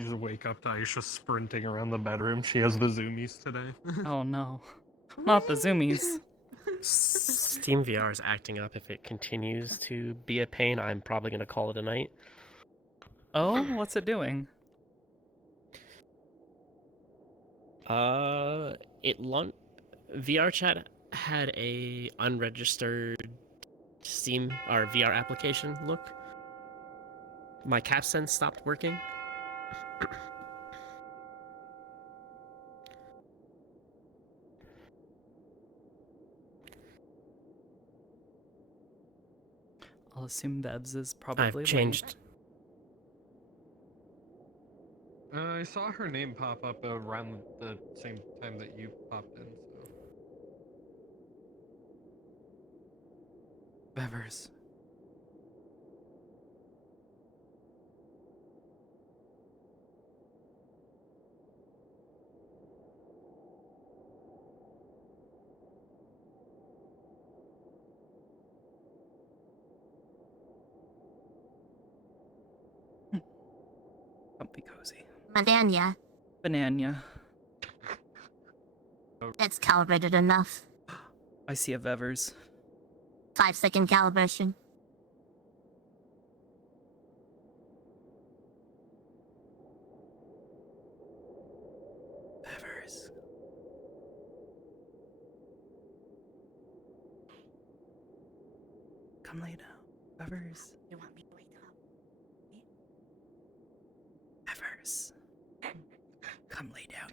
You just wake up to Aisha sprinting around the bedroom. She has the zoomies today. Oh no. Not the zoomies. Steam VR is acting up. If it continues to be a pain, I'm probably going to call it a night. Oh, what's it doing? VR chat had a unregistered Steam or VR application look. My CapSense stopped working. I'll assume Bevs is probably I've changed. I saw her name pop up around the same time that you popped in, so. Bevers. Comfy cozy. Madania. Banana. That's calibrated enough. I see a Bevers. 5-second calibration. Bevers. Come lay down. Bevers. You want me to wake up? Bevers. Come lay down.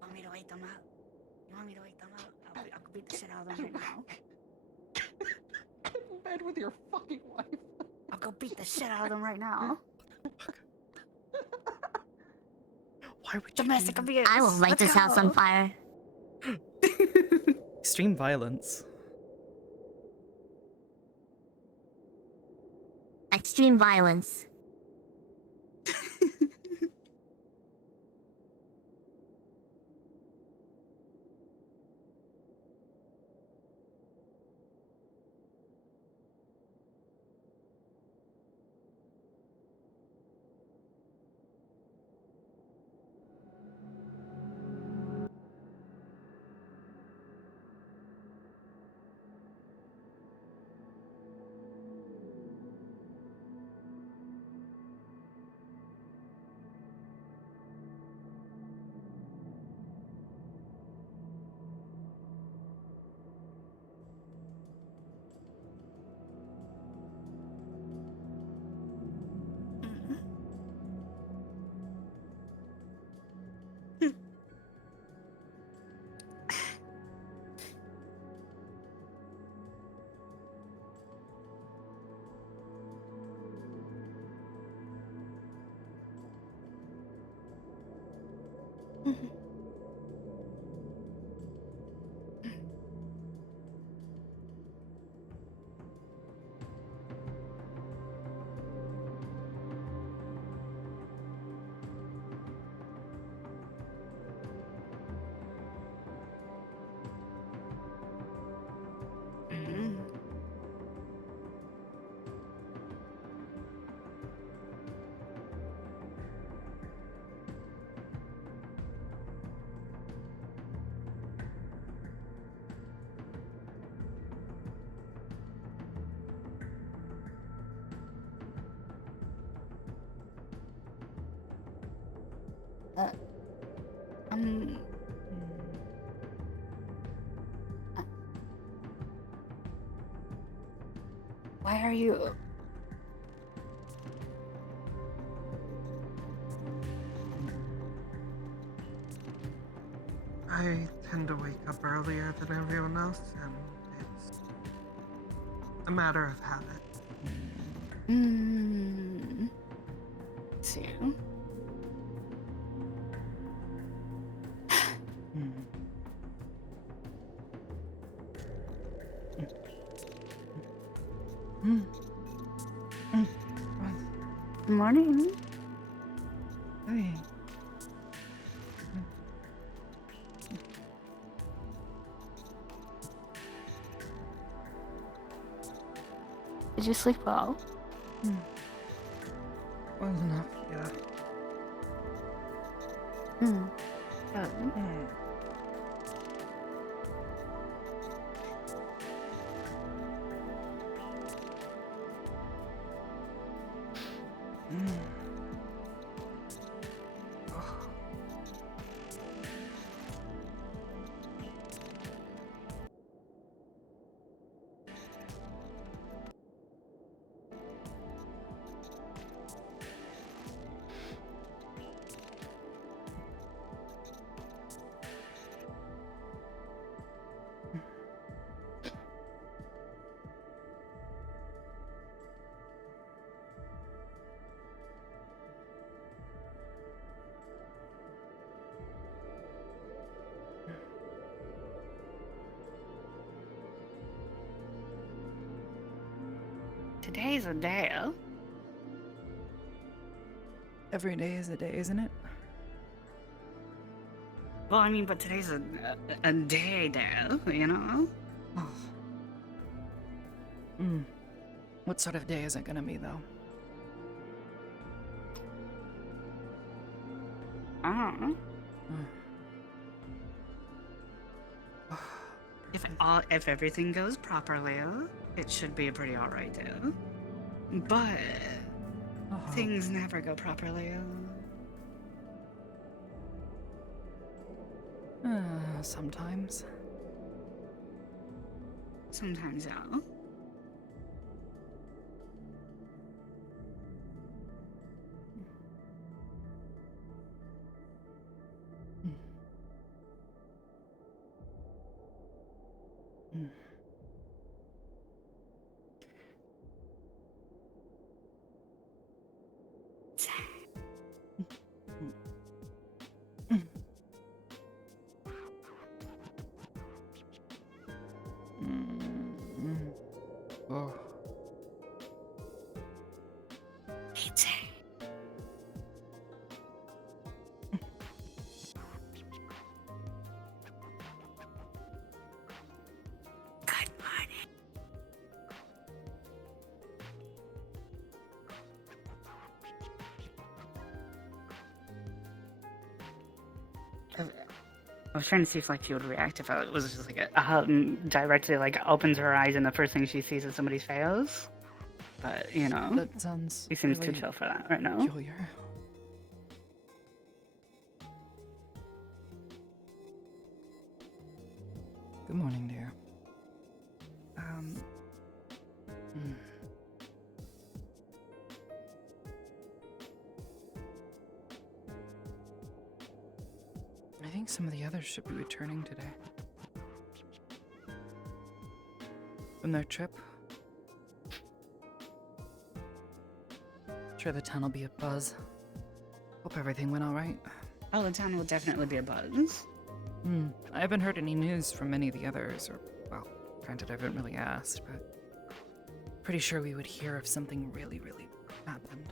Want me to wake them up? You want me to wake them up? I'll beat the shit out of them right now. Get in bed with your fucking wife. I'll go beat the shit out of them right now. Why would you Domestic abuse. I will light this house on fire. Extreme violence. Extreme violence. Why are you... I tend to wake up earlier than everyone else, and it's a matter of habit. See. Good morning. Hey. Did you sleep well? Well enough, yeah. Good. Today's a day. Every day is a day, isn't it? Well, I mean, but today's a day, you know? Oh. What sort of day is it gonna be, though? I don't know. If everything goes properly, it should be a pretty alright day. But things never go properly. Sometimes. Sometimes, yeah. Oh. Pizza. Good morning. I was trying to see if like she would react if it was just like directly like opens her eyes and the first thing she sees is somebody's face. But you know, That sounds. he seems really too chill for that right now. peculiar. Good morning, dear. I think some of the others should be returning today. From their trip. Sure the town will be a buzz. Hope everything went alright. Oh, the town will definitely be a buzz. I haven't heard any news from any of the others, or, well, granted I haven't really asked, but pretty sure we would hear if something really, really happened.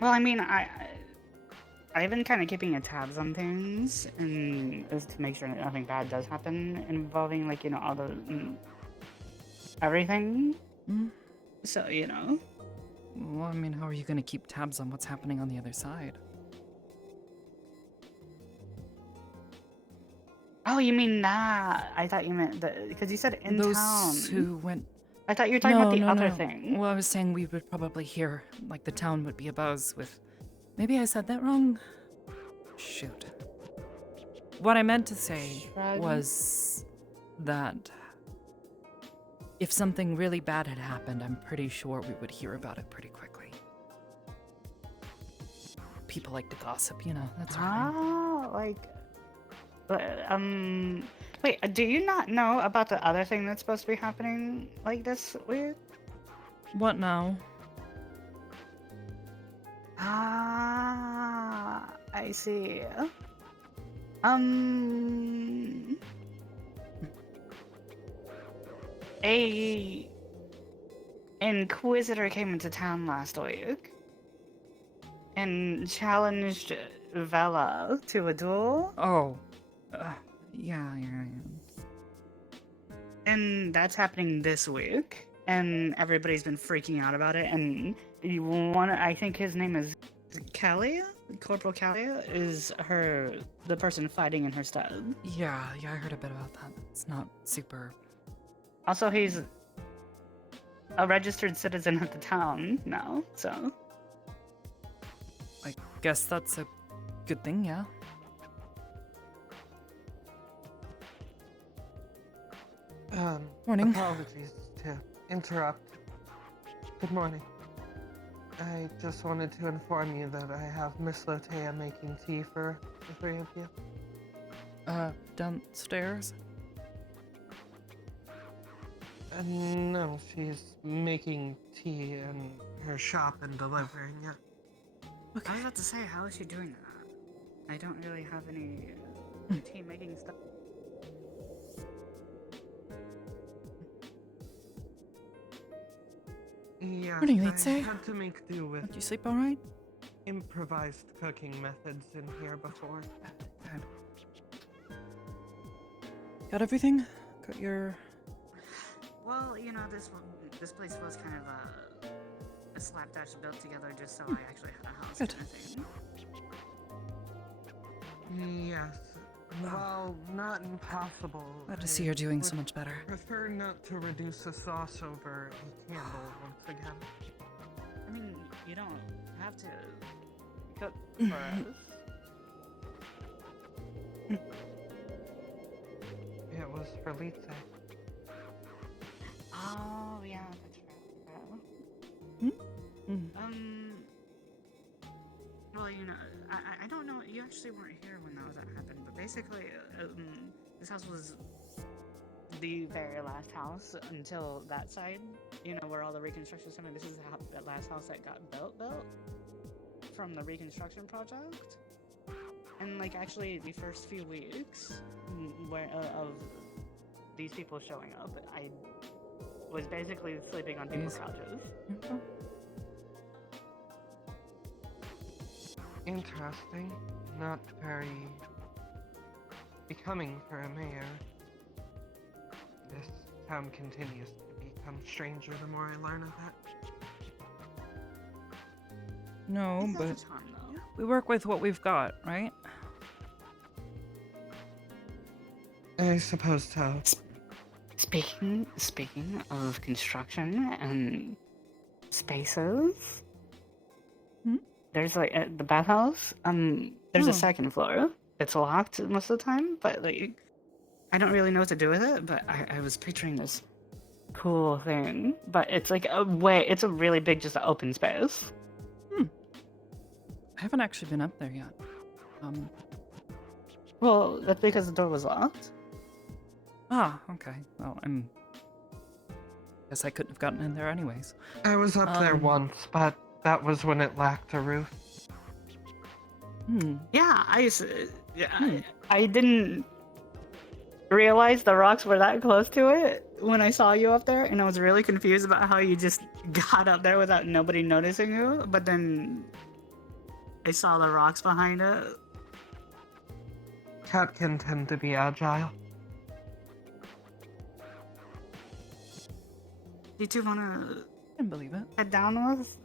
Well, I mean, I've been kind of keeping a tabs on things, and is to make sure that nothing bad does happen involving, like, you know, all the everything. So, you know. Well, I mean, how are you gonna keep tabs on what's happening on the other side? Oh, you mean that? I thought you meant because you said in Those town. who went. I thought you were talking about the No, other no. thing. Well, I was saying we would probably hear, like, the town would be abuzz with. Maybe I said that wrong? Shoot. What I meant to say Shrug. was that if something really bad had happened, I'm pretty sure we would hear about it pretty quickly. People like to gossip, you know, that's right. Ah, like, wait, do you not know about the other thing that's supposed to be happening like this week? What now? Ah, I see. A inquisitor came into town last week and challenged Vela to a duel, Oh. Yeah. and that's happening this week. and everybody's been freaking out about it. And I think his name is Kalia. Corporal Kalia is the person fighting in her stead. Yeah, I heard a bit about that. It's not super. Also, he's a registered citizen of the town now, so. I guess that's a good thing, yeah. Morning. Apologies to interrupt. Good morning. I just wanted to inform you that I have Miss Lotea making tea for the three of you. Downstairs? No, she's making tea in her shop and delivering it. I was about to say, how is she doing that? I don't really have any tea making stuff. Yes, Morning, I Litze. had to make do with Did you sleep all right? improvised cooking methods in here before. Good. Got everything? Got your... Well, you know, this place was kind of a slapdash built together just so I actually had a house Good. kind of thing. Yes. Well, not impossible. Glad to see you're doing so would much better. prefer not to reduce the sauce over a candle once again. I mean, you don't have to cook for us. It was for Litze. Oh, yeah, that's right. Well, you know, I don't know, you actually weren't here when that happened, but basically, this house was the very last house until that side, you know, where all the reconstruction started. This is the last house that got built from the reconstruction project. And, like, actually, the first few weeks of these people showing up, I was basically sleeping on people's couches. Interesting. Not very becoming for a mayor. This town continues to become stranger the more I learn of it. No, It's not but the charm, though. we work with what we've got, right? I suppose so. Speaking of construction and spaces, there's like at the bathhouse. There's Oh. a second floor. It's locked most of the time, but like I don't really know what to do with it. But I was picturing this cool thing, but it's like it's a really big, just open space. I haven't actually been up there yet. Well, that's because the door was locked. Okay. Well, guess I couldn't have gotten in there anyways. I was up there once, but that was when it lacked a roof. Yeah, I didn't realize the rocks were that close to it when I saw you up there, and I was really confused about how you just got up there without nobody noticing you. But then I saw the rocks behind it. Cat can tend to be agile. Do you two want to I can believe it. head down with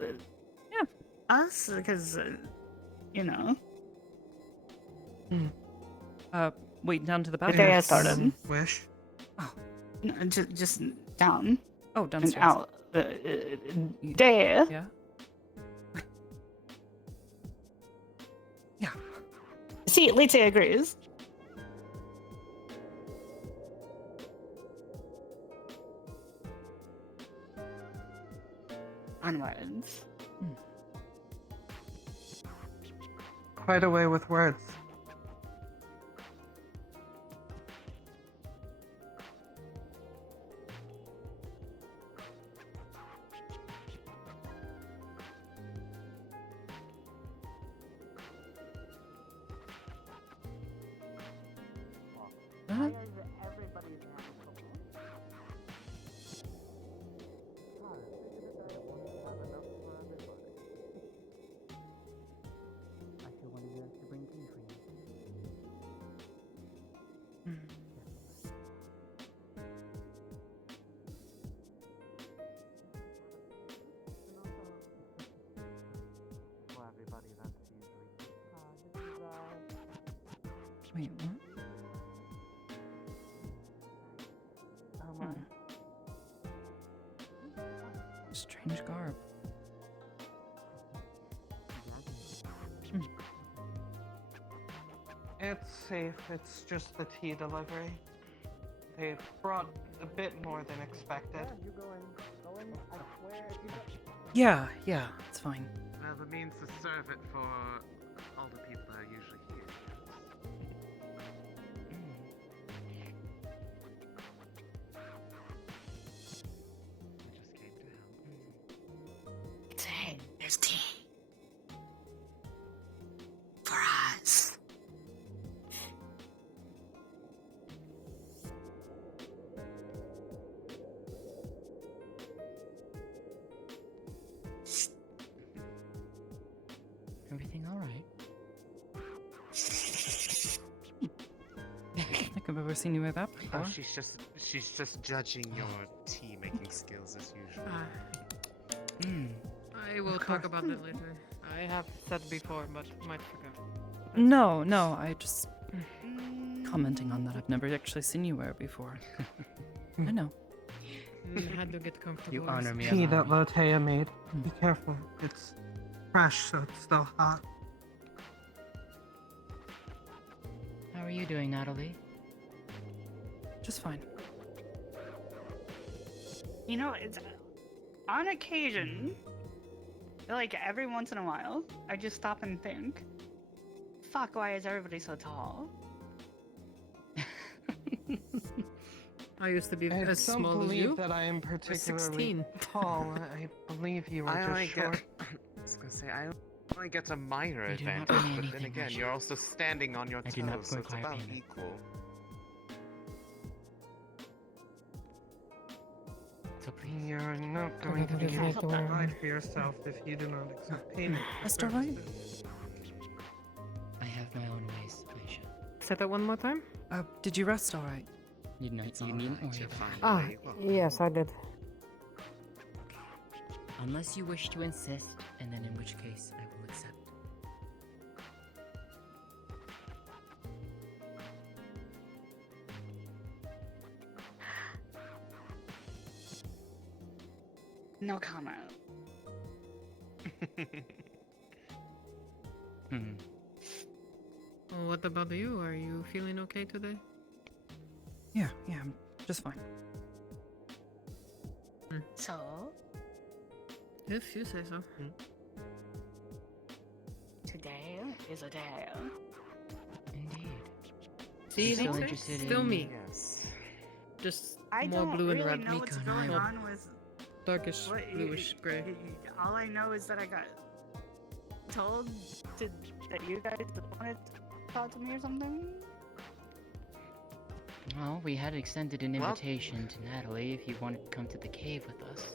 Yeah. us? Because, you know. Wait, down to the The bathroom. day I started. Wish. No, just down Oh, and downstairs. out. There. Yeah. Yeah. See, Litze agrees. Onwards. Quite a way with words. Uh-huh. I wanted to bring tea for you. Wait, what? Oh my. Strange garb. It's safe. It's just the tea delivery. They brought a bit more than expected. Yeah, it's fine. Well, the means to serve it for all the people that are usually here. We just came to help. Say, there's tea. For us. Everything all right? I think I've ever seen you with that before. Oh, she's just judging your tea making skills as usual. I will talk about that later. I have said before, but might forget. No, I just commenting on that. I've never actually seen you wear it before. I know. Had to get comfortable. You honor me. Tea that Alana. Lotea made. Be careful. It's fresh, so it's still hot. How are you doing, Natalie? Just fine. You know, it's on occasion, like every once in a while, I just stop and think, fuck, why is everybody so tall? I used to be I as don't small as believe you. that I am particularly 16. tall. I believe you I are only just get. short. I was gonna say I only get a minor You do not advantage, owe me but then anything, again, Ashley. you're also standing on your I do not toes, so it's require about payment. equal. So please. You're not going to be able to provide for yourself if you do not accept payment. for That's all right. services. I have my own ways, Aisha. Say that one more time. Did you rest all right? You It's needn't alright, worry you're about fine. it. Ah, Very well. Yes, I did. Unless you wish to insist, and then in which case I will accept. No comment. Well, what about you? Are you feeling okay today? Yeah, I'm just fine. So, If you say so. today is a day. Indeed. See, I'm still Lisa? interested Still in- me. Yes. Just I more don't blue and really red. know what's Miko and I going will- on with Darkish, what, bluish, gray. All I know is that I got told that you guys wanted to talk to me or something. Well, we had extended an Well- invitation to Natalie if you wanted to come to the cave with us.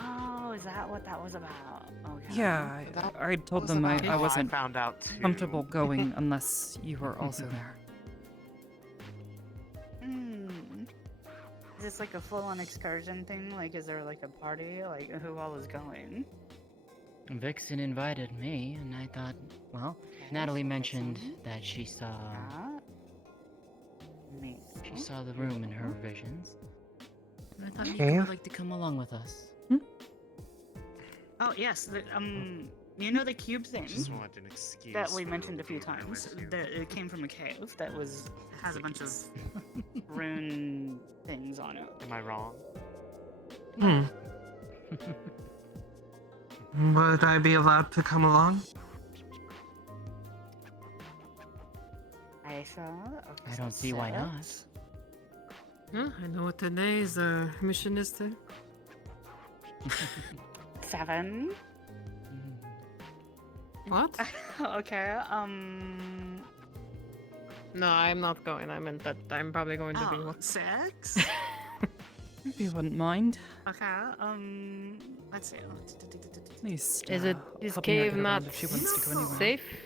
Oh, is that what that was about? Okay. Yeah, I told Was them about I how wasn't found out too. comfortable going unless you were also there. Is this like a full-on excursion thing? Like, is there like a party? Like, who all is going? Vixen invited me, and I thought, well, Okay, Natalie so mentioned Vixen, that she saw me. the room in her visions. And I thought Miko Okay. would like to come along with us. Oh yes, you know the cube thing Just wanted an excuse. that we for mentioned a few being times. with you. That it came from a cave that has a bunch of rune things on it. Am I wrong? Would I be allowed to come along? I saw. Okay, I don't see why not. Huh? I know what today's mission is to. 7. What? Okay. No, I'm not going. I meant that I'm probably going to be Oh, what? 6. If you wouldn't mind, Okay. Let's see. at least. Is it is help me out cave get around not if she wants to go anywhere. safe?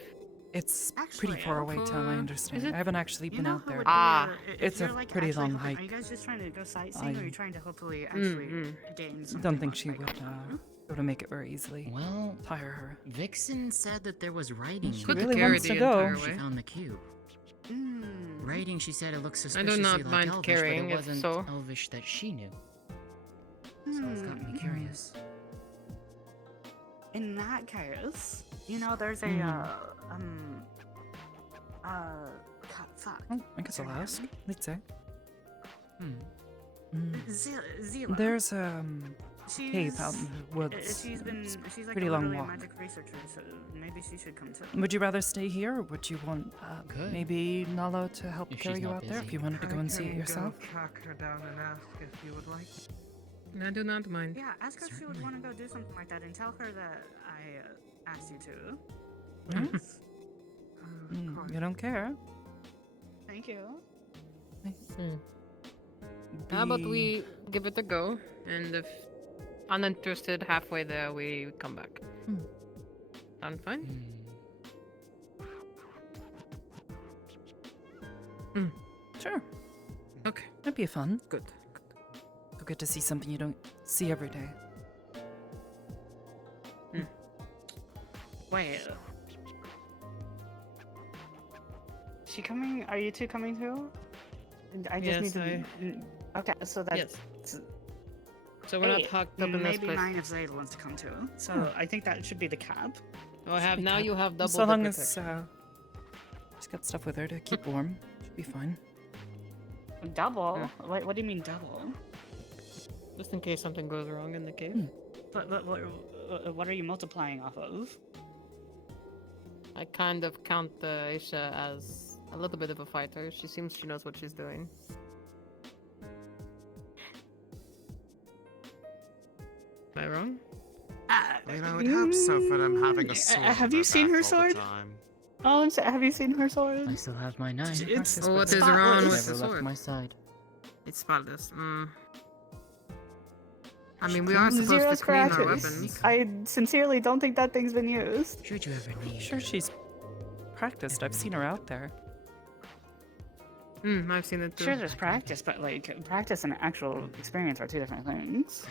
It's Actually, pretty far away, Tom. I is understand. it? I haven't actually You been know out how there. it Ah, if it's a you're, like, pretty actually long hoping- hike. Are you guys just trying to go sightseeing, or are you trying to hopefully Mm, actually gain something? Don't think on, she like- would be able to make it very easily. Well, Tire her. Vixen said that there was writing. She Could really carry wants the to go. entire She way. found the cube. Writing, she said it looks I suspiciously do not like mind Elvish, carrying but it if wasn't so. Elvish that she knew. So it's got me curious. In that case, you know, there's a fuck. Oh, I guess I'll ask. Let's say. Zila. There's cave out in the woods. She's It's like pretty long literally a walk. magic researcher, so maybe she should come too. Would you rather stay here, or would you want Good. maybe Nalo to help If carry she's you not out there if busy. you wanted to go and see it yourself? Go track her down and ask if you would like. I do not mind. Yeah, ask her if she would Certainly. want to go do something like that, and tell her that I asked you to. Hmm? Yes. You don't care? Thank you. How about Be- we give it a go, and if uninterested halfway there, we come back. Sound fine? Sure, Okay, that'd be fun. good. You'll get to see something you don't see every day. Wait. She coming? Are you two coming too? I just Yes, need to. Okay, so that's. Yes. So we're not hooked up in this Maybe place. mine if Zayd wants to come too. So I think that should be the cab. Oh, now you have double So long the as protection. she's got stuff with her to keep warm, should be fine. Double? Yeah. What do you mean double? Just in case something goes wrong in the cave. But what are you multiplying off of? I kind of count Aisha as a little bit of a fighter. She seems she knows what she's doing. Am I wrong? I mean, I would hope so for them having a sword. Have in you their seen back her all the sword? time. Oh, have you seen her sword? I still have my knife. It's Well, what is spotless. wrong with Never the left sword? my side. It's spotless. I mean, we are supposed Zero to clean our scratches. weapons. I sincerely don't think that thing's been used. Should you ever need Sure, she's practiced. I've seen her out there. I've seen it too. Sure, there's practice, but like practice and actual experience are two different things.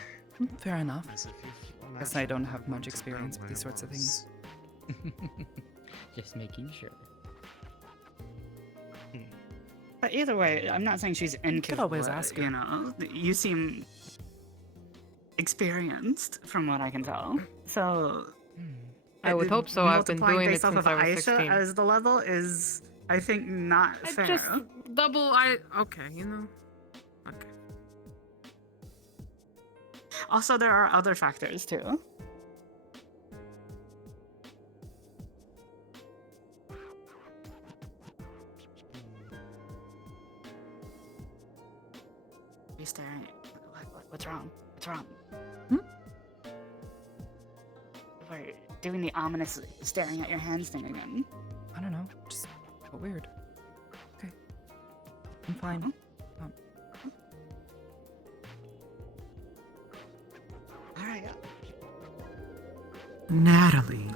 Fair enough. As if you've Guess I don't imagined have I much want to experience know with these where it sorts of was. things. Just making sure. But either way, I'm not saying she's incapable. always ask her. You know, you seem experienced from what I can tell. So I would hope so. I've been multiplying doing it based off since of I was Aisha 16. as the level is, I think, not I fair. just double. Okay, you know. Okay. Also, there are other factors too. You're staring. What's wrong? What's wrong? We're doing the ominous staring at your hands thing again. I don't know. Just weird. Okay. I'm fine. All right. Natalie,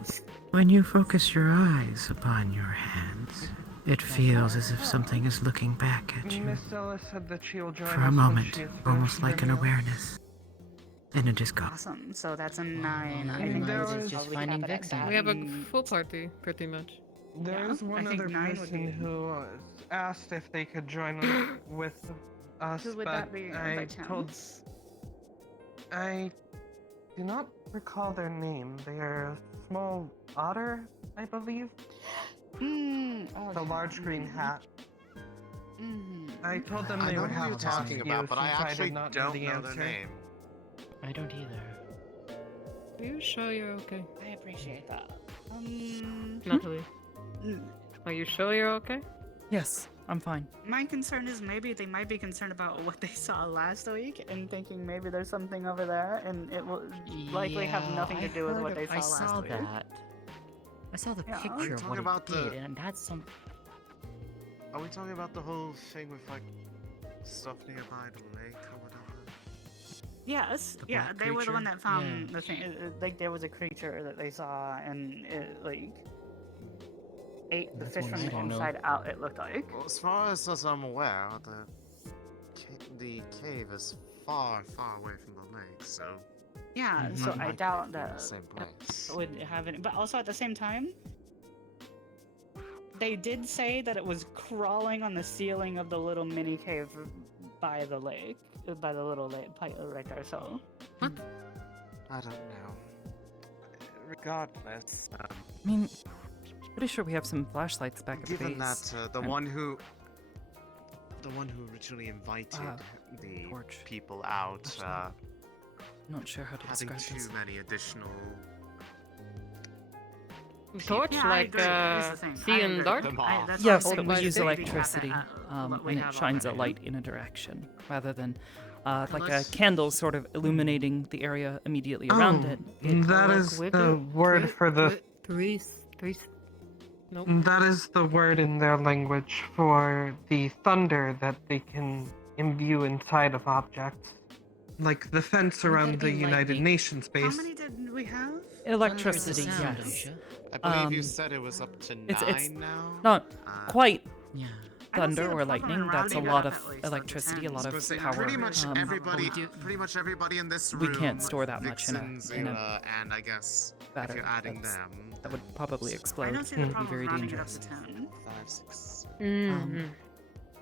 when you focus your eyes upon your hands, it feels as if something is looking back at you. Miss Ellis said that she will join For us a when moment, she is almost finished like an her meal. awareness. Then it is gone. Awesome. So that's a 9. I Nine think there we was- should just probably finding cap it at Vixen. that. We have a full party, pretty much. There's Yeah, one I think other 9 would person be- who asked if they could join with us, Who would but that be by I told chance? I do not recall their name. They are a small otter, I believe. The large green hat. I told them I they know would who have you're to ask talking you about, but I since actually did not don't the know their answer. name. I don't either. Are you sure you're okay, I appreciate that. Natalie? Are you sure you're okay? Yes, I'm fine. My concern is maybe they might be concerned about what they saw last week and thinking maybe there's something over there and it will likely have Yeah, nothing to I do with heard what of- they saw I last saw week. that. I saw the Yeah. picture Are you of talking what about it did, the- and that's some. Are we talking about the whole thing with like stuff nearby the lake or whatever? Yes, The yeah, black they were the one creature? that found Yeah. the thing. Like there was a creature that they saw and it like ate the That's fish one from I the don't know. inside out. It looked like. Well, as far as I'm aware, the cave is far, far away from the lake, so Yeah, Mhm. so it I might doubt be in that the same place. would have it. But also at the same time, they did say that it was crawling on the ceiling of the little mini cave by the lake, by the little lake right there. So. I don't know. Regardless, I mean, pretty sure we have some flashlights back at the given base. that the and- one who originally invited the torch. people out, I'm not sure how to having describe too this. many additional Torch, Yeah, I like agree. Here's the thing. see I in agree. dark. them off. That's Yes, why I'm but saying we by use city, we have to electricity, what we and have it shines a already. light in a direction, rather than like a Unless- candle sort of illuminating the area immediately around it. That Like is wicked the word for the. three. Nope. That is the word in their language for the thunder that they can imbue inside of objects. Like the fence Wouldn't around that the be United lightning? Nations How base. many did we have? Electricity, Sound, yes. Aisha. I believe you Um, said it was up to 9 it's now. Not quite Yeah. I don't see thunder the or problem lightning. That's a rounding it lot up of at least, like, to electricity, a 10. lot I of was gonna say, power. pretty much everybody, do- pretty much everybody in this we room. can't store that much in a- Vixen, in a Zilla, and I guess if battery. you're adding That's- them, That would probably I explode. don't see the It would be problem very rounding it up dangerous. to 10. 5, 6. Mm-hmm.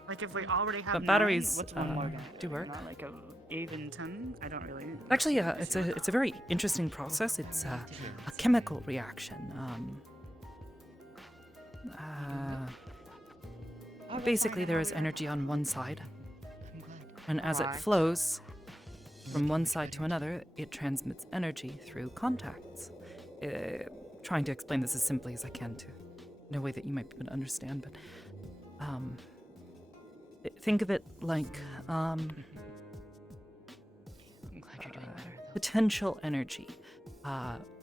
Like if we already have But 9, batteries, what's one more gonna do work. Not like a even 10. I don't really. Actually, it's a very interesting process. It's a chemical reaction. Basically, there is energy on one side, and as it Right. flows from one side to another, it transmits energy through contacts. Trying to explain this as simply as I can in a way that you might be able to understand, but think of it like I'm glad you're doing better. Though. potential energy.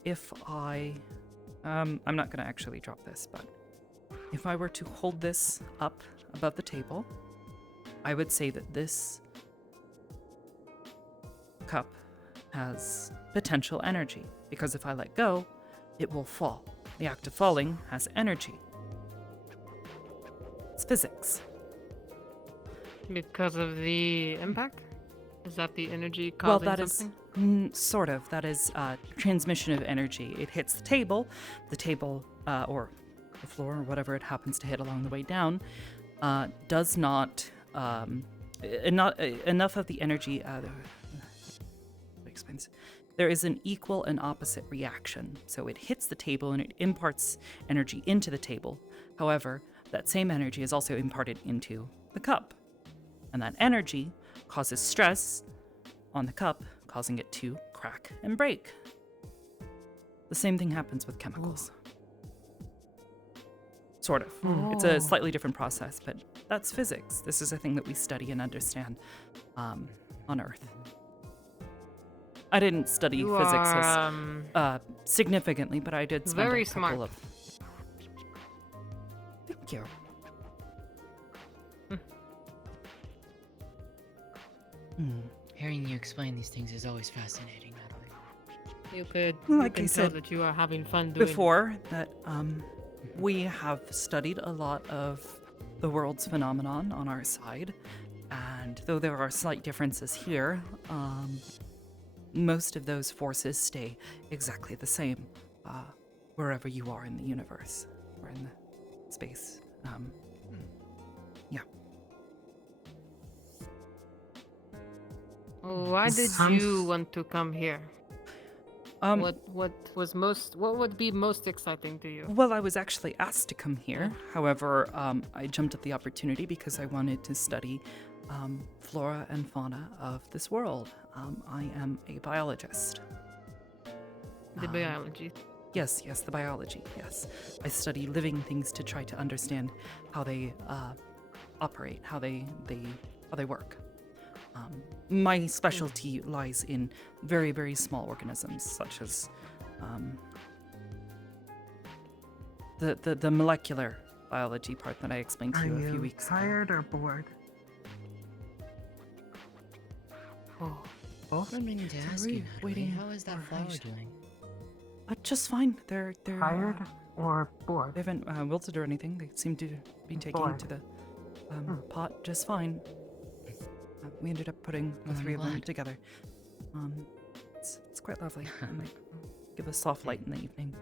If I'm not going to actually drop this, but if I were to hold this up above the table, I would say that this cup has potential energy, because if I let go, it will fall. The act of falling has energy. It's physics. Because of the impact? Is that the energy Well, causing that is something? sort of. That is transmission of energy. It hits the table, or the floor, or whatever it happens to hit along the way down, does not enough of the energy. Explains. There is an equal and opposite reaction. So it hits the table and it imparts energy into the table. However, that same energy is also imparted into the cup, and that energy causes stress on the cup, causing it to crack and break. The same thing happens with chemicals. Sort of. It's a slightly different process, but that's physics. This is a thing that we study and understand on Earth. I didn't study You physics are, as significantly, but I did spend very a couple smart. of... Thank you. Hearing you explain these things is always fascinating, Natalie. you could Like you I can tell said that you are having fun doing it. Before that, we have studied a lot of the world's phenomenon on our side, and though there are slight differences here, most of those forces stay exactly the same wherever you are in the universe or in the space. Yeah. Why did you want to come here? What would be most exciting to you? Well, I was actually asked to come here. However, I jumped at the opportunity because I wanted to study flora and fauna of this world. I am a biologist. The biology. Yes, the biology, yes. I study living things to try to understand how they operate, how they work. My specialty lies in very, very small organisms, such as the molecular biology part that I explained to Are you a few you weeks ago. tired or bored? Oh. Both? I'm meaning to ask Sorry, you, Natalie, waiting how is that for flower Aisha. doing? Just fine. They're Tired or bored? They haven't wilted or anything. They seem to be taking Bored. to the pot just fine. We ended up putting the Well, I'm three of them glad. together. It's quite lovely. And they give a soft light in the evening.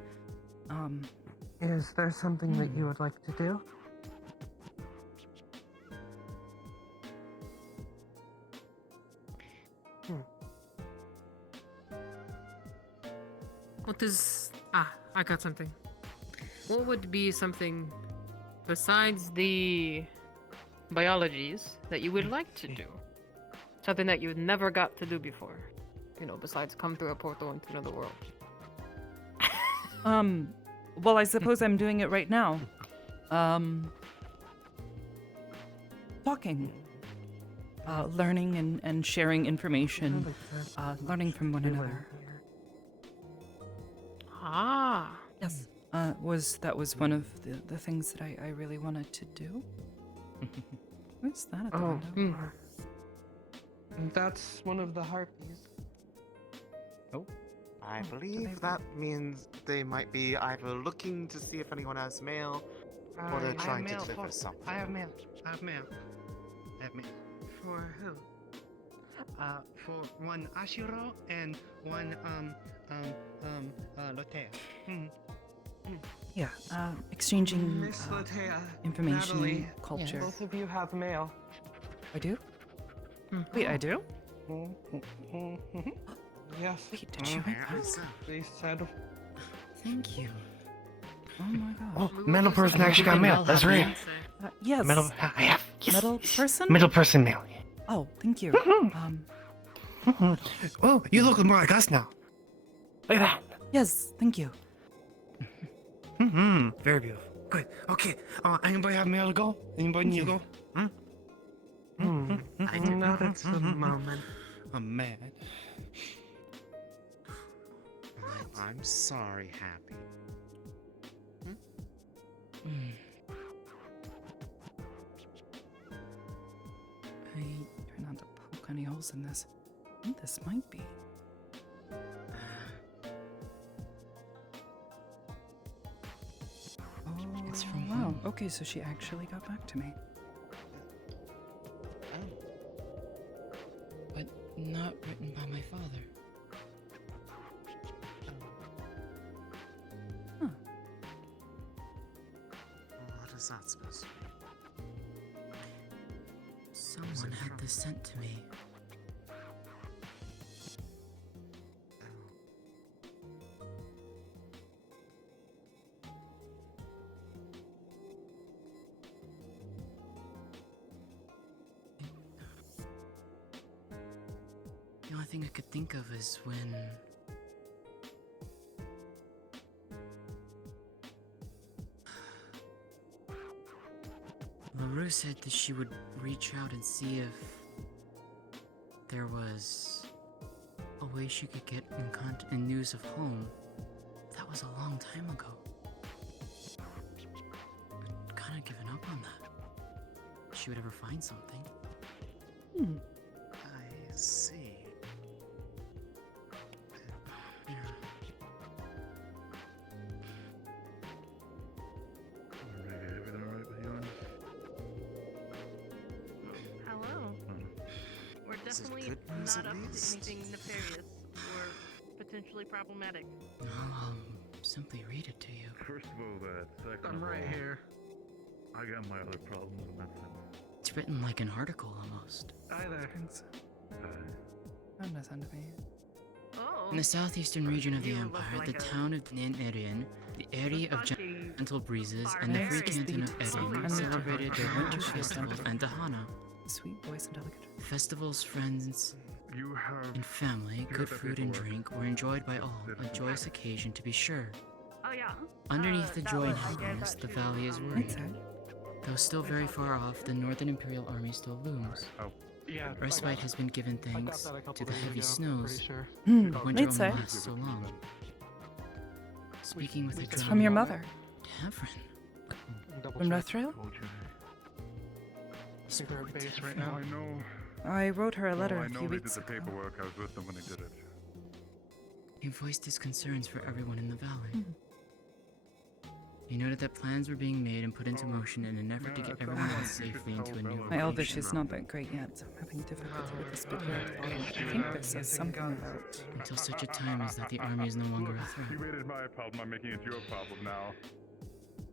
Is there something that you would like to do? What is... Ah, I got something. What would be something besides the biologies that you would like to do? Something that you never got to do before. You know, besides come through a portal into another world. Well, I suppose I'm doing it right now. Talking. Learning and sharing information. Learning from one another. Ah. Yes. That was one of the things that I really wanted to do. What's that at the window? That's one of the harpies. I believe that means they might be either looking to see if anyone has mail, or they're trying to deliver something. I have mail. I have mail. For who? For one Ashiro and one Lotea. Yeah. Exchanging Miss Latea, information, Natalie, culture. both of you have mail. I do? Wait, I do? Yes. Wait, did she write that? They said. Thank you. Oh my god. Oh, metal person actually got mail. That's right. Yes. Metal. I have. Yes, Metal yes. person? Metal person mail. Oh, thank you. Oh, you look more like us now. Look at Yes, thank you. that. Very beautiful. Good. Okay. Anybody have mail to go? Anybody need to go? Not at the moment. I'm mad. I'm sorry, Happy. I try not to poke any holes in this. I think this might be. Oh, It's from wow. home. Okay, so she actually got back to me. But not written by my father. What is that supposed to be? Someone had this sent to me. The only thing I could think of is when LaRue said that she would reach out and see if there was a way she could get in news of home. That was a long time ago. I'd kind of given up on that. If she would ever find something. I see. Yeah. Hello. We're Is it definitely good news not at up to least? anything nefarious or potentially problematic. I'll simply read it to you. First of all, that. Second I'm of right all, here. I got my other problems and that's it. It's written like an article almost. Hi there. I'm not send me. Oh. In the southeastern region of the You look Empire, like the a- town of Ninerian, the area of Fucking gentle breezes, and the barbarian. free canton of Sweet Eden and celebrated their delicate. winter festival and Dahana. Sweet voice and delicate. Festivals, friends, You have. and family, good food and drink were enjoyed by all, a joyous occasion to be sure. Oh yeah. Underneath the that joy and was- I gave happiness, that the to, valley is um, worried. That's it. Though still very far off, the Northern Imperial Army still looms. Yeah. Respite has been given thanks to the heavy snows. Sure. The winter I'd say. only lasts so long. Speaking with a It's drum, from your mother. Tavern. From Northril? Told you. She's at base right No, now. I know. I wrote her a letter I a know few they did weeks the ago. paperwork. I was with them when they did it. He voiced his concerns for everyone in the valley. He noted that plans were being made and put into motion in an effort to get everyone else safely into a new My Elvish location. is not that great yet, so I'm having difficulty with the spirit bottle. I think this says something about... Until such a time as that the army is no longer a You threat. made it my problem. I'm making it your problem now.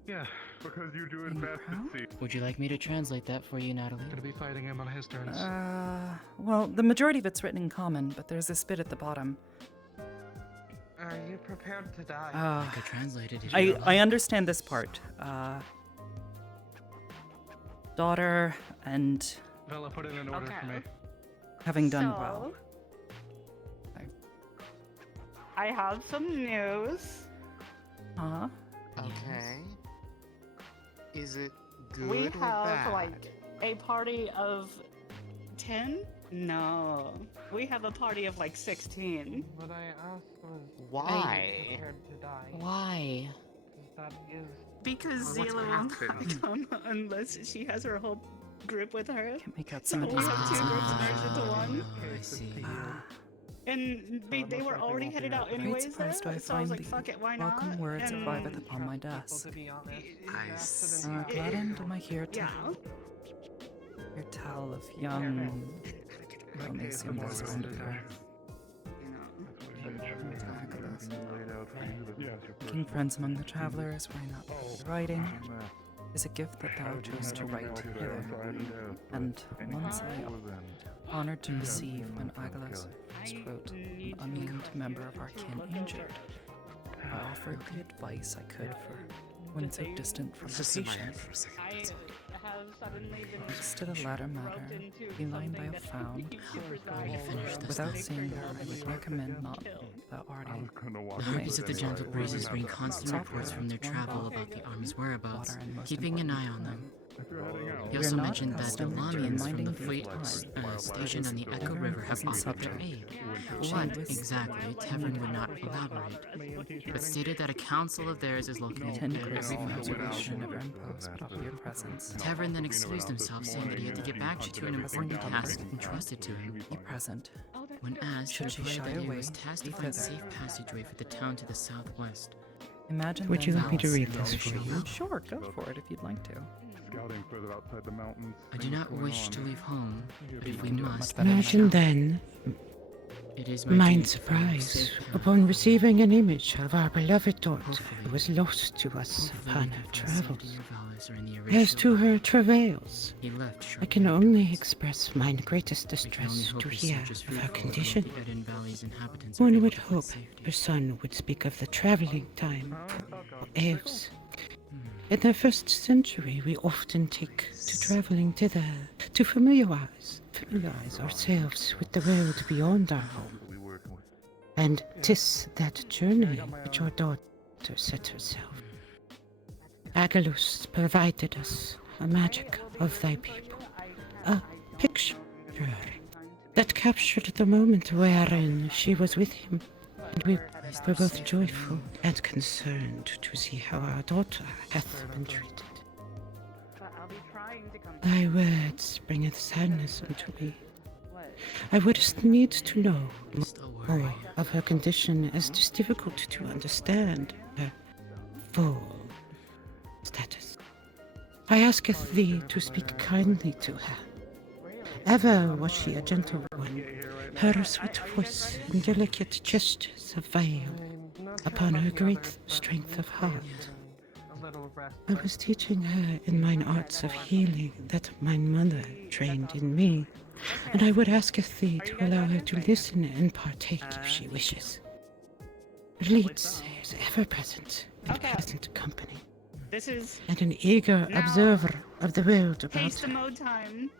Yeah, because you do it Being best proud? at sea. Would you like me to translate that for you, Natalie? Gonna be fighting him on his terms. Well, the majority of it's written in common, but there's this bit at the bottom. Are you prepared to die? I could translate it if I you like. understand this part. Daughter and Vela, put it in order for me. having done well. I have some news. Huh? Okay. Is it good We or have bad? like a party of 10? No. We have a party of like 16. What I asked was, Why? are you prepared to die? Why? That is Because What's Zila will not happened? come unless she has her whole group with her. Can't make out So some of we these have two groups merged into one. I see. And they were already headed out Great anyways surprise do there, I so I was find like, the fuck it, why not? welcome words and arriveth upon my people, desk. to be honest. I Invested see. in To what end am I here to yeah. hear tell of young... Well, they assume there's going to be making friends among the travelers, why not the writing, is a gift that thou chose to write hither. And once I honored to receive when Agalas first wrote an unnamed member of our kin injured. I offered the advice I could for one so distant from It's the just in my head patient. for a second. I have suddenly been As to the latter matter, be lying by a found, without seeing her, I would recommend not the already. The Harpies of the Gentle Breezes bring constant reports from their travel about the army's whereabouts, keeping an eye on them. He also mentioned that the Lamians from the fleet stationed on the Echo River have offered their aid. What exactly, Tevin would not elaborate, but stated that a council of theirs is looking into 10 their crazy field. observation never imposed, but offer your presence. Tevin then excused himself, saying that he had to get back to an important task entrusted to him. Be present. When asked, he Should she replied shy that he away, was tasked to be find thither. safe passageway for the town to the southwest. Imagine Would you then like me to Alice read in this the for shoes. you? Sure, go for it if you'd like to. Scouting further outside the mountains. I do not wish to leave home, but if we must, better than Imagine then it is my mine duty to find a surprise safe path. upon receiving an image of our beloved daughter Hopefully- who was lost to us upon her Hopefully, the safety travels. of Alice are in the As original to her path. travails, He left I shortly can after. only express mine greatest We can only distress hope to his hear search is of her fruitful, and condition. the Eden Valley's inhabitants are One able would to find hope safety. her son would speak of the traveling time for elves. Hmm. In the first century, we often take to traveling thither to familiarize ourselves with the world beyond our home. And 'tis that journey which your daughter set herself. Agalus provided us a magic of thy people, a picture that captured the moment wherein she was with him, and we were both joyful and concerned to see how our daughter hath been treated. But I'll be trying to come. Thy words bringeth sadness unto me. What? I wouldst need to know Just a more worry. of her condition, as it is difficult to understand her full status. I asketh thee to speak kindly to her. Ever was she a gentle one. Her sweet voice and delicate gestures avail I'm not sure upon her about the great others, but strength of maybe heart. a little rest. I was teaching her in mine arts of healing that mine mother trained in me, and I would asketh thee to allow her to listen and partake if she wishes. Leeds is ever present in pleasant company, This is and an eager Now, observer of the world about taste the her. mode time.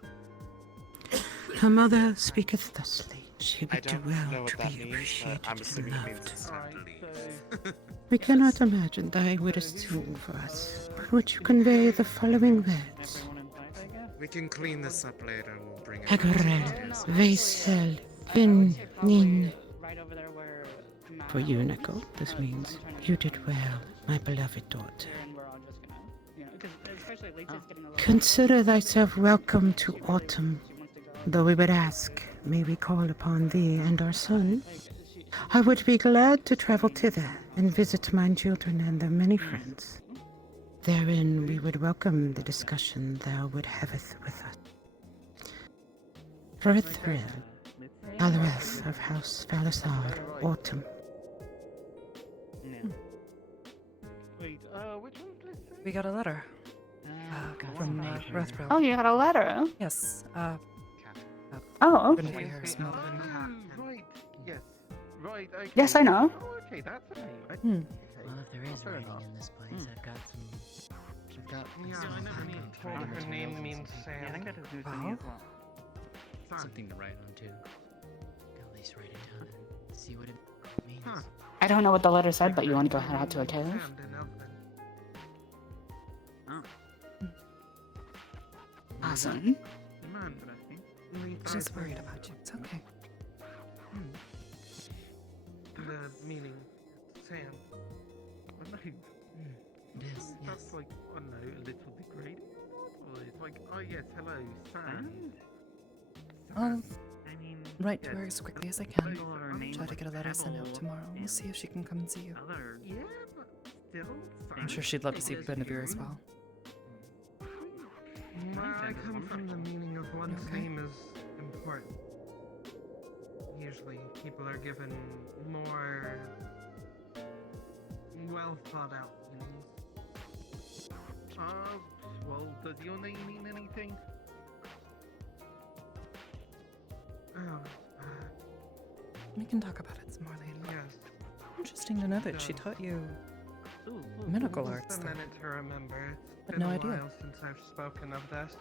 Her mother speaketh thusly. She I would do don't know well what to that be means, appreciated but I'm and assuming it means loved. it's time to leave. We cannot imagine thy wouldest sing for us. Would you convey the following words? Everyone invited, I guess. We can clean this up later. We'll bring it. Agrel, Vaisel, Vin, Nin. Right over there where For you, Nicole, this means you did well, my beloved daughter. and we're all just gonna, you know, because especially Lisa's getting a little. Consider thyself welcome to autumn. She wants to go. Though we would ask, may we call upon thee and our son? Like, she, I would be glad to travel thither and visit mine children and their many friends. Therein we would welcome the discussion thou would haveth with us. For a thrill, Alreth of House Valasar, autumn. yeah. Wait, which one did I say? We got a letter from Rothbro. Oh, you got a letter? Yes. Oh, Couldn't okay. hear her smell. Right. Yes. Right. Okay. Yes, I know. Oh, okay, that's okay. Well, if there is writing in this place, I've got some. I've got. Yeah, some I never backup knew for her materials name and means stuff. Sam. Wow. Something to write on too. At least write it down and see what it means. Huh. I don't know what the letter said, but you want to go head out to a cave? Found in Elven. Awesome. Man, we She's thought worried about you. It's okay. the meaning Sam. I know. It is, That's yes. like, I don't know, a little degrading. Or it's like, oh yes, hello, Sam. I'll I mean, write to yes. her as quickly as I can. people of her name Try to get a letter sent out tomorrow. We'll see if she can come and see you. other. Yeah, but still, I'm sure she'd love to see Benavir as well. I come from the meaning of one's Okay. name is important. Usually people are given more well thought out meanings. well, does your name mean anything? Oh, We can talk about it some more later. yes. Interesting to know that she taught you Ooh, medical just arts, a though. minute to remember. It's Had been no a idea. while since I've spoken of this.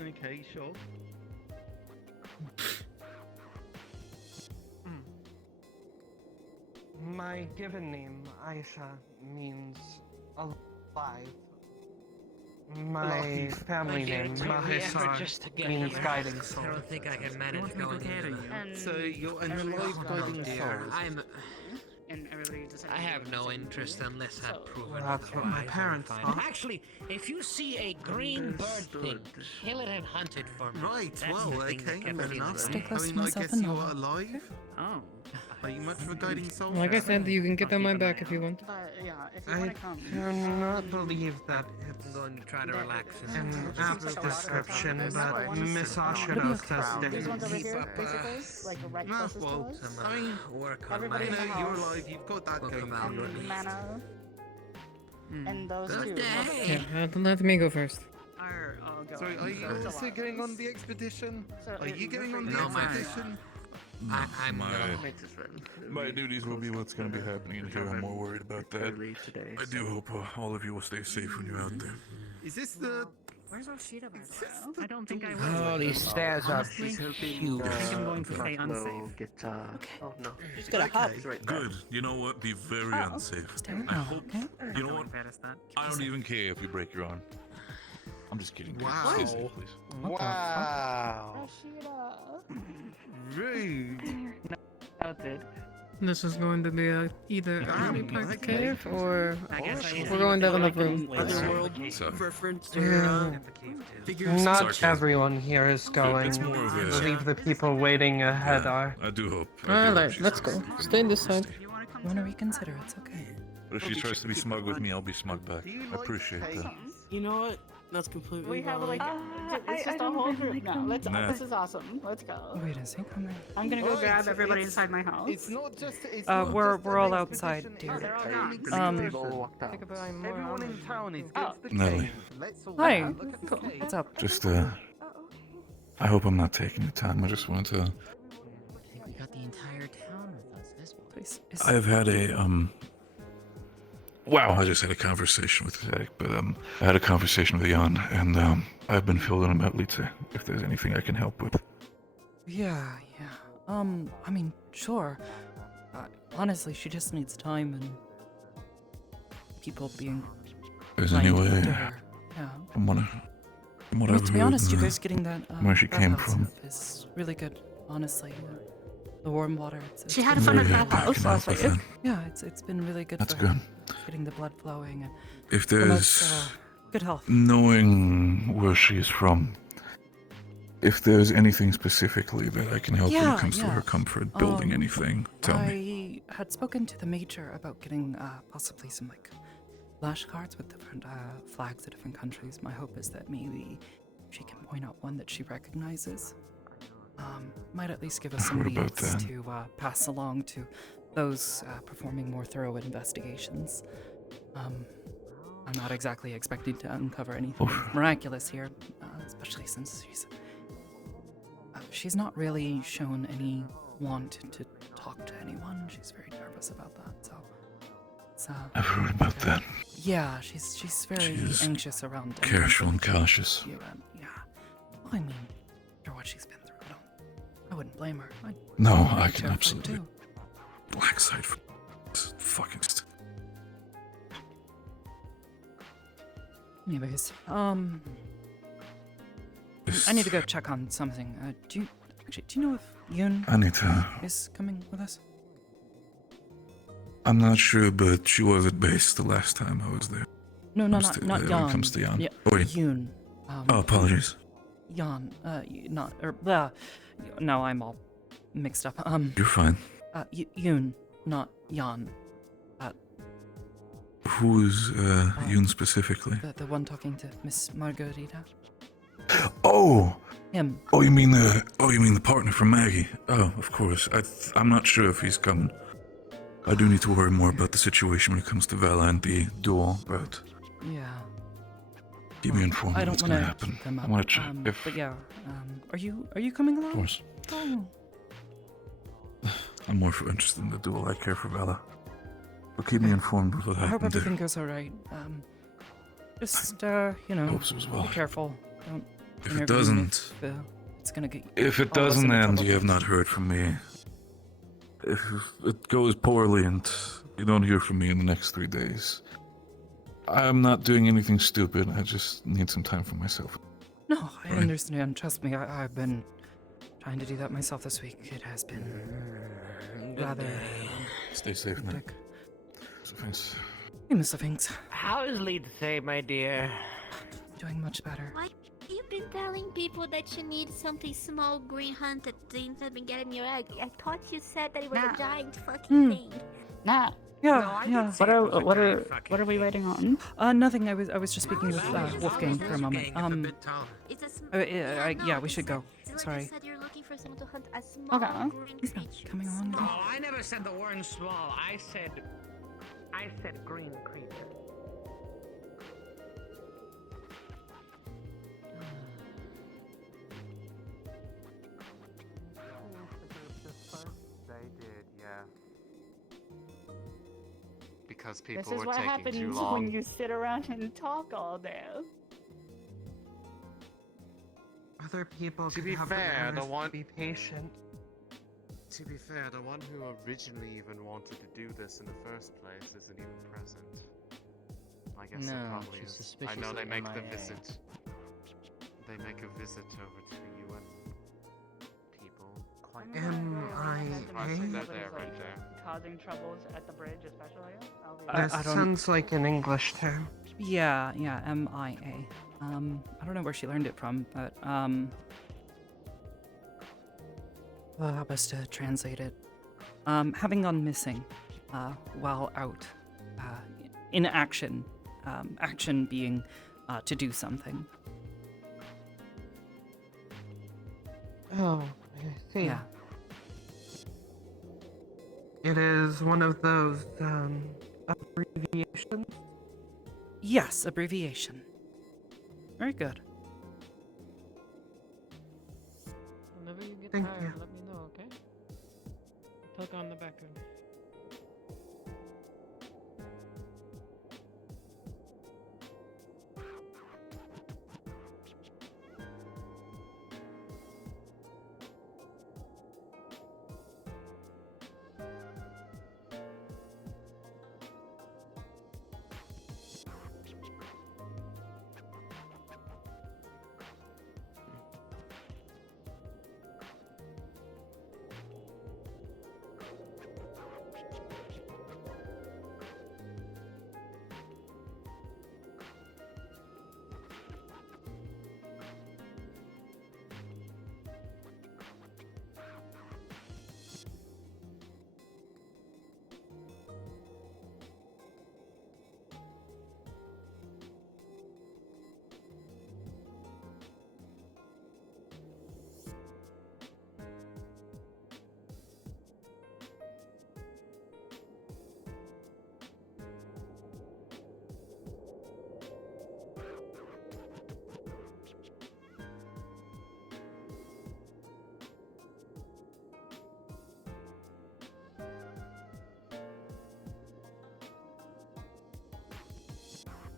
Okay, sure. My given name, Aisha, means alive. My family name, Mahesar, means guiding soul. I don't think I can manage going in. So you're an alive guiding soul. And everybody just I have no interest unless I prove it. That's what my parents thought. Actually, if you see a green bird thing, kill it and hunt it for me. Right, That's well, the thing that okay, kept fair me enough. Stay alive. close I to mean, I myself guess and you know. are alive. Oh. Are you much of a guiding soul? Like I said, you can get on my back if you want. But yeah, if you I want to come. do not believe that it's I'm going to try to relax an and apt description, but Miss It'll be Ashida okay. says These different. ones over here, Keep up, basically, like right Nah, closest to well, us. some I mean, work on everybody you my in know, the you're house. alive. You've got that Book going about for you. And Mana. And those two. Birthday! Yeah, let me go first. Are all going. Sorry, are you So- also going on the expedition? so Are you going on the No, my- expedition? I'm My duties will be what's going to be happening in here. I'm more worried about that. I do hope all of you will stay safe when you're out there. Is this the? Where's Oshida, by the way? I don't think I will. Oh, these stairs are Honestly, huge. I think I'm going to stay unsafe. Oh no. Just gonna hop. Good. You know what? Be very unsafe. Stay with I me, hope. okay? You know what? Embarrass that. I don't even care if you break your arm. I'm just kidding. Wow. Excuse me, please. What the fuck? Wow. Oshida. Rude. Noted. This is going to be either a Damn, really packed okay. cave or I guess I we're going down in the room. Otherworld So, reference Yeah. to figures. Not Sarcasm. everyone here is going. It's more of a- I believe the people waiting ahead yeah, are. I do hope. I do Alright, hope she's let's go. gonna Stay in this stay. side. You want to come You want to too? reconsider? It's okay. But if she tries to be smug with me, I'll be smug back. Do you I like appreciate cake? that. You know what? That's completely We have like valid. it's just a whole group now. Let's. Nah. This is awesome. Let's go. Wait a second. I'm gonna go Right, grab everybody it's- inside my house. It's not just. It's Uh, not we're- just we're an all expedition, outside, dear. it's They're all an gone. expedition. Everyone in town is Oh. against the Natalie. cave. Let's all Hi. look at the cave. What's up? Just, I hope I'm not taking your time. I just wanted to. I think we got the entire town with us this one. Please. I've had a, Wow, I just had a conversation with Zach, but, I had a conversation with Jan, and, I've been filled in about Lita, if there's anything I can help with. Yeah. I mean, sure. Honestly, she just needs time and people being There's kind any way, to her. Yeah. from what I mean, I've to be heard, honest, you guys getting that where she came bathhouse from. up is really good. Honestly, the warm water. It's She had been fun at Maybe that I house can help last with week. that. Yeah, it's been really good. That's for her. good. Getting the blood flowing and If promotes, there's good health. knowing where she's from, if there's anything specifically that I can help when Yeah, it comes to yeah. her comfort, building anything, tell me. I had spoken to the major about getting possibly some like flashcards with different flags of different countries. My hope is that maybe she can point out one that she recognizes. Might at least give us I some heard about leads that. to pass along to those performing more thorough investigations. I'm not exactly expecting to uncover anything miraculous here, especially since she's not really shown any want to talk to anyone. She's very nervous about that, so it's I've heard about that. Yeah, she's very anxious around Careful and cautious. Yeah. Well, I mean, after what she's been through, I wouldn't blame her. No, I can absolutely black side for fucking. Anyways, I need to go check on something. Do you know if Yoon is coming with us? I'm not sure, but she was at base the last time I was there. No, not Jan. When it comes to Jan. Yeah, wait. Yoon. Apologies. Jan. No, I'm all mixed up. You're fine. Yoon, not Jan. Who is Yoon specifically? The one talking to Miss Margarita. Oh. Him. Oh, you mean the partner from Maggie? Oh, of course. I'm not sure if he's coming. I do need to worry more about the situation when it comes to Vela and the duel, but yeah. Keep me informed of what's going to happen. I want to check if. But yeah, are you coming along? Of course. Oh. I'm more interested in the duel. I care for Vela. But keep me informed of what happened. I hope everything goes alright. Just Hope so as well. Be careful. Don't. If it doesn't, it's gonna get. If it doesn't end, you have not heard from me. If it goes poorly and you don't hear from me in the next 3 days, I'm not doing anything stupid. I just need some time for myself. No, I understand. Trust me, I've been trying to do that myself this week. It has been rather. Stay safe, man. Thanks. Hey, Mr. Finks. How is Lindsay, my dear? Doing much better. Why you've been telling people that you need something small, green hunted things that been getting your egg? I thought you said that it was a giant fucking thing. Nah. Yeah. What are we waiting on? Nothing. I was just speaking with Wolfgang for a moment. Yeah, we should go. Sorry. Said you're looking for someone to hunt a small green creature. Coming along. Oh, I never said the word small. I said green creature. They did, yeah. Because people This is were what taking happens too long. when you sit around and talk all day. Other people To could be have fair, the the one- be patient. To be fair, the one who originally even wanted to do this in the first place isn't even present. I guess it probably she's is. I suspiciously know they make the MIA. visit. They make a visit over to you and people quite MIA? They're there, right there. Causing troubles at the bridge, especially. That sounds like an English term. Yeah, MIA. I don't know where she learned it from, but well, how best to translate it? Having gone missing, while out, in action. Action being to do something. Oh, I see. Yeah. It is one of those abbreviations. Yes, abbreviation. Very good. Whenever you get Thank tired, you. let me know, okay? Talk on the back end.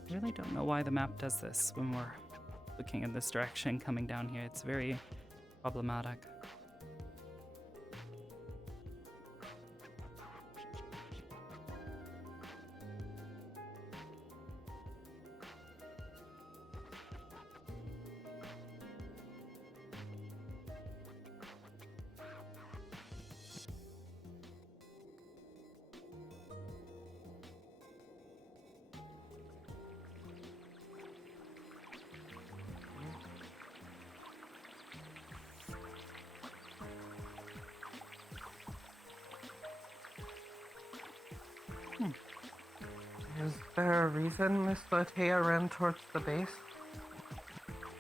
I really don't know why the map does this when we're looking in this direction coming down here. It's very problematic. Is there a reason Miss Latea ran towards the base?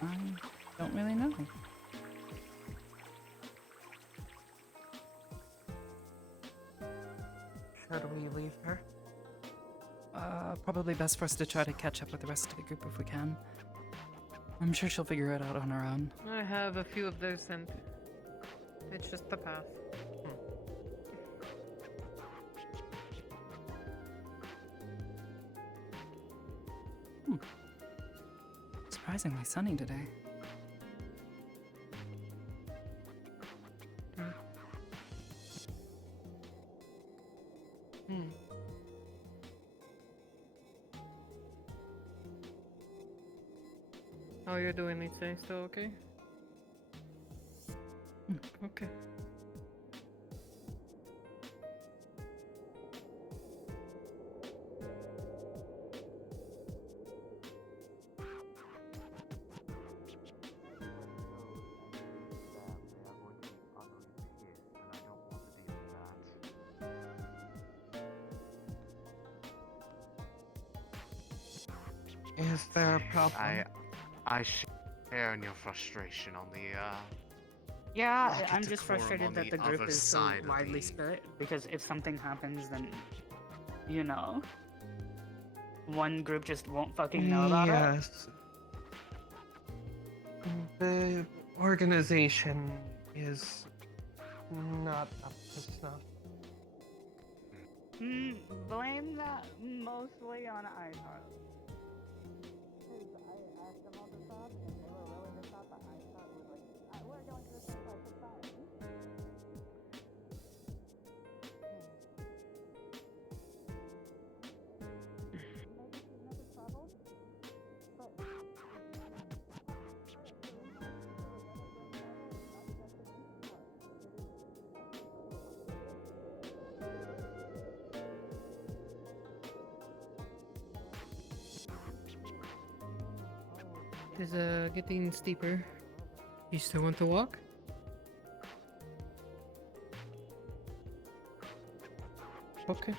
I don't really know. Should we leave her? Probably best for us to try to catch up with the rest of the group if we can. I'm sure she'll figure it out on her own. I have a few of those sent. It's just the path. Surprisingly sunny today. How you're doing, Lisa? Still okay? Okay. Is there a problem? I share in your frustration on the Yeah, Lock I'm it to just quorum frustrated on that the the group other is so side of widely the- split, because if something happens, then, you know, one group just won't fucking know about it. Yes. The organization is not up to snuff. Blame that mostly on iHeart. Because I asked them all to stop, and they were willing to stop, but iHeart was like, we're going to the same place, it's fine. Maybe she's never traveled, but... It is getting steeper. You still want to walk? Okay.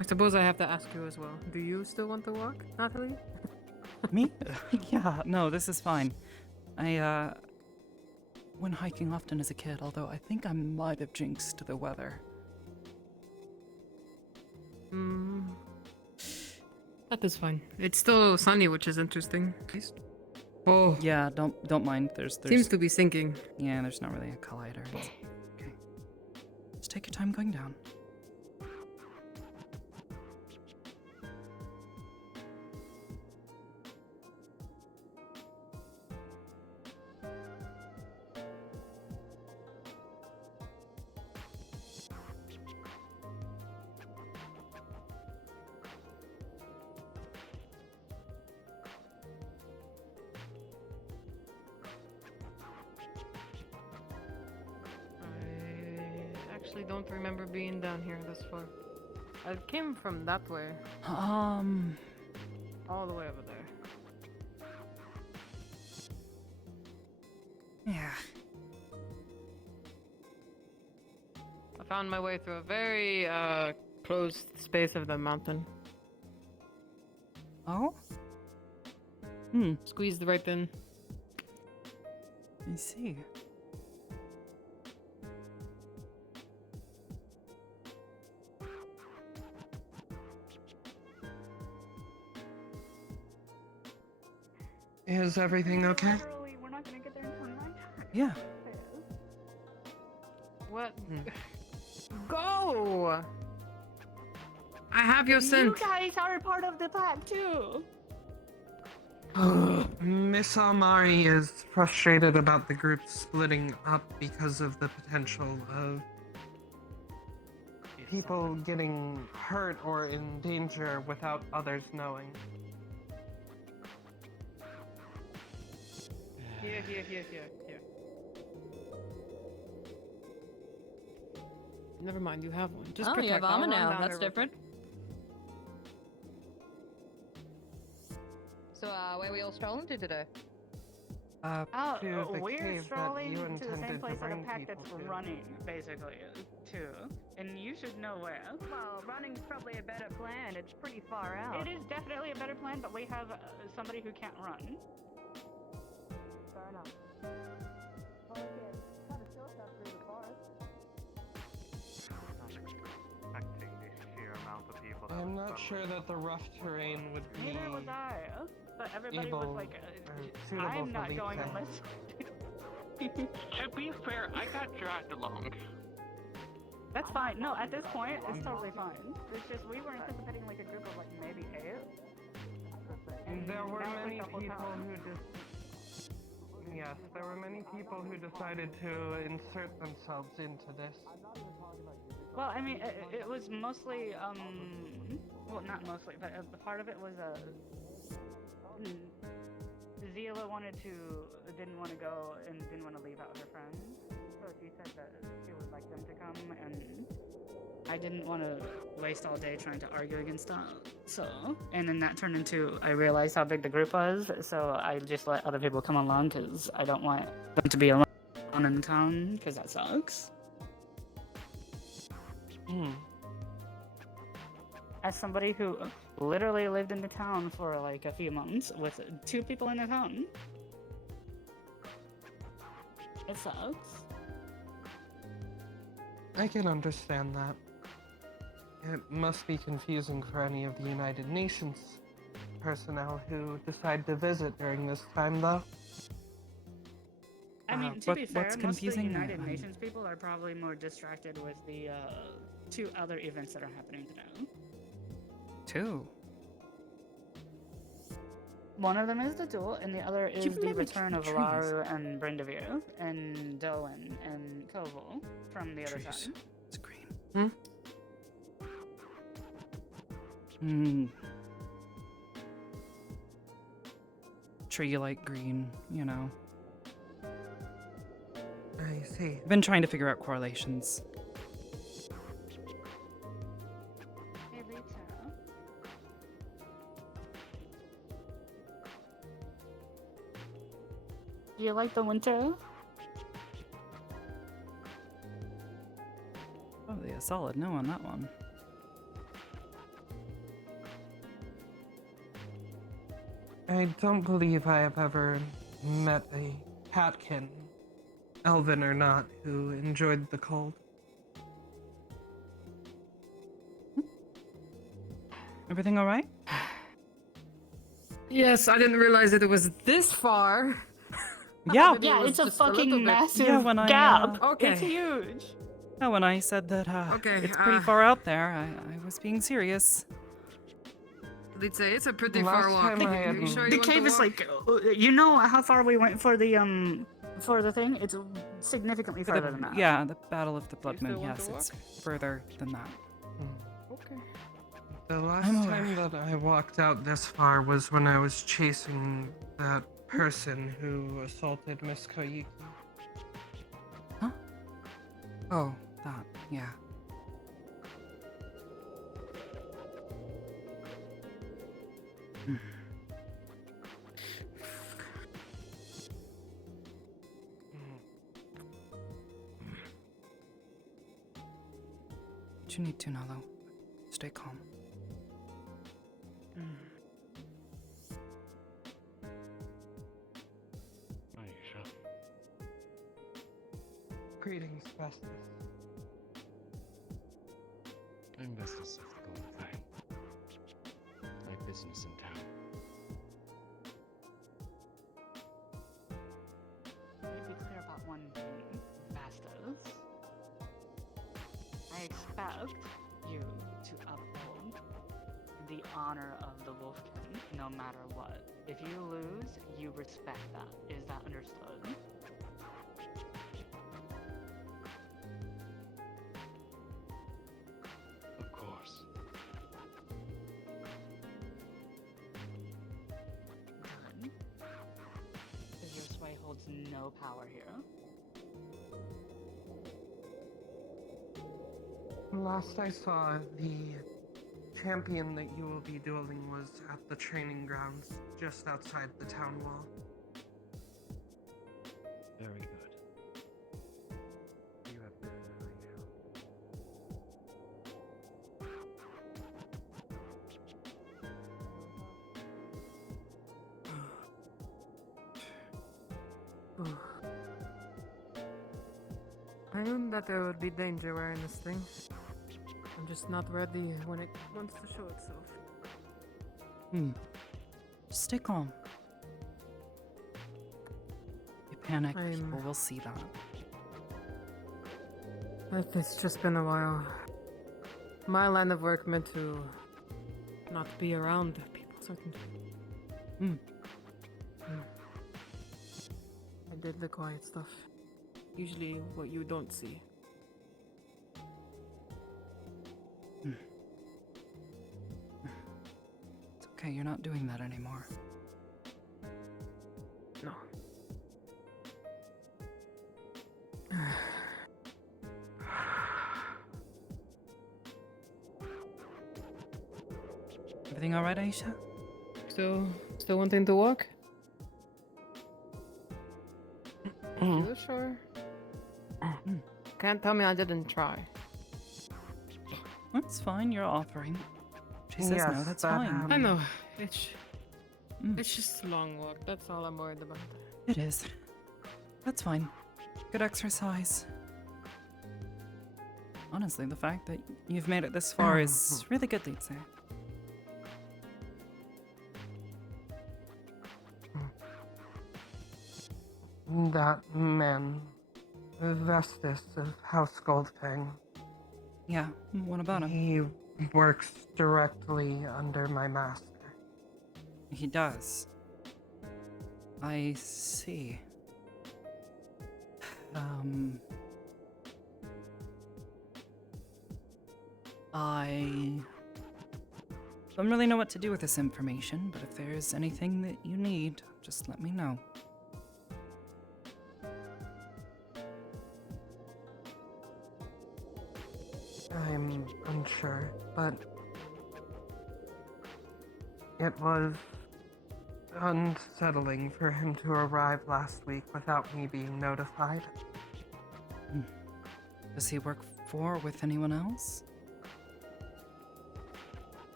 I suppose I have to ask you as well. Do you still want to walk, Natalie? Me? Yeah, no, this is fine. I went hiking often as a kid, although I think I might have jinxed the weather. That is fine. It's still sunny, which is interesting. Oh. Yeah, don't mind. There's Seems to be sinking. Yeah, there's not really a collider. It's okay. Just take your time going down. I don't remember being down here this far. I came from that way. All the way over there. Yeah. I found my way through a very closed space of the mountain. Oh? Squeezed right in. I see. Is everything okay? We're not gonna get there in 29 times. Yeah. What? Go! I have your scent. You guys are a part of the pack too. Miss Almari is frustrated about the group splitting up because of the potential of people getting hurt or in danger without others knowing. Here. Never mind, you have one. Just Oh, you have protect Amma them. now. That's different. So, where are we all strolling to today? To the We're cave that strolling you to the intended same to place that a bring pack people that's to. running, basically, too. And you should know where. Well, running's probably a better plan. It's pretty far out. It is definitely a better plan, but we have somebody who can't run. Fair enough. Expecting the sheer amount of people. I'm not sure that the rough terrain would be Neither was I, but everybody able was like, or suitable I'm for not leap going thing. unless... To be fair, I got dragged along. That's fine. No, at this point, it's totally fine. It's just we were anticipating like a group of like maybe 8. And There were now many it's double people time. who just... Yes, there were many people who decided to insert themselves into this. Well, I mean, it was mostly, well, not mostly, but part of it was, Zila didn't want to go and didn't want to leave out her friends. So she said that she would like them to come, and I didn't want to waste all day trying to argue against that. So, and then that turned into, I realized how big the group was, so I just let other people come along because I don't want them to be alone in town, because that sucks. As somebody who literally lived in the town for like a few months with 2 people in the town, it sucks. I can understand that. It must be confusing for any of the United Nations personnel who decide to visit during this time, though. I mean, to be fair, what's most confusing? of the United Nations people are probably more distracted with the 2 other events that are happening today. 2. One of them is the duel, and the other is the return of Laru and Brindavir, and Doan and Koval from the other side. It's green. Tree like green, you know. I see. I've been trying to figure out correlations. Hey, Lita. Do you like the winter? Oh, yeah, solid no on that one. I don't believe I have ever met a catkin, elven or not, who enjoyed the cold. Everything all right? Yes, I didn't realize that it was this far. Yeah. Yeah, it's a just a little fucking bit. massive Yeah, when I, gap. Okay. It's huge. No, when I said that Okay, it's pretty far out there, I was being serious. They'd say it's a pretty Last far walk. time I Are you had- sure you The want to cave is walk? like, you know how far we went for the thing? It's significantly For further than that. Yeah, the Battle of the still Bloodmoon, want yes, to it's further than that. Okay. The last I'm time that I walked out this far was when I was chasing that person who assaulted Miss Koyuki. Huh? Oh, that, yeah. What you need to, Nalo. Stay calm. Aisha. Greetings, Festus. I'm Vestus of the Golden Fang. I have business in town. To be clear about one thing, Bastos. I I expect you to uphold the honor of the Wolfkin no matter what. If you lose, you respect that. Is that understood? Of course. Good. Because your sway holds no power here. Last I saw, the champion that you will be dueling was at the training grounds, just outside the town wall. Very good. You have been I knew that there would be danger wearing this thing. I'm just not ready when it wants to show itself. Just stay calm. You panic, people will see that. It's just been a while. My line of work meant to not be around people, certainly. I did the quiet stuff. Usually what you don't see. It's okay, you're not doing that anymore. No. Everything alright, Aisha? Still wanting to walk? You sure? Can't tell me I didn't try. That's fine, you're offering. She says no, that's fine. I know. It's just a long walk. That's all I'm worried about. It is. That's fine. Good exercise. Honestly, the fact that you've made it this far is really good, Lisa. That man, Vestus of House Goldfang. Yeah, what about him? He works directly under my master. He does. I see. I don't really know what to do with this information, but if there's anything that you need, just let me know. I'm unsure, but it was unsettling for him to arrive last week without me being notified. Does he work for or with anyone else?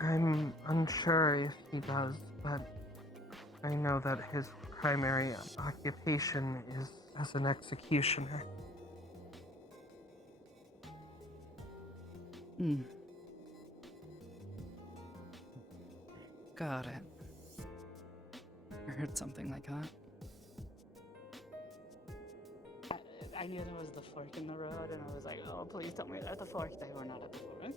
I'm unsure if he does, but I know that his primary occupation is as an executioner. Got it. I heard something like that. I knew there was the fork in the road, and I was like, oh, please tell me they're at the fork. They were not at the fork.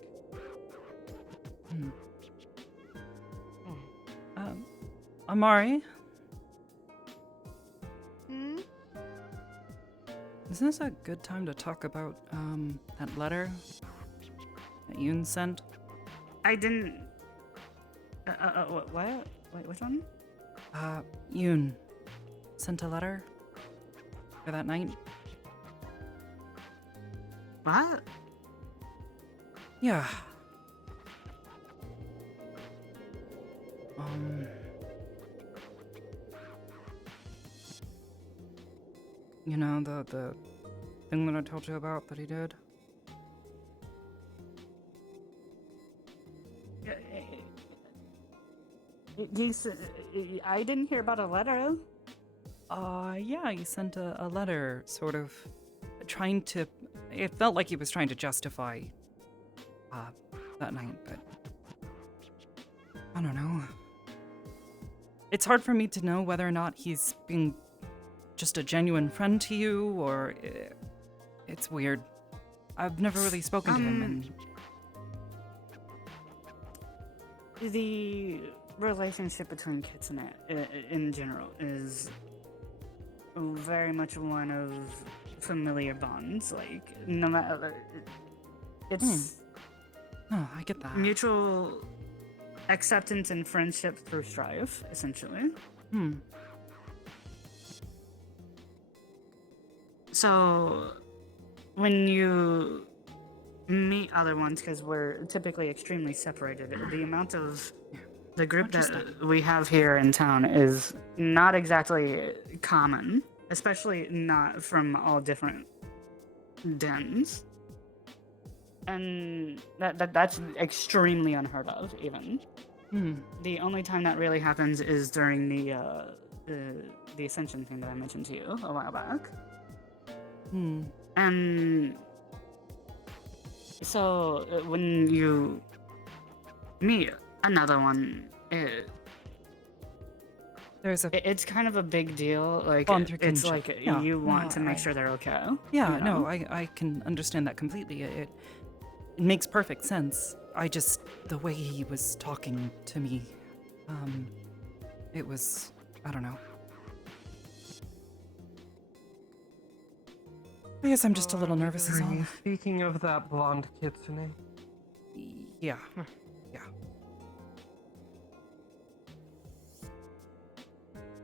Amari? Hmm? Isn't this a good time to talk about, that letter that Yoon sent? I didn't... what? Wait, which one? Yoon sent a letter for that night. What? Yeah. You know, the thing that I told you about that he did? I didn't hear about a letter. Yeah, he sent a letter, sort of trying to... It felt like he was trying to justify that night, but... I don't know. It's hard for me to know whether or not he's being just a genuine friend to you, or... It's weird. I've never really spoken to him, and the relationship between Kitsune in general is very much one of familiar bonds. Like, no matter, it's oh, I get that. mutual acceptance and friendship through strife, essentially. So, when you meet other ones, because we're typically extremely separated, the amount of the group that we have here in town is not exactly common, especially not from all different dens. And that's extremely unheard of, even. The only time that really happens is during the Ascension thing that I mentioned to you a while back. And so when you meet another one, it's kind of a big deal. Like, it's like you want to make sure they're okay. Yeah, you know? no, I can understand that completely. It makes perfect sense. The way he was talking to me, it was, I don't know. I guess I'm just a little nervous is Are all. you speaking of that blonde kitsune? Yeah. Yeah.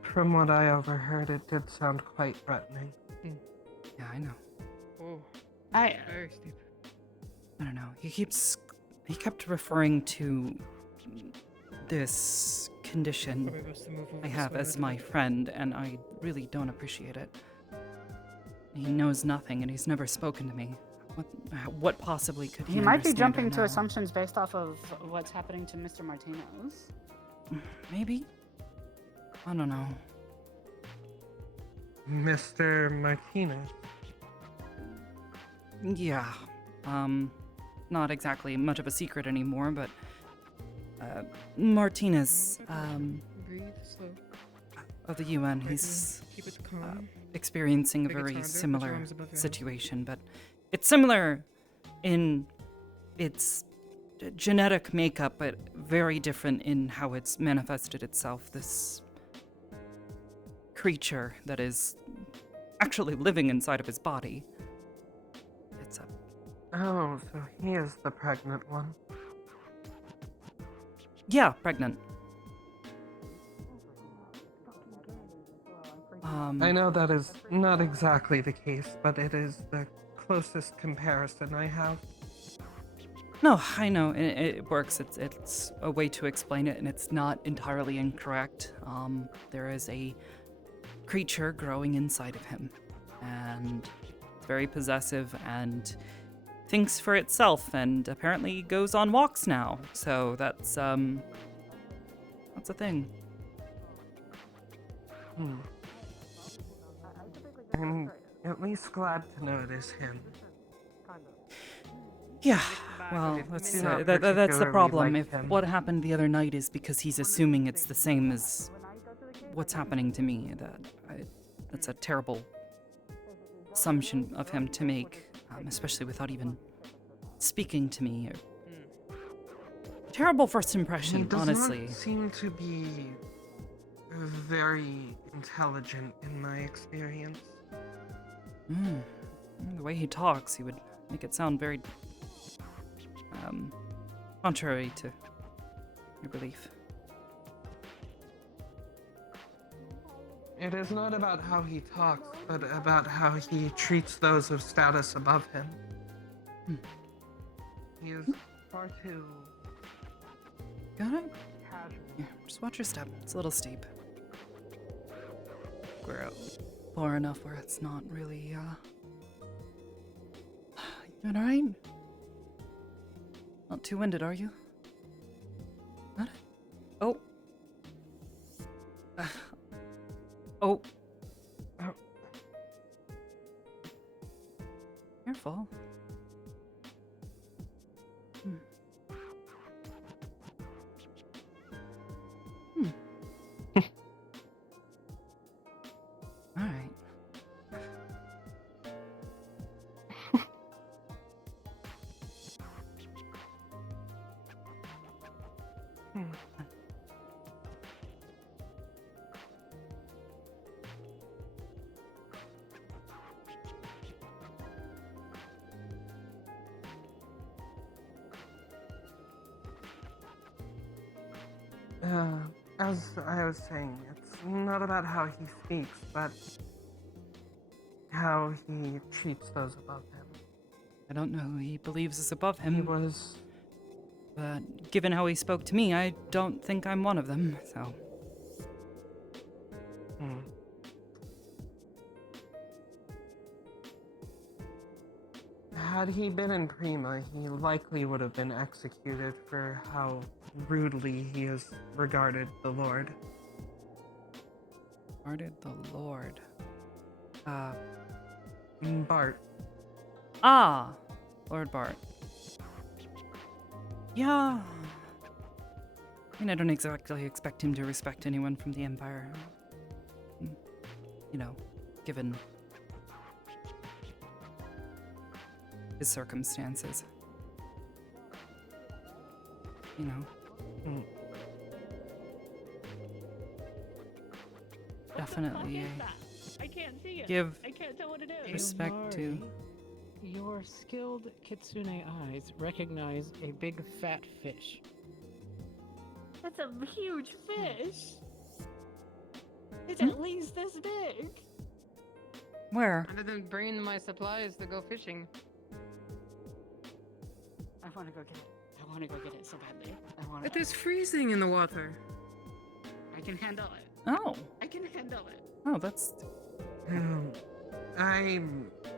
From what I overheard, it did sound quite threatening. Yeah, I know. Oh. Very steep. I don't know. He kept referring to this condition I have as my friend, and I really don't appreciate it. He knows nothing, and he's never spoken to me. What possibly could he He might be understand or jumping to know? assumptions based off of what's happening to Mr. Martinez. Maybe? I don't know. Mr. Martinez. Yeah. Not exactly much of a secret anymore, but Martinez, Breathe slow. of the UN, he's Keep it calm. experiencing a Big guitar, very there, put your similar arms above your head. situation, but it's similar in its genetic makeup, but very different in how it's manifested itself. This creature that is actually living inside of his body. It's a Oh, so he is the pregnant one. yeah, pregnant. I know that is not exactly the case, but it is the closest comparison I have. No, I know it works. It's a way to explain it, and it's not entirely incorrect. There is a creature growing inside of him, and it's very possessive and thinks for itself, and apparently goes on walks now. So that's a thing. I'm at least glad to know it is him. Yeah, well, that's the problem. If what happened the other night is because he's assuming it's the same as what's happening to me, that's a terrible assumption of him to make, especially without even speaking to me. Terrible first impression, He does honestly. not seem to be very intelligent in my experience. The way he talks, he would make it sound very contrary to your belief. It is not about how he talks, but about how he treats those of status above him. He is far too Got it? casual. Yeah, just watch your step. It's a little steep. We're out far enough where it's not really, You alright? Not too winded, are you? Got it? Oh. Oh. Oh. Careful. Alright. As I was saying, it's not about how he speaks, but how he treats those above him. I don't know who he believes is above him. He was... But given how he spoke to me, I don't think I'm one of them, so... Had he been in Prima, he likely would have been executed for how rudely he has regarded the Lord. Regarded the Lord. Bart. Ah! Lord Bart. Yeah. I mean, I don't exactly expect him to respect anyone from the Empire. You know, given his circumstances. You know. Definitely I can't see it. give I can't tell what it is. respect to. Your skilled kitsune eyes recognize a big fat fish. That's a huge fish. It's at least this big. Where? Other than bringing my supplies to go fishing. I want to go get it. I want to go get it so badly. I want But there's freezing in the water. I can handle it. Oh. I can handle it. Oh, that's... I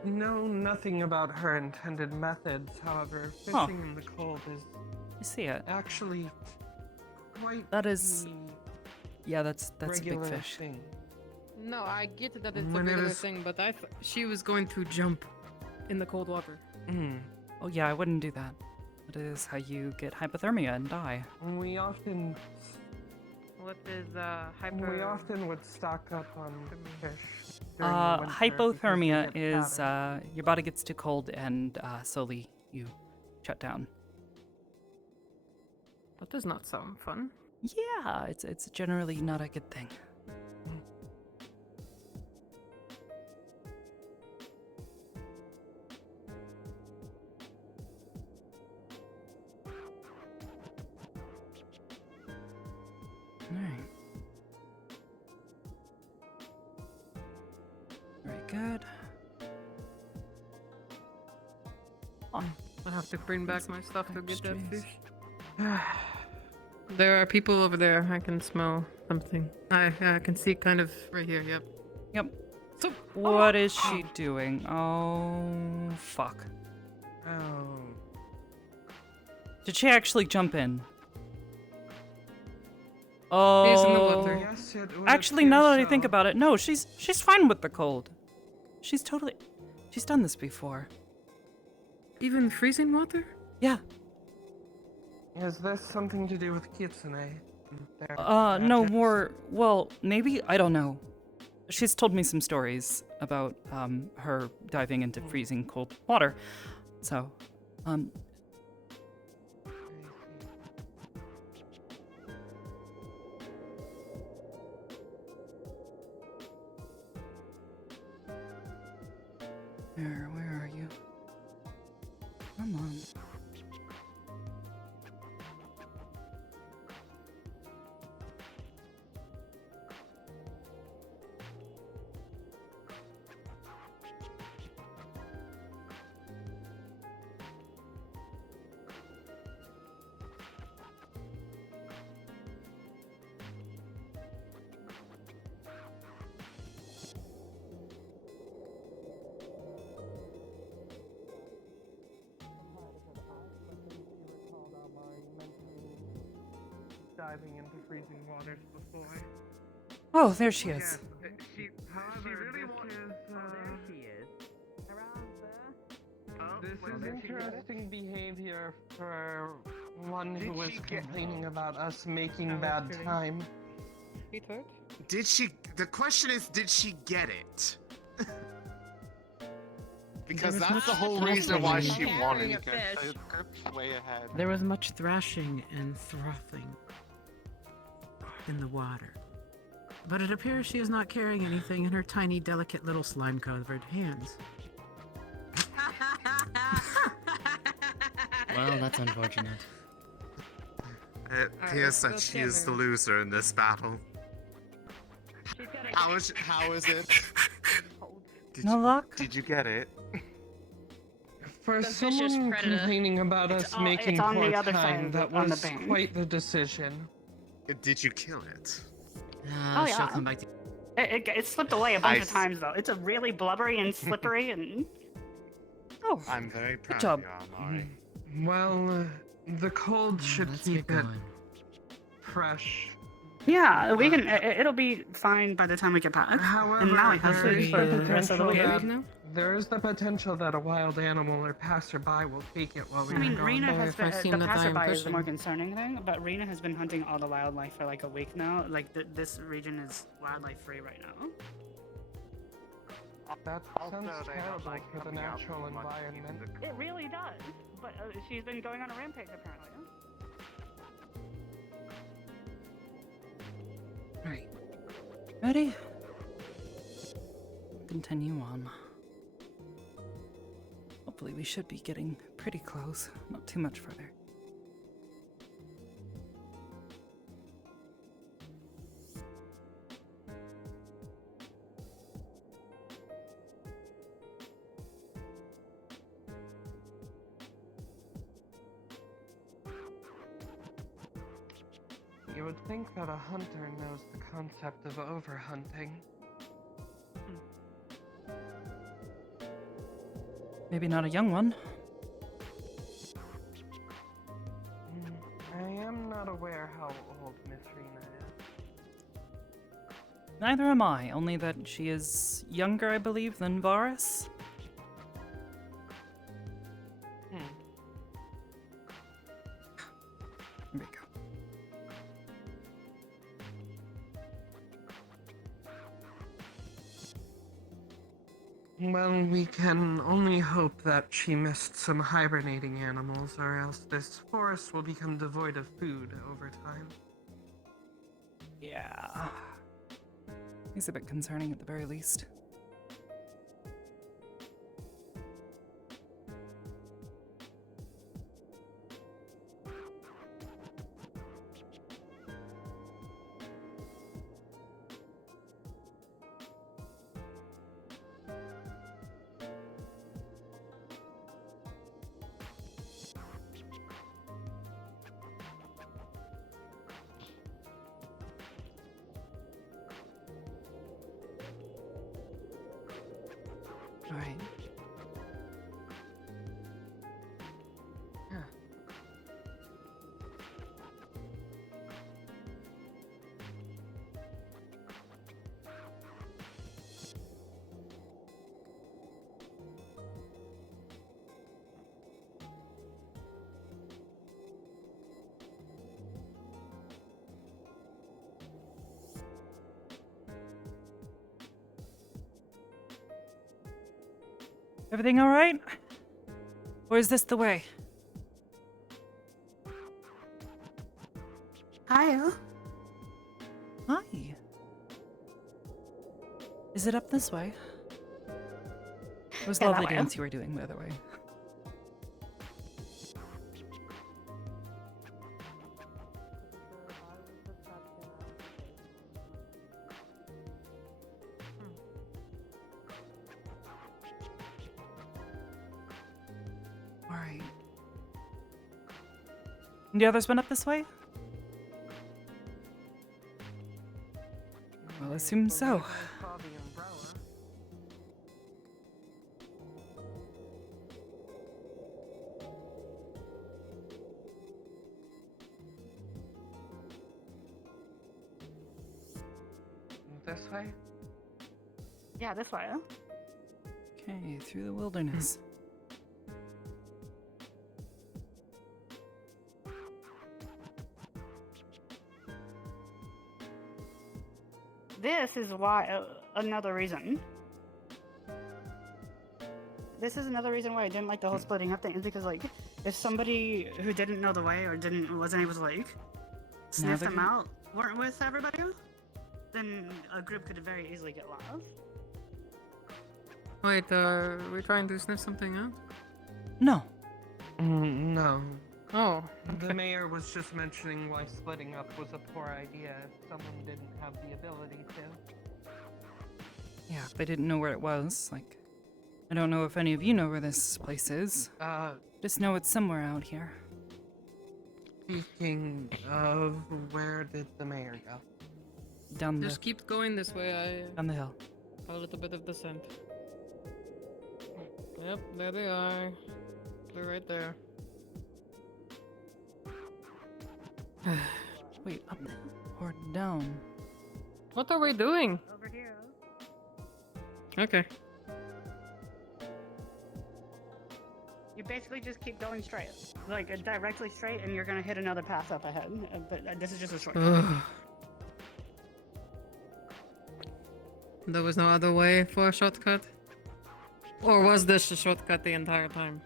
know nothing about her intended methods, however, fishing in the cold is... I see it. Actually quite That is... Yeah, that's a big regular fish. thing. No, I get that it's When a it regular was- thing, but she was going to jump in the cold water. Oh yeah, I wouldn't do that. That is how you get hypothermia and die. We often What is We often would stock up on fish. during the winter because we Hypothermia get is fatter. your body gets too cold and slowly you shut down. That does not sound fun. Yeah, it's generally not a good thing. Alright. Very good. I have to bring back my stuff to get that Extras. fish. There are people over there. I can smell something. I can see kind of right here. Yep. Yep. So what is she doing? Oh fuck. Oh. Did she actually jump in? Oh. She's in the water. Yes, it would Actually, appear now that I so. think about it, no, she's fine with the cold. She's done this before. Even freezing water? Yeah. Is this something to do with Kitsune? Their No magics? more. Well, maybe I don't know. She's told me some stories about her diving into freezing cold water. So, Where are you? Come on. Diving into freezing waters before. Oh, there she is. She really This is interesting behavior for one who was complaining about us making bad time. Did she? The question is, did she get it? Because There was that's much the whole thrashing reason why and- she wanted a it. fish. Way ahead. There was much thrashing and frothing in the water. But it appears she is not carrying anything in her tiny, delicate little slime-covered hands. Well, that's unfortunate. It appears that she is the loser in this battle. How is it? No luck? Did you get it? For The vicious someone predator. complaining about us making it's on the poor other side time, of that on the was bank. quite the decision. Did you kill it? Oh, She'll yeah. come back to... It slipped away a bunch of times though. It's a really blubbery and slippery and. Oh, I'm very proud job. of you, Amari. Well, the cold should let's keep get it going. fresh. Yeah, we can. It'll be fine by the time we get back. However, and now we have there food is for the the rest of the potential week. that there is the potential that a wild animal or passerby will take it while we I mean, are gone. Rena Well, has if I been. seem The that I am passerby is the pushing. more concerning thing, but Rena has been hunting all the wildlife for like a week now. Like this region is wildlife free right now. That Also, sounds they don't terrible like for the coming out natural too much environment. into the It really does. But she's been going on a rampage apparently. Right. Ready? Continue on. Hopefully we should be getting pretty close. Not too much further. You would think that a hunter knows the concept of overhunting. Maybe not a young one. I am not aware how old Miss Rena is. Neither am I, only that she is younger, I believe, than Varus. There we go. Well, we can only hope that she missed some hibernating animals, or else this forest will become devoid of food over time. Yeah. He's a bit concerning at the very least. All right. Everything all right? Or is this the way? Hi. Hi. Is it up this way? It was a Yeah, lovely that way. dance you were doing, by the way. All right. And the others went up this way? Well, I assume so. This way? Yeah, this way. Okay, through the wilderness. This is why another reason. This is another reason why I didn't like the whole splitting up thing. Is because like, if somebody who didn't know the way or wasn't able to like sniff they're them gonna- out weren't with everybody, then a group could very easily get lost. Wait, we're trying to sniff something out? No. No. Oh. The mayor was just mentioning why splitting up was a poor idea if someone didn't have the ability to. Yeah, if they didn't know where it was. Like, I don't know if any of you know where this place is. Just know it's somewhere out here. Speaking of, where did the mayor go? Down the... Just keep going this way. Down the hill. A little bit of descent. Yep, there they are. They're right there. Wait, up or down? What are we doing? Over here. Okay. You basically just keep going straight, like directly straight, and you're gonna hit another path up ahead. But this is just a shortcut. There was no other way for a shortcut? Or was this a shortcut the entire time?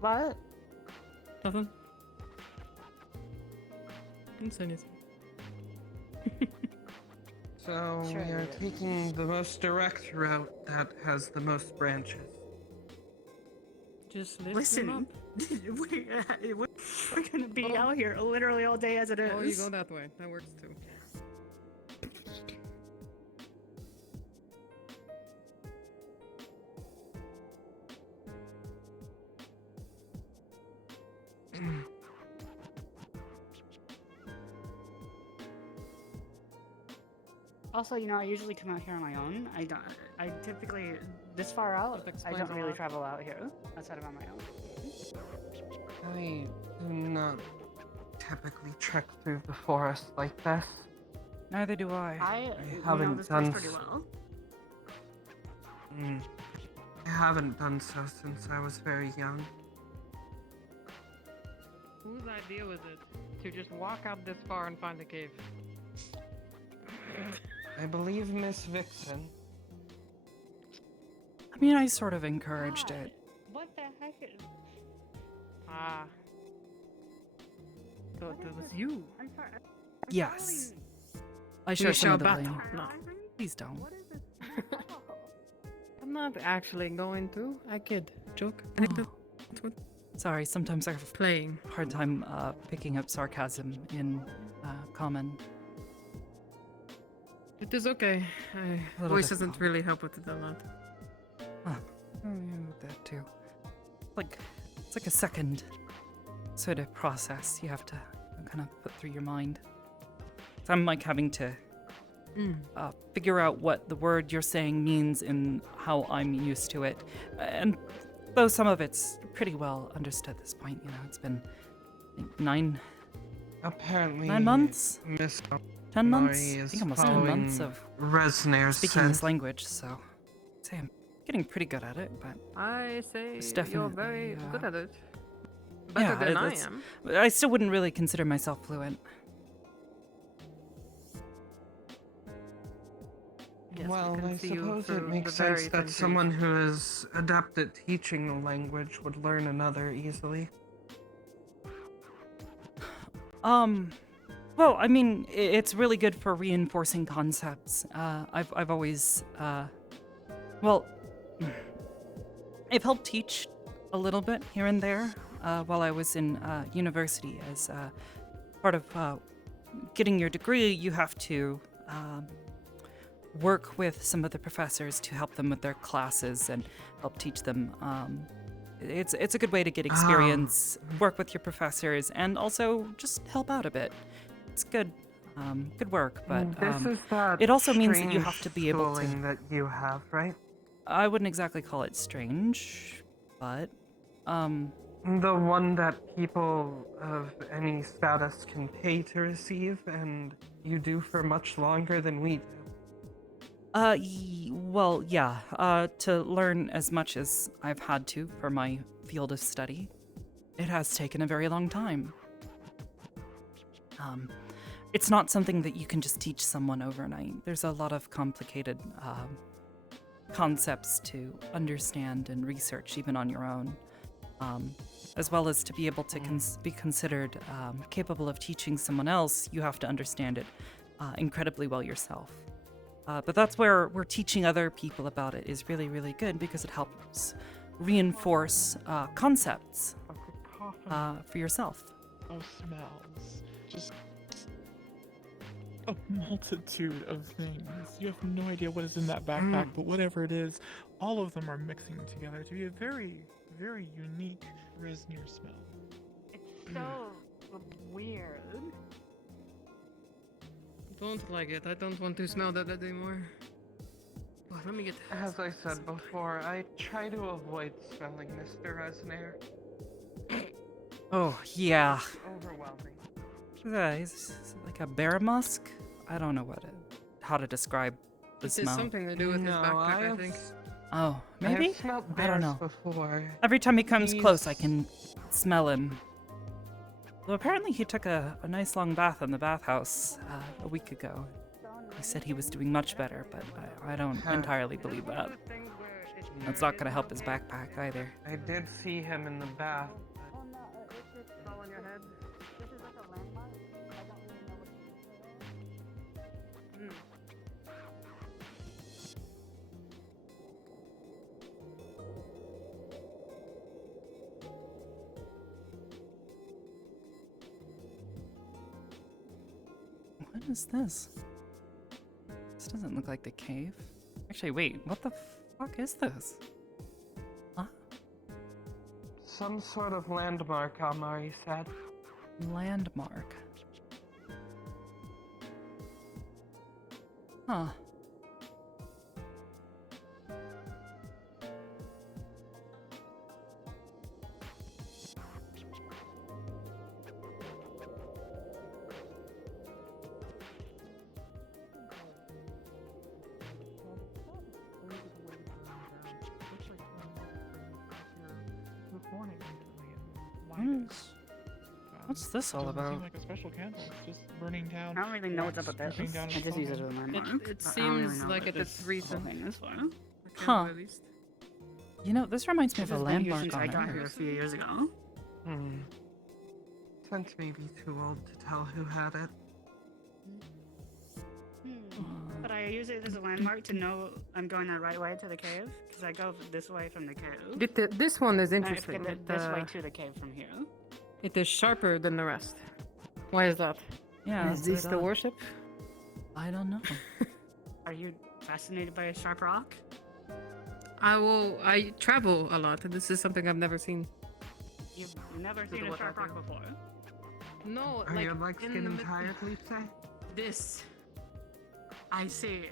What? Nothing. Didn't say anything. So Sure we are you did. taking the most direct route that has the most branches. Just lift Listen, them we're gonna be out here literally all day as it is. up. Oh, you go that way. That works too. Also, you know, I usually come out here on my own. I typically, this far out, That I explains don't a really lot. travel out here outside of on my own. I do not typically trek through the forest like this. Neither do I. I know haven't this place done pretty well. I haven't done so since I was very young. Whose idea was it to just walk out this far and find a cave? I believe Miss Vixen. I mean, I sort of encouraged it. What the heck? Ah. So it was you. I'm sorry. Yes. I We share some of the shall blame. battle. No. Please don't. I'm not actually going to. I kid. Joke. Oh. Sorry, sometimes I have Playing. a hard time picking up sarcasm in common. It is okay. little Voice bit doesn't wrong. really help with it a lot. Huh. Oh, yeah, that too. It's like a second sort of process you have to kind of put through your mind. So I'm like having to figure out what the word you're saying means and how I'm used to it. And though some of it's pretty well understood at this point, you know, it's been I think, 9 months? Miss 10 months? Mori I is think almost 10 following months of Resner's speaking this scent. language, so I'd say I'm getting pretty good at it, but I say it's you're definitely, very good at it. yeah, Better than I it's- am. I still wouldn't really consider myself fluent. Yes, we Well, can I see you suppose through it makes the very sense that thin someone who is adept at teaching a language would learn another easily. Well, I mean, it's really good for reinforcing concepts. I've always, well, I've helped teach a little bit here and there while I was in university. As part of getting your degree, you have to work with some of the professors to help them with their classes and help teach them. It's a good way to get experience, work with your professors, and also just help out a bit. It's good, good work, but This is that it also means that you strange have to be able schooling to. that you have, right? I wouldn't exactly call it strange, but The one that people of any status can pay to receive, and you do for much longer than we do. Well, yeah, to learn as much as I've had to for my field of study, it has taken a very long time. It's not something that you can just teach someone overnight. There's a lot of complicated concepts to understand and research even on your own, as well as to be able to be considered capable of teaching someone else. You have to understand it incredibly well yourself. But that's where we're teaching other people about it is really, really good because it helps reinforce concepts. for yourself. Of smells. Just a multitude of things. You have no idea what is in that backpack, but whatever it is, all of them are mixing together to be a very, very unique Resnir smell. It's so weird. Don't like it. I don't want to smell that anymore. Well, let me get. As I said before, I try to avoid smelling Mr. Resnir. Oh, yeah. It's overwhelming. He's like a bear musk? I don't know how to describe the This smell. has something to do with his backpack, I think. Oh, I maybe? have smelled I don't bears know. before. Every time he comes close, I can smell him. Well, apparently he took a nice long bath in the bathhouse a week ago. He said he was doing much better, but I don't entirely believe that. That's not going to help his backpack either. I did see him in the bath. What is this? This doesn't look like the cave. Actually, wait, what the fuck is this? Huh? Some sort of landmark, Amari said. Landmark. Huh. What's this all Doesn't about? seem like a special candle. It's just burning down. I don't really know what's up with this. dripping down I his just use it as a phone. landmark. It but I don't really seems know like what it's this recent. whole thing is for. Huh. At least. You know, this reminds me of This a has been here landmark since I on got here a Earth. few years ago. Since maybe too old to tell who had it. But I use it as a landmark to know I'm going the right way to the cave, because I go this way from the cave. This one is And I interesting. get this way to the cave from here. It is sharper than the rest. Why is that? Yeah, Is that's this it, the worship? I don't know. Are you fascinated by a sharp rock? I travel a lot, and this is something I've never seen. You've never To seen the a what sharp I rock do. before? No, Are your legs in getting the tired, Lisa? This. I see.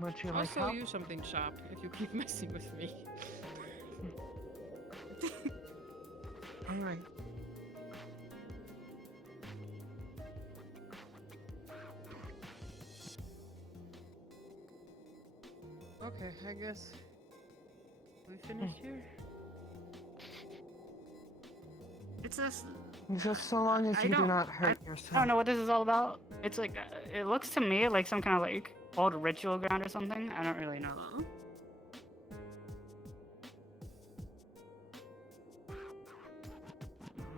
Would you I'll like show help? you something sharp if you keep messing with me. Alright. Okay, I guess we finished here. It's this. Just so long as I you do don't- not hurt I yourself. don't know what this is all about. It's like, it looks to me like some kind of like old ritual ground or something. I don't really know though.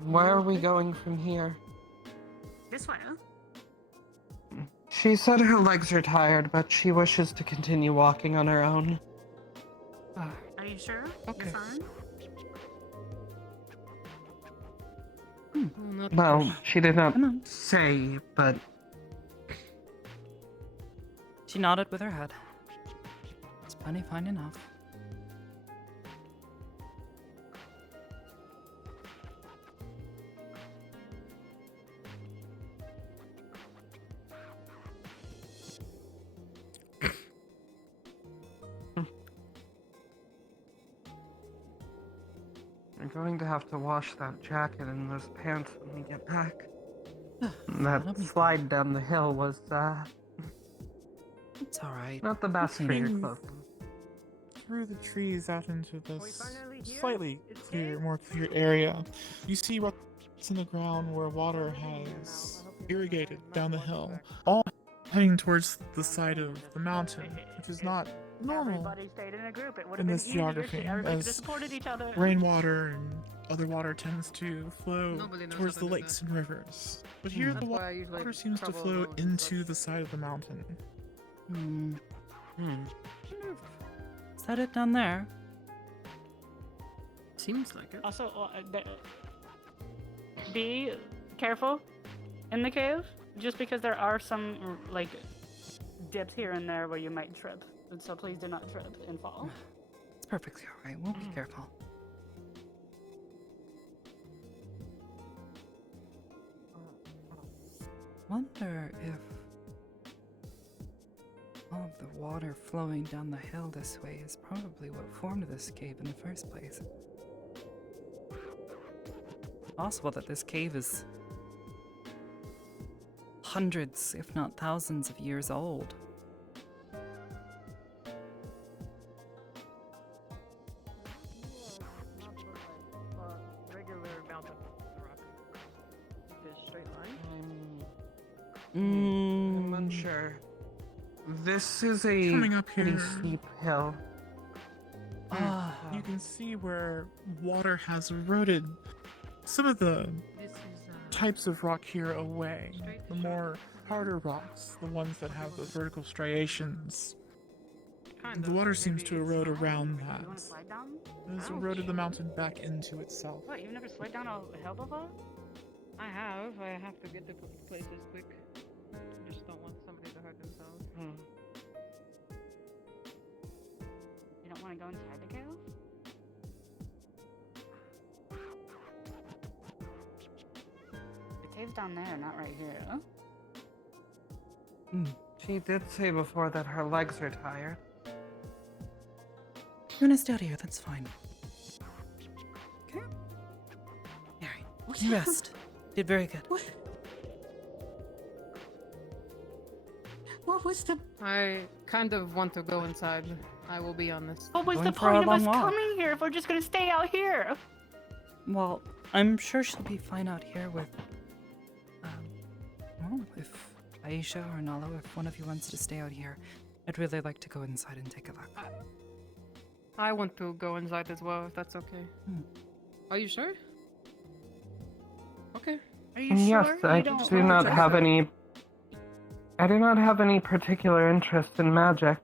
Where are we going from here? This way, huh? She said her legs are tired, but she wishes to continue walking on her own. Are you sure? Okay. You're fine? Well, she did not say, but She nodded with her head. It's plenty fine enough. we're going to have to wash that jacket and those pants when we get back. That'll That be slide down the hill was, It's alright. not the best for your Mm. clothing. Through the trees out into this slightly clear, more clear area, you see what's in the ground where water has irrigated down the hill, all heading towards the side of the mountain, which is not normal Everybody stayed in a group. It would in have been this easier if geography, everybody could have as supported each other. rainwater and other water tends to flow Nobody knows towards how the to do lakes and rivers. But here That's the why I usually water seems to travel flow alone, into the side of the mountain. Is that it down there? Seems like it. Also, be careful in the cave, just because there are some like dips here and there where you might trip. And so please do not trip and fall. It's perfectly alright. We'll be careful. Wonder if all of the water flowing down the hill this way is probably what formed this cave in the first place. Possible that this cave is hundreds, if not thousands of years old. Regular mountain rock. This straight line. I'm unsure. This is a Coming up pretty here. steep hill. You can see where water has eroded some of the types of rock here away. The more harder rocks, the ones that have those vertical striations. The water seems to erode around that. You want to slide down? It has eroded the mountain back into itself. What? You've never slid down a hill before? I have. I have to get to places quick. I just don't want somebody to hurt themselves. You don't want to go inside the cave? The cave's down there, not right here. She did say before that her legs are tired. You wanna stay out here, that's fine. Okay. Alright. Rest. Did very good. What was the... I kind of want to go inside. I will be honest. What was Going the for a point of us long walk. coming here if we're just gonna stay out here? Well, I'm sure she'll be fine out here with, well, if Aisha or Nalo, if one of you wants to stay out here, I'd really like to go inside and take a look. I want to go inside as well, if that's okay. Are you sure? Okay. Are you Yes, sure? I You don't do not want have to- any. I do not have any particular interest in magic.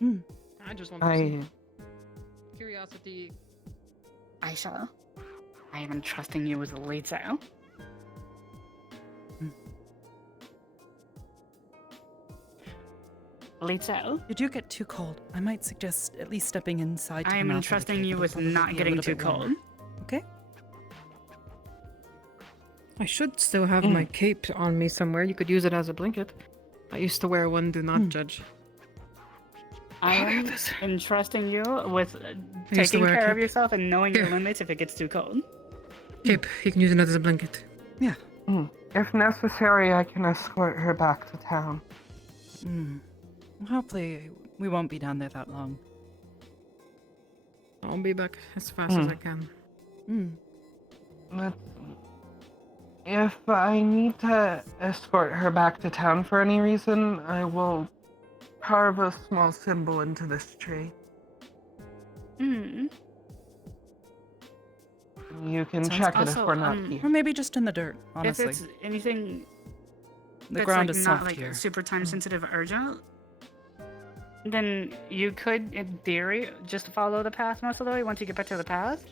I just want to see. I Curiosity. Aisha, I am entrusting you with Lisa. Lisa, If you get too cold, I might suggest at least stepping inside to I the am mouth of the entrusting cave. you It'll with probably not be a getting little too bit warmer. cold. Okay? I should still have my cape on me somewhere. You could use it as a blanket. I used to wear one, do not judge. I am entrusting you with used to taking wear a care of cape. yourself and knowing your Here. limits if it gets too cold. Cape, you can use it as a blanket. Yeah. If necessary, I can escort her back to town. Hopefully, we won't be down there that long. I'll be back as fast as I can. Let's see. If I need to escort her back to town for any reason, I will carve a small symbol into this tree. You can Sounds check good. it if Also, we're not um, here. Or maybe just in the dirt, honestly. If it's anything The that's ground like is not soft like here. super time sensitive or urgent, then you could, in theory, just follow the path most of the way once you get back to the path.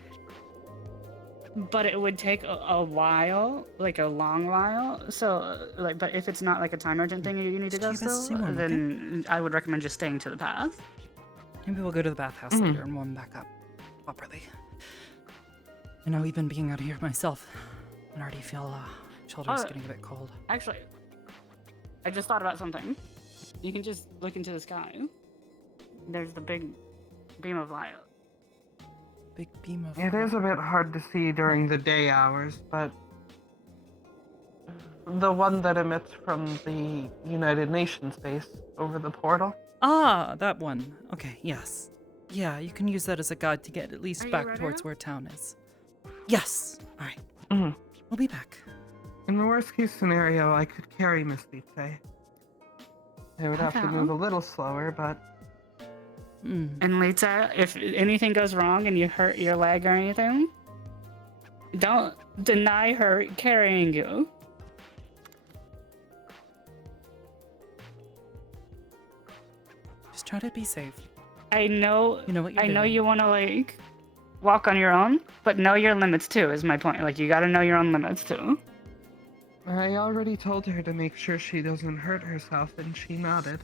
But it would take a while, like a long while. So, like, but if it's not like a time urgent thing you need to go Just keep us still, singing, then I would recommend just staying to the path. Maybe we'll go to the bathhouse later and warm back up properly. You know, even being out here myself, I already feel shoulders getting a bit cold. Actually, I just thought about something. You can just look into the sky. There's the big beam of light. Big beam of It is a bit hard to see during the day hours, but the one that emits from the United Nations base over the portal. Ah, that one. Okay, yes. Yeah, you can use that as a guide to get at least Are you back ready towards now? where town is. Yes. All right. We'll be back. In the worst case scenario, I could carry Miss Vite. I would have to move a little slower, but And Lita, if anything goes wrong and you hurt your leg or anything, don't deny her carrying you. Just try to be safe. I know. You know what you're I know doing. you want to like walk on your own, but know your limits too, is my point. Like, you gotta know your own limits too. I already told her to make sure she doesn't hurt herself, and she nodded.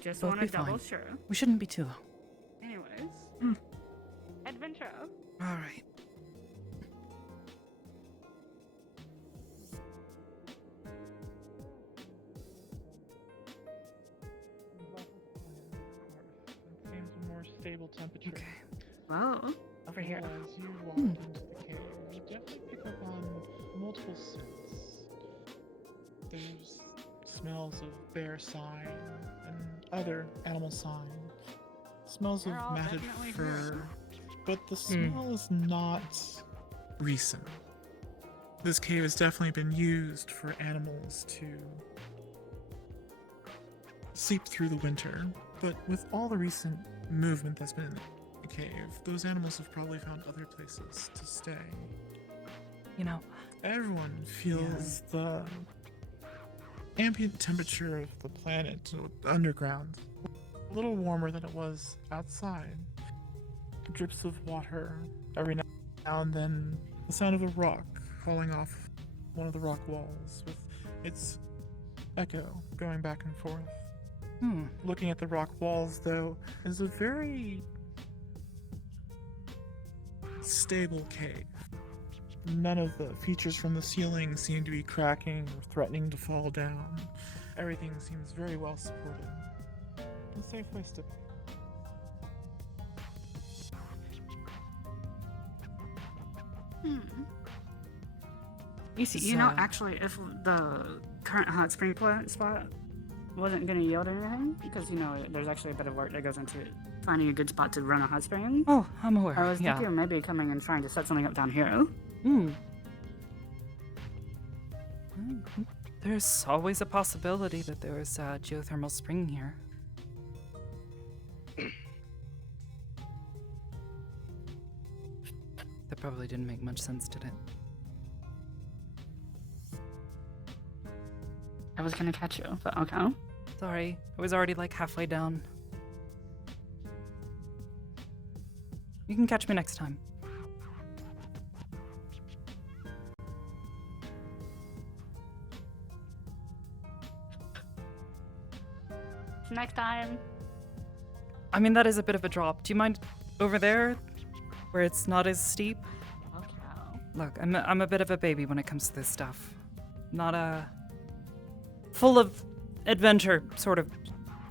Just Both want be to double fine. sure. We shouldn't be too long. Anyways. Adventure. All right. Seems a more stable temperature. Okay. Wow. Over here. As you walk into the cave, you definitely pick up on multiple scents. There's smells of bear sign and other animal sign. Smells of They're all matted definitely fur. But the smell is not recent. This cave has definitely been used for animals to sleep through the winter. But with all the recent movement that's been in the cave, those animals have probably found other places to stay. You know, everyone feels the ambient temperature of the planet underground a little warmer than it was outside. Drips of water every now and then, the sound of a rock falling off one of the rock walls with its echo going back and forth. Looking at the rock walls, though, is a very stable cave. None of the features from the ceiling seem to be cracking or threatening to fall down. Everything seems very well supported. A safe place to be. You know, actually, if the current hot spring spot wasn't going to yield anything, because, you know, there's actually a bit of work that goes into finding a good spot to run a hot spring. Oh, I'm aware. I was thinking of maybe coming and trying to set something up down here. There's always a possibility that there was a geothermal spring here. That probably didn't make much sense, did it? I was gonna catch you, but okay. Sorry, I was already like halfway down. You can catch me next time. Next time. I mean, that is a bit of a drop. Do you mind over there, where it's not as steep? Okay. Look, I'm a bit of a baby when it comes to this stuff. Not a full of adventure sort of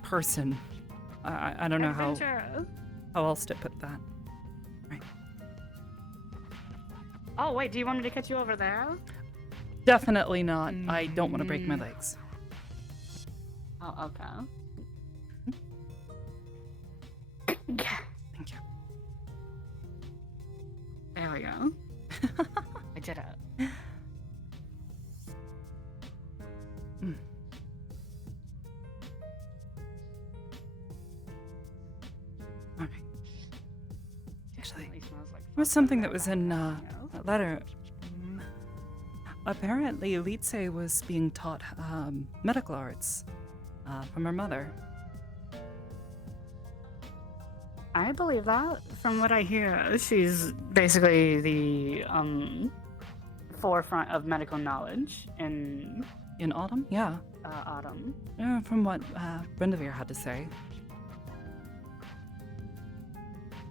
person. I don't know how else to put that. Right. Oh wait, do you want me to catch you over there? Definitely not. I don't want to break my legs. Oh, okay. Thank you. There we go. I did it. Alright. Actually, there was something that was in that letter. Apparently, Elitse was being taught medical arts from her mother. I believe that. From what I hear, she's basically the forefront of medical knowledge in Autumn. Yeah. Autumn. Yeah, from what Brendavir had to say.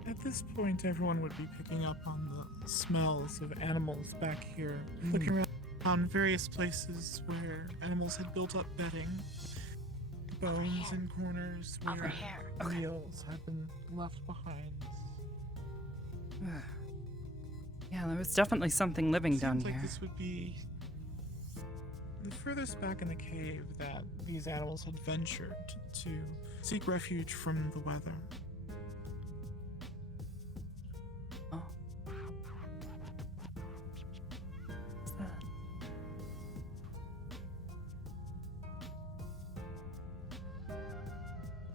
At this point, everyone would be picking up on the smells of animals back here, looking around various places where animals had built up bedding, bones in corners where wheels had been left behind. Yeah, there was definitely something living down Seems like here. this would be the furthest back in the cave that these animals had ventured to seek refuge from the weather.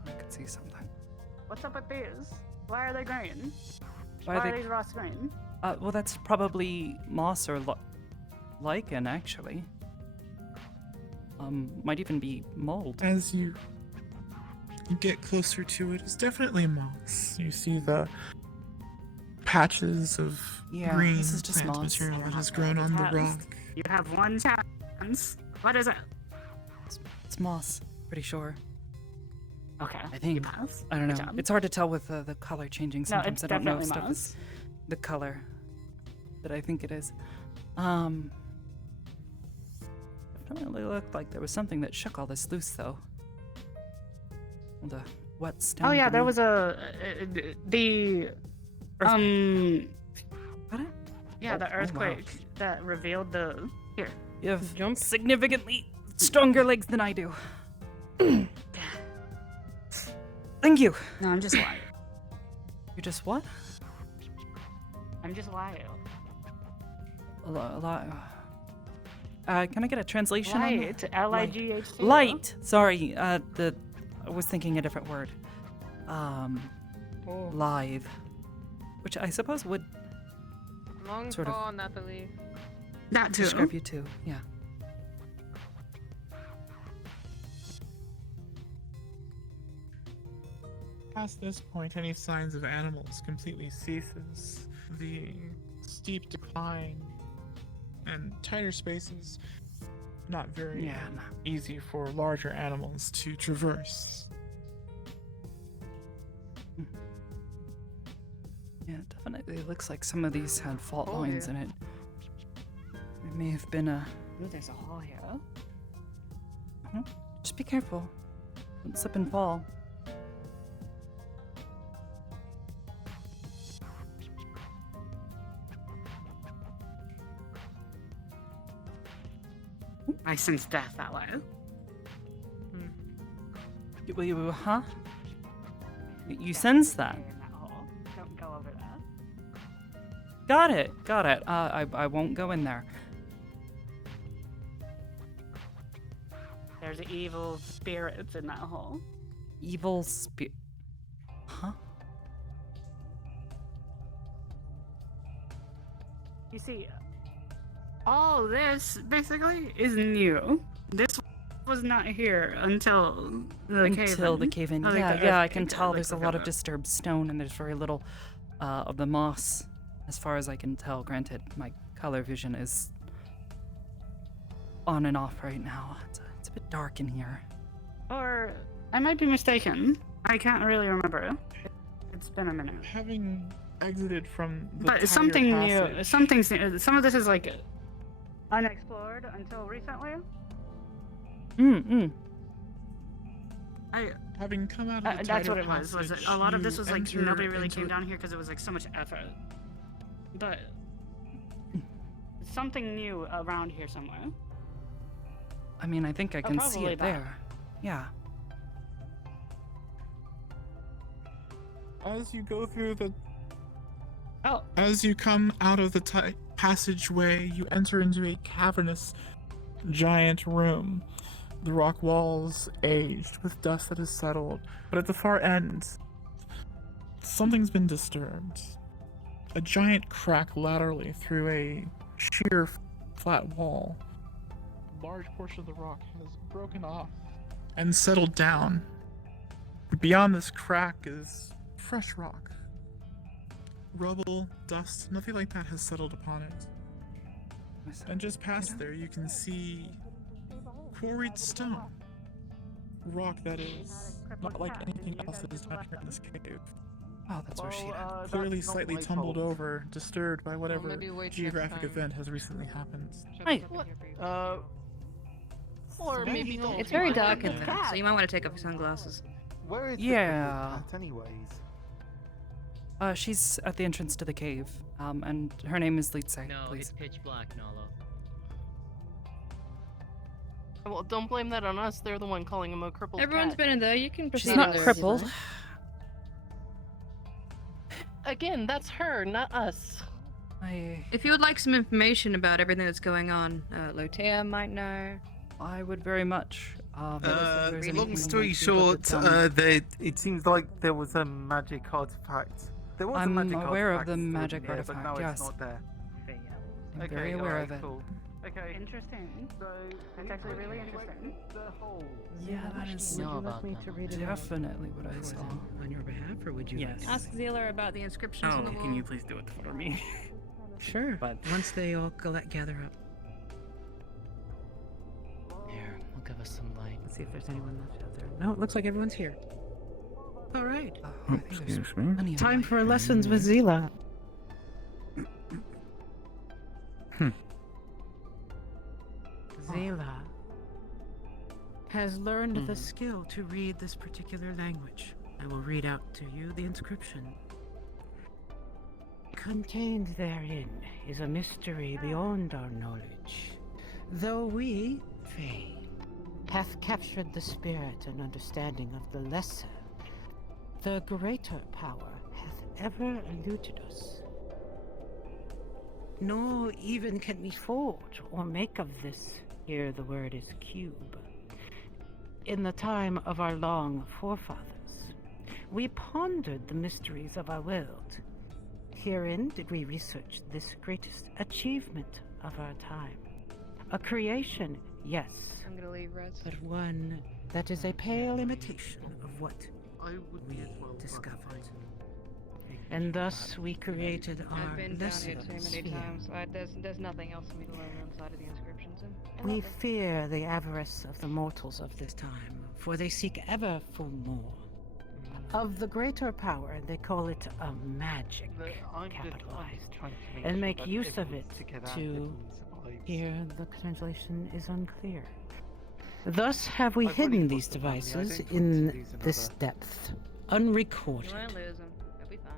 I could see something. What's up with these? Why are they green? Why Why are are they- these rocks green? Well, that's probably moss or lichen, actually. Might even be mold. As you get closer to it, it's definitely moss. You see the patches of Yeah, green this is just plant moss. material that has grown on the rock. You have one chance. What is it? It's moss, pretty sure. Okay. I think. pass? I don't Good know. job. It's hard to tell with the color changing No, sometimes. it's I don't know if definitely stuff moss. is the color that I think it is. Definitely looked like there was something that shook all this loose, though. The wet stone. Oh yeah, there beneath. was the What? yeah, Oh, the oh, wow. earthquake that revealed the here. You have significantly stronger legs than I do. Thank you. No, I'm just lying. You just what? I'm just lying. A lot. Can I get a translation on Light, that? L-I-G-H-T. Light. Sorry. I was thinking a different word. Live, which I suppose would Long sort of call, Natalie. That too. describe you too. Yeah. Past this point, any signs of animals completely ceases. The steep decline and tighter spaces, not very easy for larger animals to traverse. Yeah, it definitely looks like some of these had fault Oh, lines yeah. in it. It may have been a. Ooh, there's a hole here. Just be careful. Don't slip and fall. I sense death that way. Huh? You sense that? In that hole. Don't go over that. Got it. I won't go in there. There's evil spirits in that hole. Evil spirit. Huh? You see, all this basically is new. This was not here until the cave. Until the cave in. Oh, like the Yeah, I can earthquake tell that there's a looks lot like of disturbed stone and there's very little of the moss, as far as I can tell. Granted, my color vision is on and off right now. It's a bit dark in here. Or I might be mistaken. I can't really remember. It's been a minute. Having exited from the But tighter something new. passage, Something's new. Some of this is like unexplored until recently. having come out of the That's tighter what it was. Was it, passage, a lot of you this was like enter nobody really into came down here because it was like so much effort. But something new around here somewhere. I mean, I think I can see probably it that. there. Yeah. As you go through the Oh. As you come out of the passageway, you enter into a cavernous, giant room. The rock walls aged with dust that has settled, but at the far end, something's been disturbed. A giant crack laterally through a sheer, flat wall. A large portion of the rock has broken off and settled down. Beyond this crack is fresh rock. Rubble, dust, nothing like that has settled upon it. And just past there, you can see quarried stone. Rock that is not like anything else that is down here in this cave. Oh, that's where she is. Clearly slightly tumbled over, disturbed by whatever maybe wait next geographic time. event has recently happened. Hi. Or maybe don't. It's very dark in there, so you might want to take off your sunglasses. Where is Yeah. the cat, anyways? She's at the entrance to the cave. And her name is Litze. No, please. it's pitch black, Nalo. Well, don't blame that on us. They're the one calling him a crippled Everyone's cat. been in there. You can proceed. She's not in there if you crippled. like. Again, that's her, not us. If you would like some information about everything that's going on, Lotea might know. I would very much. Long story short, it seems like there was a magic artifact. There was a I'm magic aware of artifact the hidden magic here, artifact, but no, yes. it's not there. I'm very aware alright, of it. cool. Okay. Interesting. So that's actually really interesting. Yeah, that is know about definitely what I saw. On your behalf, or would you? Yes. Ask Zealer about the inscriptions on the wall. Can you please do it for me? Sure. But once they all gather up. Here, will give us some light. Let's see if there's anyone left out there. No, it looks like everyone's here. All right. Excuse me. Time for lessons with Zila. Zila has learned the skill to read this particular language. I will read out to you the inscription. Contained therein is a mystery beyond our knowledge. Though we, Fae, hath captured the spirit and understanding of the lesser, the greater power hath ever eluded us. Nor even can we forge or make of this, here the word is cube, in the time of our long forefathers. We pondered the mysteries of our world. Herein did we research this greatest achievement of our time. A creation, yes, I'm gonna leave, Reds. but one that is a pale imitation of what we discovered. And thus we created our I've been down lesser here too many sphere. times. There's nothing else for me to learn outside of the inscriptions. And We fear the avarice of the mortals of this time, for they seek ever for more. Of the greater power, they call it a magic, capitalized, and make use of it to... Here, the translation is unclear. Thus have we hidden these devices in this depth, unrecorded, you won't lose them. They'll be fine.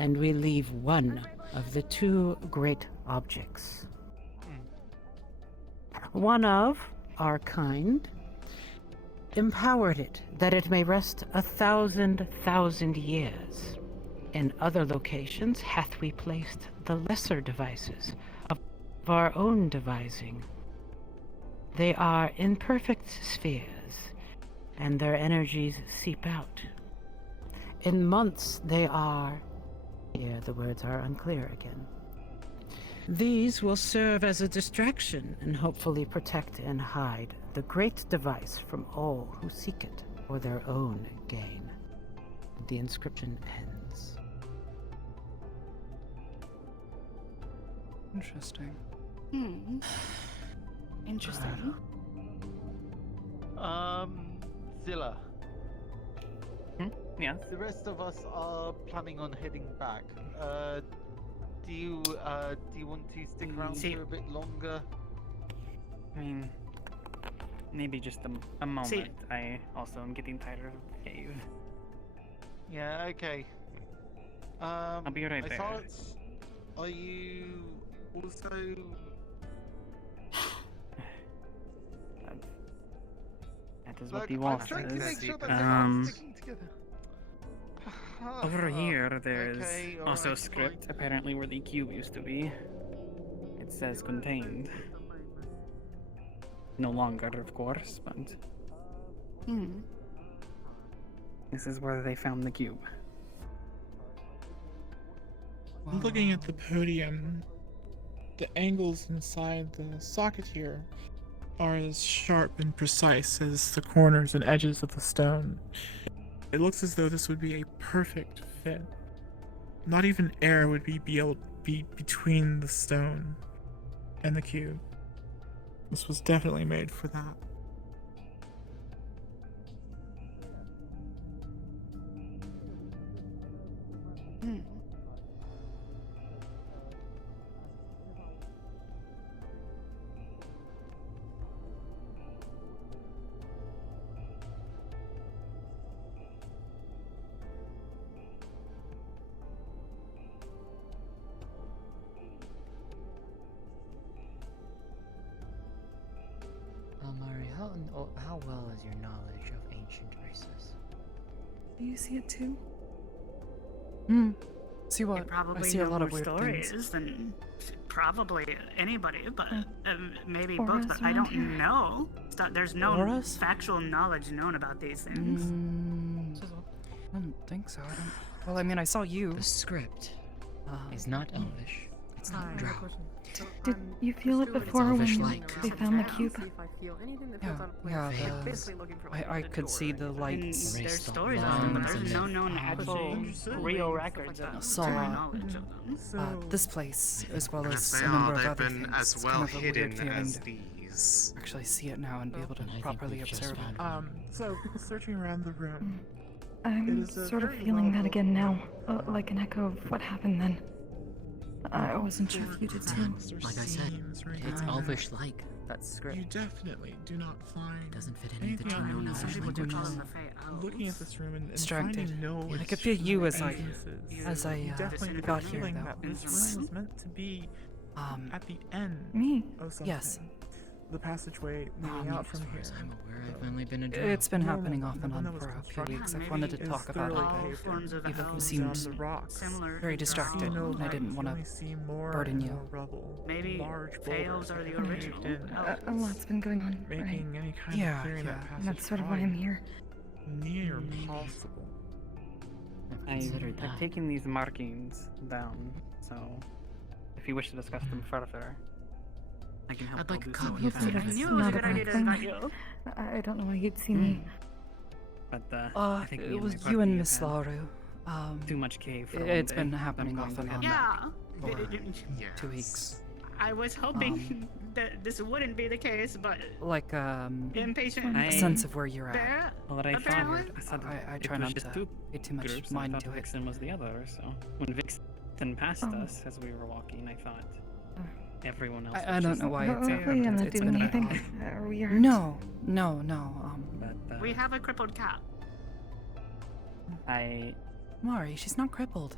and we leave one of the two great objects. One of our kind empowered it that it may rest 1,000,000 years. In other locations hath we placed the lesser devices of our own devising. They are imperfect spheres, and their energies seep out. In months they are... Here the words are unclear again. These will serve as a distraction and hopefully protect and hide the great device from all who seek it for their own gain. The inscription ends. Interesting. Interesting. Zilla. Yeah. The rest of us are planning on heading back. Do you want to stick around for a bit longer? I mean, maybe just a moment. I also am getting tired of the cave. Yeah, okay. I'll be right there. Thought, are you also... That is what the wall says. Over here, there's also a script, apparently where the cube used to be. It says contained. No longer, of course, but... This is where they found the cube. I'm looking at the podium. The angles inside the socket here are as sharp and precise as the corners and edges of the stone. It looks as though this would be a perfect fit. Not even air would be able to be between the stone and the cube. This was definitely made for that. Mari, how well is your knowledge of ancient races? Do you see it too? See You what? I probably see know a lot more of weird stories things. than probably anybody, but maybe Auras books, but I around don't here? know. There's no Auras? factual knowledge known about these things. I don't think so. Well, I mean, I saw you. The script is not Elvish. It's not drow. Did you feel it before when elvish-like. they found the cube? I could see the lights. There's stories of them, but there's no known actual real records of Saw knowledge of them. this place as well as They a number are. of They've other been things. as It's well kind of a weird hidden feeling as to these. actually see it now and be able to properly observe it. So searching around the room. I'm It is a sort of very feeling that well-built again now, like an echo of what happened then. I wasn't sure if you did too. Like I said, it's elvish-like. That's script. You definitely do not find It doesn't fit any of the anything two known unusual. elvish People do call them languages. the Fey Elves. Looking at this room and Distracted. finding no I could feel you as I you definitely got got here, feeling though. that this room was meant to be at the end Me? of something. Yes. The passageway leading out from here. I'm aware I've only been a drow. It's been normal, happening off the and one on that was for a few constructed weeks. I've maybe wanted to is talk about thoroughly it. paved forms of in. Even elves seemed Down the rocks. similar very distracted, You know and I that didn't you want only to see more burden and you. more rubble. Maybe large Fey boulders Elves are the paved original in, elves. A lot's been going on, right? making any kind Yeah, of clearing yeah. that passage That's sort of why I'm here. near impossible. I've taken these markings down, so if you wish to discuss them further, I can help. I'd like a do so copy if of you that. like. I knew it was a good idea to invite you. I don't know why you'd see me. But I think me it and was my you and party Miss have had Laru. too much cave. For It's one been day. happening I'm off going and to on Yeah. for 2 weeks. I was hoping that this wouldn't be the case, but Like impatient. a sense of where you're at. There, What I apparently. thought, I said I it try was not just to two pay too much groups, mind I thought to it. Vixen was the other. So when Vixen passed us as we were walking, I thought everyone else. I was don't just know why there. it's We happened. not It's doing been anything. happening. We are. No. But We have a crippled cat. Mari, she's not crippled.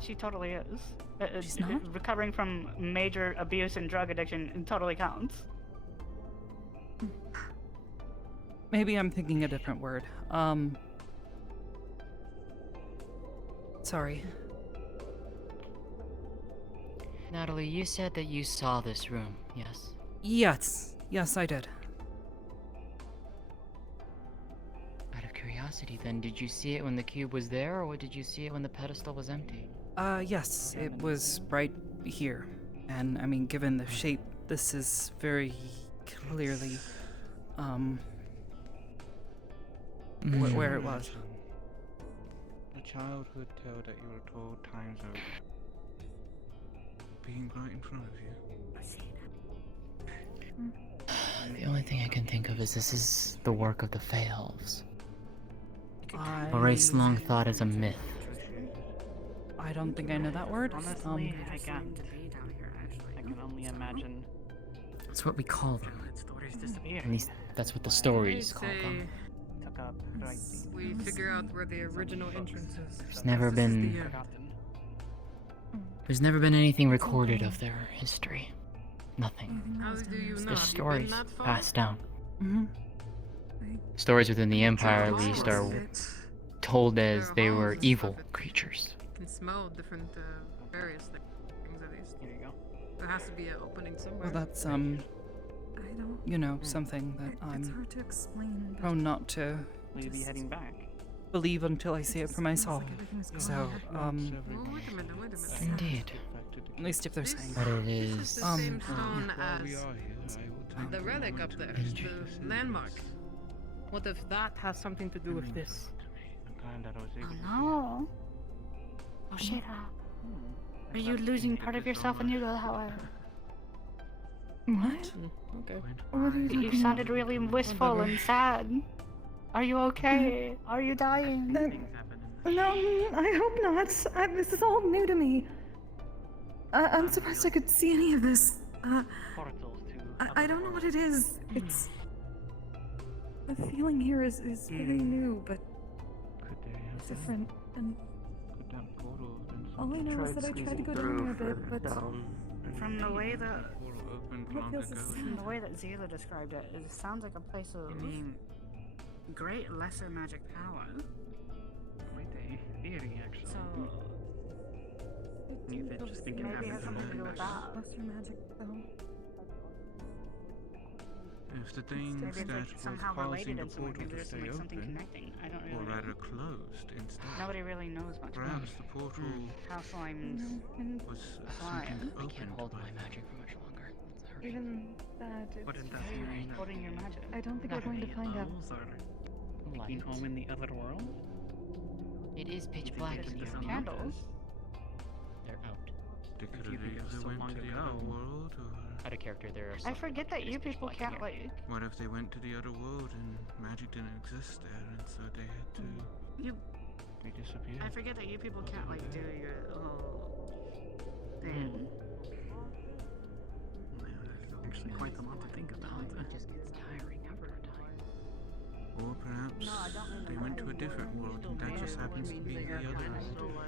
She totally is. She's not? Recovering from major abuse and drug addiction totally counts. Maybe I'm thinking a different word. Sorry. Natalie, you said that you saw this room, yes? Yes, I did. Out of curiosity, then, did you see it when the cube was there, or did you see it when the pedestal was empty? Yes, it was right here. And I mean, given the shape, this is very clearly, where it was. A childhood tale that you were told times over. Being right in front of you. The only thing I can think of is this is the work of the Fey Elves. A I race long thought as a myth. don't think I know that word. Honestly, I can only imagine. That's what we call them. Stories disappear. At least that's what the stories call them. Took up. We figure out where the original entrance is. There's never been anything recorded of their history. Nothing. How do you know? There's Have you stories been that far? passed down. Mm-hmm. Stories within the Empire, at least, are told as they were evil creatures. You can smell different various things at least. Here you go. There has to be an opening somewhere. Well, that's I don't. you know, something that It's I'm hard to explain. But prone not to Will you be heading back? believe until I see it for myself. So, Oh, wait a minute. Indeed. at least if they're saying But that. it This is is. the same stone While we as are here, I will take the you relic over up to there, the the landmark. What if that has something to do with this? I'm glad that I was able to No. Oh shit. Are you losing part of yourself when you go that way? What? Okay. What are you You talking sounded really wistful and sad. Are you okay? Are you dying? No, I hope not. This is all new to me. I'm surprised I could see any of this. I don't know what it is. It's the feeling here is very new, but different. And all I know is that I tried to go down there a bit, but From the way that what feels the from same. the way that Zila described it, it sounds like a place of great lesser magic power. Quite a theory, actually. So You just think it maybe it has happens something to do with that. Lesser magic, though. If the things Maybe it's that like was somehow causing related the in some way. portal Maybe to there's stay like something open, connecting. I don't or really rather know. closed instead. Nobody really knows much. Perhaps the portal House slimes. was Slime. something I can't opened hold by my magic for much longer. It's hurting. Even that, What it's did that mean? Holding your magic. I don't think we're going to find out. Taking home in the other world? It is pitch You think black they in took here. us on Candles? notice? They're out. They could you have think it was either so went long to the ago. other world, or Out of character, there are I some forget that you people can't like. what if they went to the other world and magic didn't exist there, and so they had to You. they disappeared? I forget that you people can't like do your whole thing. Actually, quite a lot to think about. It just gets tiring after a time. Or perhaps they went to a different world, and that just happens to be the other world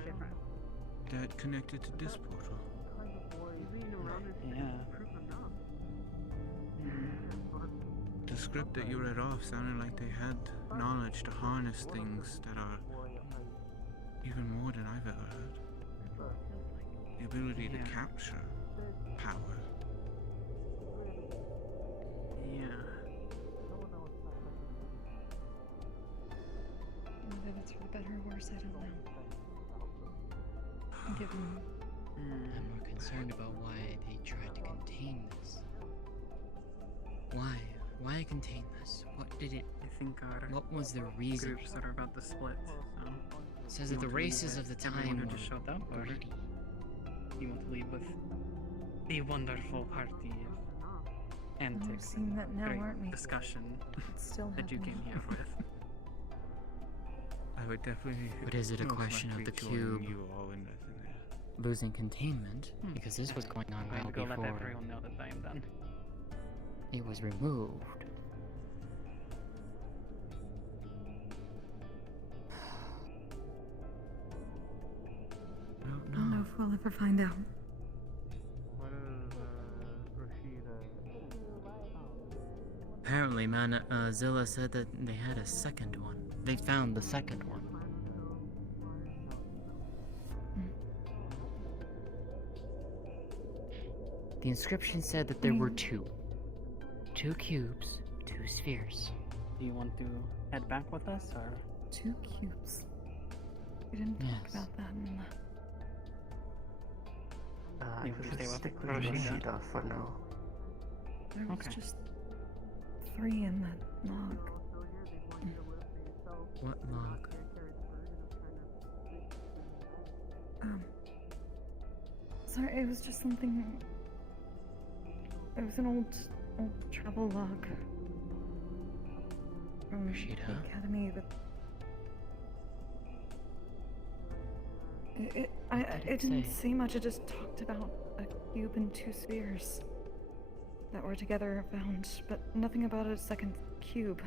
that connected to this portal. Yeah. The script that you read off sounded like they had knowledge to harness things that are even more than I've ever heard. The ability to capture power. Yeah. Whether that's for the better or worse, I don't know. Given I'm more concerned about why they tried to contain this. Why? Why contain this? What did it... I think our What was the reason? groups are about to split, so... It says You that the want to leave races with of the everyone time who just showed up, or greedy. you want to leave with the wonderful party of we're antics seeing that now, great aren't we? discussion It's still that you came happening. here with. I would definitely. But is it a most question of likely the join cube You all in this in there. losing containment? Because this was going on I'm going well to go let before everyone know that I am done. it was removed. I don't I don't know know. if we'll ever find out. Apparently, Zilla said that they had a second one. They found the second one. The inscription said that there were two. 2 cubes, 2 spheres. Do you want to head back with us, or...? 2 cubes. We didn't talk Yes. about that in the... You want to stay with stick with Rashida? Rashida for now. There was Okay. just 3 in that log. What log? Sorry, it was just something... It was an old travel log. From the Rashida? academy, but... It did it didn't say? say much, it just talked about a cube and 2 spheres that were together found, but nothing about a second cube.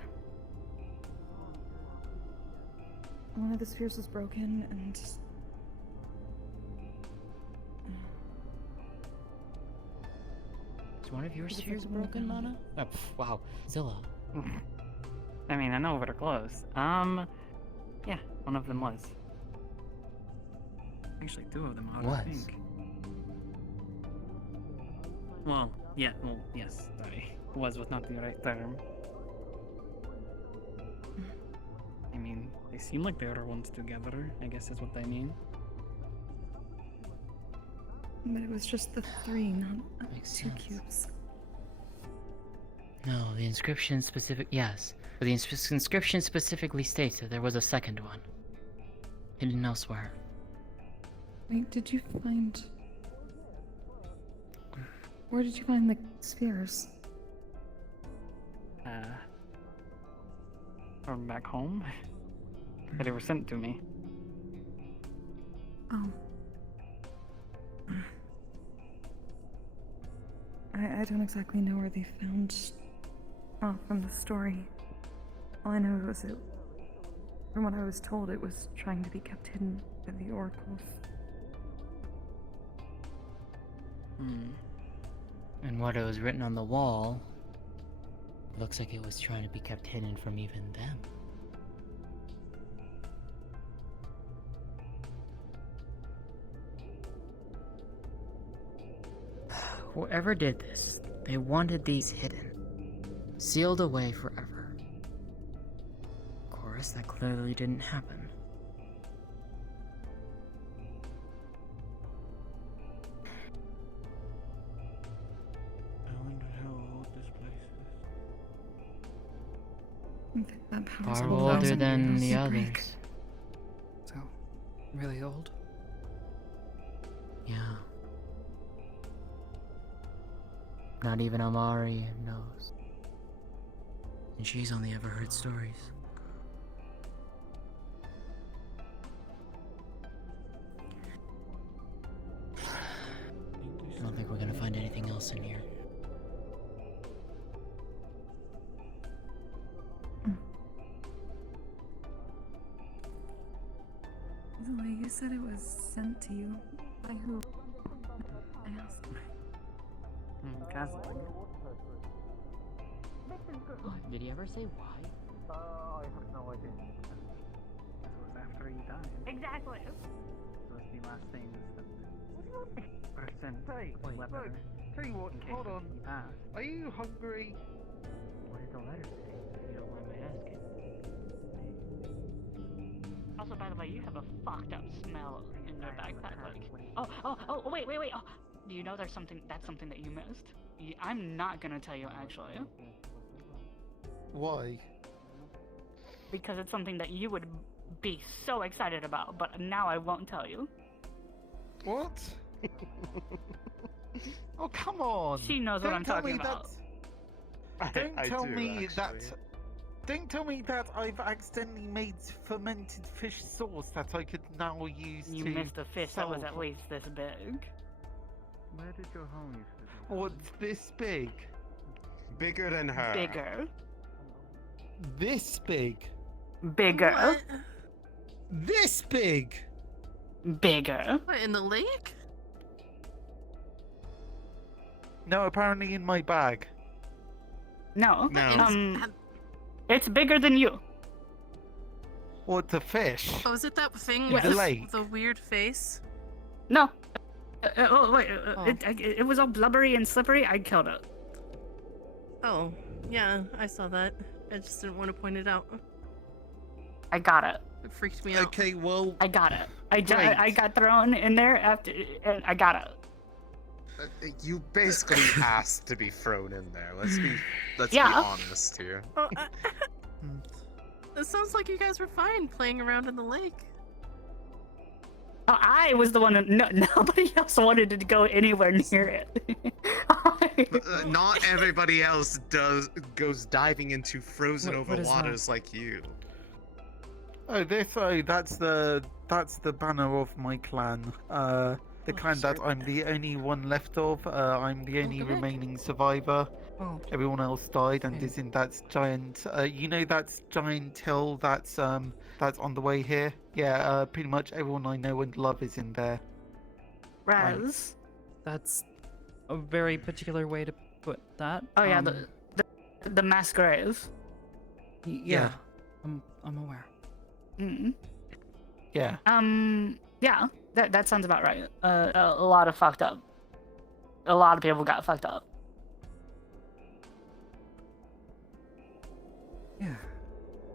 One of the spheres was broken, and... Is one of your Is it spheres broken? broken, Mana? Oh, wow. Zilla. I mean, I know we're close. Yeah, one of them was. Actually, 2 of them are, I Was. think. Well, yes, sorry. Was not the right term. I mean, they seem like they were once together, I guess is what I mean. But it was just the 3, not Makes 2 sense. cubes. No, the inscription yes. But the inscription specifically states that there was a second one. Hidden elsewhere. Wait, did you find... Where did you find the spheres? From back home? But they were sent to me. Oh. I don't exactly know where they found... from the story. All I know was it... From what I was told, it was trying to be kept hidden by the oracles. And what it was written on the wall, looks like it was trying to be kept hidden from even them. Whoever did this, they wanted these hidden. sealed away forever. Of course, that clearly didn't happen. I wonder how old this place is. Far older than the others. So, really old? Yeah. Not even Amari knows. And she's only ever heard stories. I don't think we're gonna find anything else in here. Zoe, you said it was sent to you. By who? I asked. Castling. Did he ever say why? I have no idea. This was after he died. Exactly. This was the last things that person Hey, left look, her. tell you what, In case hold on. he passed. Are you hungry? What did the letter say? If you don't mind my asking. Also, by the way, you have a fucked up smell in your backpack. Like, oh, wait. Oh, do you know that's something that you missed? I'm not gonna tell you actually. Why? Because it's something that you would be so excited about, but now I won't tell you. What? Oh, come on! She knows what I'm talking about. Don't I tell do, me that. actually. Don't tell me that I've accidentally made fermented fish sauce that I could now use You to missed a fish that was solve- at least this big. Where did your homies visit? What's this big? Bigger than her. Bigger. This big? Bigger. This big? Bigger. What, in the lake? No, apparently in my bag. No. No. It's bigger than you. What, the fish? Oh, is it that thing Yes. with The lake. the weird face? No. Oh wait. It was all blubbery and slippery. I killed it. Oh, yeah, I saw that. I just didn't want to point it out. I got it. It freaked me out. Okay, well, I got it. Great. I got thrown in there after, and I got it. You basically asked to be thrown in there. Let's be Yeah. honest here. Oh, it sounds like you guys were fine playing around in the lake. Oh, I was the one. Nobody else wanted to go anywhere near it. Not everybody else goes diving into frozen What over is waters like you. that's the banner of my clan. The clan that I'm the only one left of. I'm the only remaining survivor. Oh. Everyone else died and is in that giant. You know that giant hill that's on the way here. Yeah. Pretty much everyone I know and love is in there. Raz. That's a very particular way to put that. Oh yeah, the mass grave. Yeah. I'm aware. Mm. Yeah. Yeah. That sounds about right. A lot of fucked up. A lot of people got fucked up. Yeah.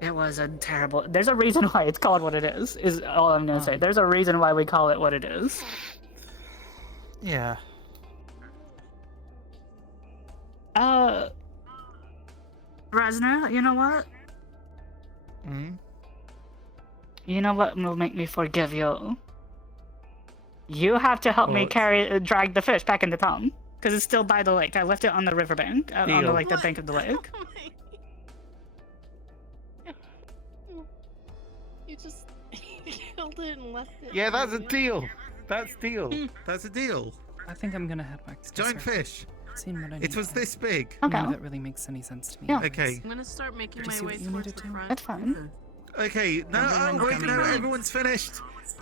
It was a terrible. There's a reason why it's called what it is. Is all I'm gonna say. There's a reason why we call it what it is. Yeah. Razner, you know what? Hmm. You know what will make me forgive you? You have to help me What? drag the fish back into town. Because it's still by the lake. I left it on the riverbank. On the, Deal. like, the bank of the lake. You just killed it and left it. Yeah, that's a deal. That's deal. That's a deal. I think I'm gonna head back to Giant research. fish. Seen what I It need was to. this big. None Okay. of it really makes any sense to me. Yeah. Okay. I'm gonna start making Did you my see way what you towards needed the to? front. That's fine. Okay. No, wait, no, everyone's finished.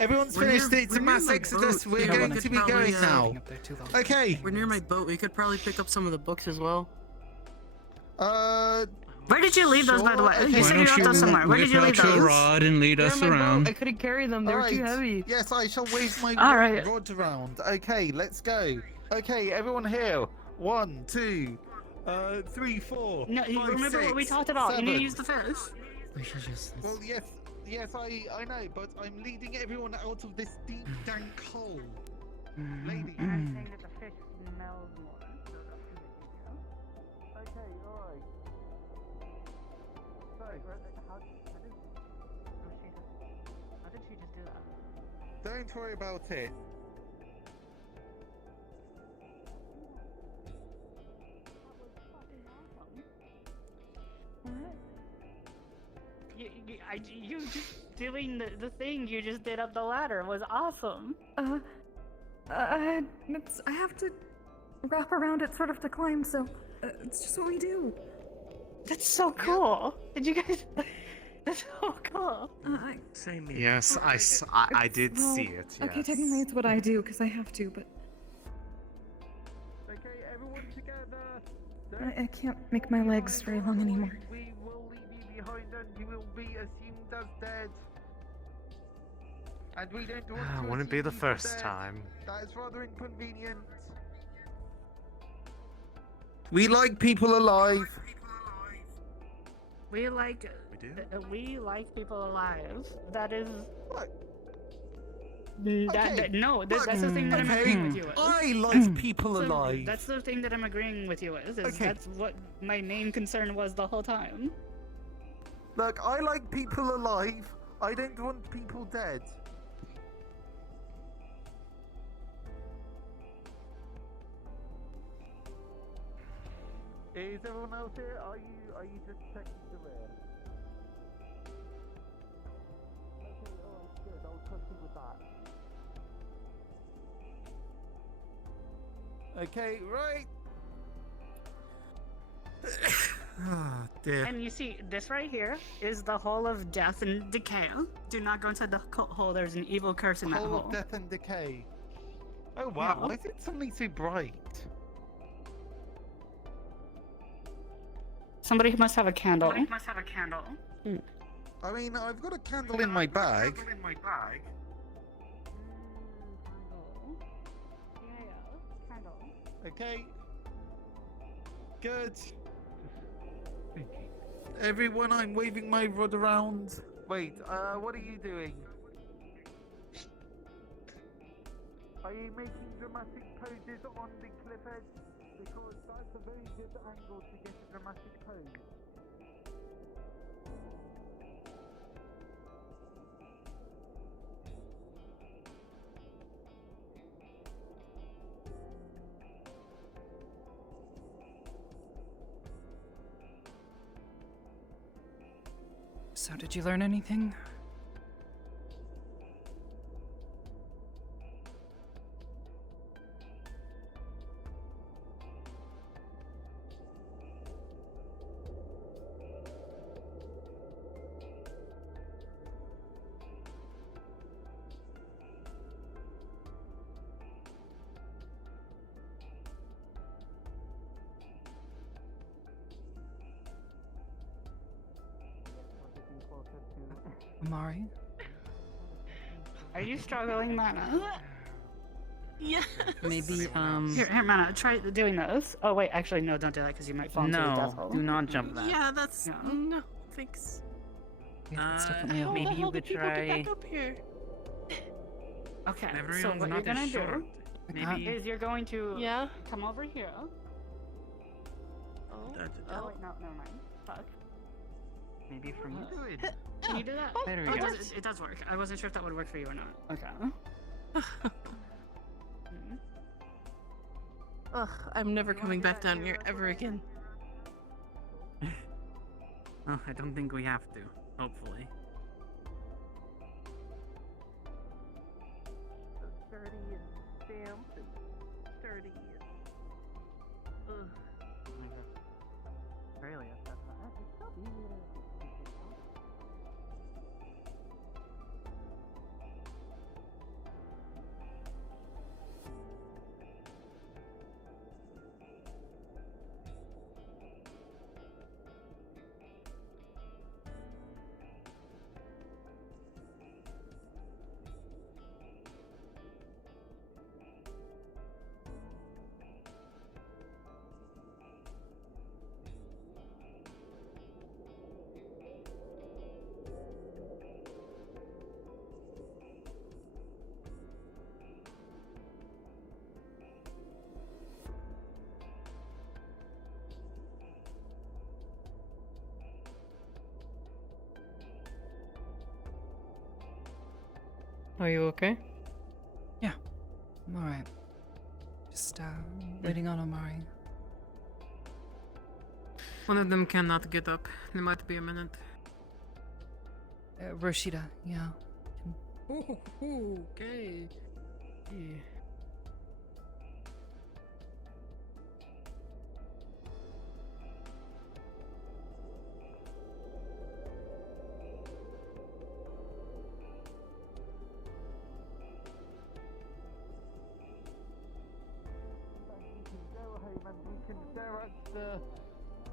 Everyone's We're near- finished. It's a we're near mass my exodus. boat. We're Yeah, going we to could be probably, going now. Up there too long. Okay. We're near my boat. We could probably pick up some of the books as well. Where did you leave those, by the way? Sure, You okay. said you left those somewhere. Where did you leave Whip out your those? rod and lead They're us in my boat. around. I couldn't carry them. They were too Alright. heavy. Yes, I shall wave my Alright. rod around. Okay, let's go. Okay, everyone here. 1, 2, 3, 4. No, you 5, remember what we 6, talked about? You need to 7. use the fish. We should just. Well, yes, I know, but I'm leading everyone out of this deep, dank hole. Lady. I'm saying that the fish smells more. So that's what it is, yeah? Okay, alright. So, how did she just do that? don't worry about it. You just doing the thing you just did up the ladder was awesome. I have to wrap around it sort of to climb, so it's just what we do. That's so cool. Did you guys? That's so cool. Same here. Yes, I did see it. Yes. Okay, technically it's what I do because I have to, but Okay, everyone together. I can't make my legs very long anymore. We will leave you behind and you will be assumed as dead. And we don't want to Wouldn't be the assume you first dead. time. That is rather inconvenient. We like people alive. We like. We do. We like people alive. That is. What? That's the thing that I'm Okay, agreeing with you with. I like people So, alive. That's the thing that I'm agreeing with you with. Is Okay. That's what my main concern was the whole time. Look, I like people alive. I don't want people dead. Is everyone else here? Are you just checking the rear? Okay, alright, good. I'll proceed with that. Okay, right. Ah, dear. And you see, this right here is the hole of death and decay. Do not go inside the hole. There's an evil curse in that Hole hole. of death and decay. Oh wow, Yeah. why is it suddenly so bright? Somebody must have a candle. I mean, I've got a candle in my bag. Okay. Good. Everyone, I'm waving my rod around. Wait, what are you doing? Are you making dramatic poses on the cliff edge? Because that's a very good angle to get a dramatic pose. So, did you learn anything? Amari? Are you struggling, Mana? Yeah. Maybe, Here, Mana, try doing this. Oh, wait, actually, no, don't do that because you might fall into the death hole. do not jump that. Yeah, that's no thanks. It's definitely a maybe you How the could people try. get back up here? Okay, so Everyone's what not you're gonna as short. do Maybe. is you're going to Yeah. come over here. Oh. Oh, wait, no, never mind. Fuck. Maybe from you. Can you do that? There we Oh, go. it does work. I wasn't sure if that would work for you or not. Okay. Ugh, I'm never coming back down here ever again. Oh, I don't think we have to. Hopefully. Sturdy and damp and sturdy and... Ugh. Really? Are you okay? Yeah, I'm alright. Just waiting on Omari. One of them cannot get up. There might be a minute. Rashida, yeah. Okay. Yeah.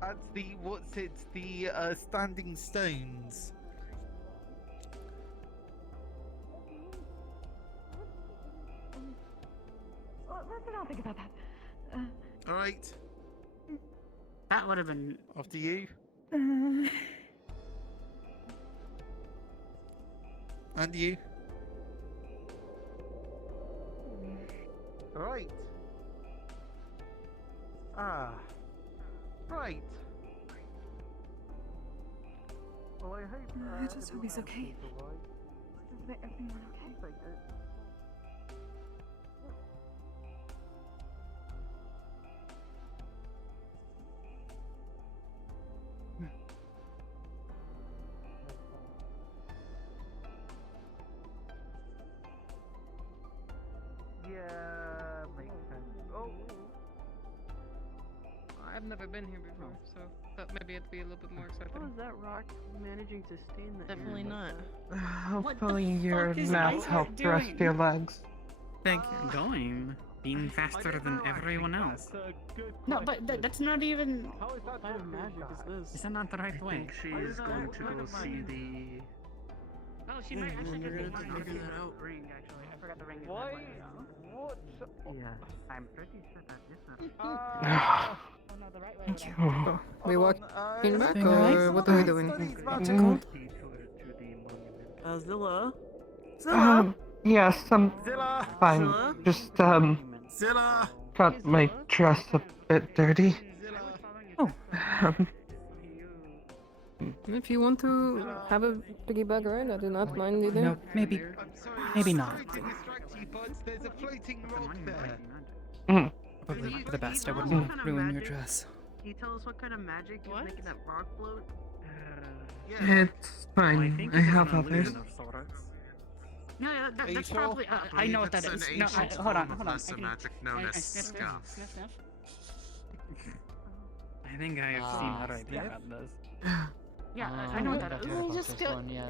At the what's it? The standing stones. Let's not think about that. All right. That would have been after you. And you. Right. Right. Well, I hope. I just hope he's okay. Is everyone okay? Yeah, makes sense. Oh. I've never been here before, so thought maybe it'd be a little bit more exciting. How is that rock managing to stay in the air? Definitely not. Hopefully your is naps Isaac help doing? rest your legs. Thank you. Going. Being faster than everyone else. No, but that's not even. What kind of magic is this? Is that not the right I way? think she is going to go see the. Oh, she might actually we're get gonna have to figure that out. ring. Actually, I forgot the ring. Why? What? Yeah. I'm pretty sure that this. Ah. Oh no, the right way. Thank you. Oh. We walking back, Doing or alright? what are we doing? What's it called? Zilla? Yes, I'm Zilla! fine. Zilla? Just, Zilla! got my dress a bit dirty. Oh. If you want to have a piggyback ride, I do not mind either. No, maybe not. There's a floating rock there. Probably for the best. I wouldn't ruin your dress. Can you tell us what kind of magic is making that rock float? It's fine. I have others. No, Are you that's sure? probably. I know what that It's is. an No, ancient hold on, form of hold on. lesser magic known as scuff. Sniff. I think I have seen her idea about this. Yeah, I know what that is.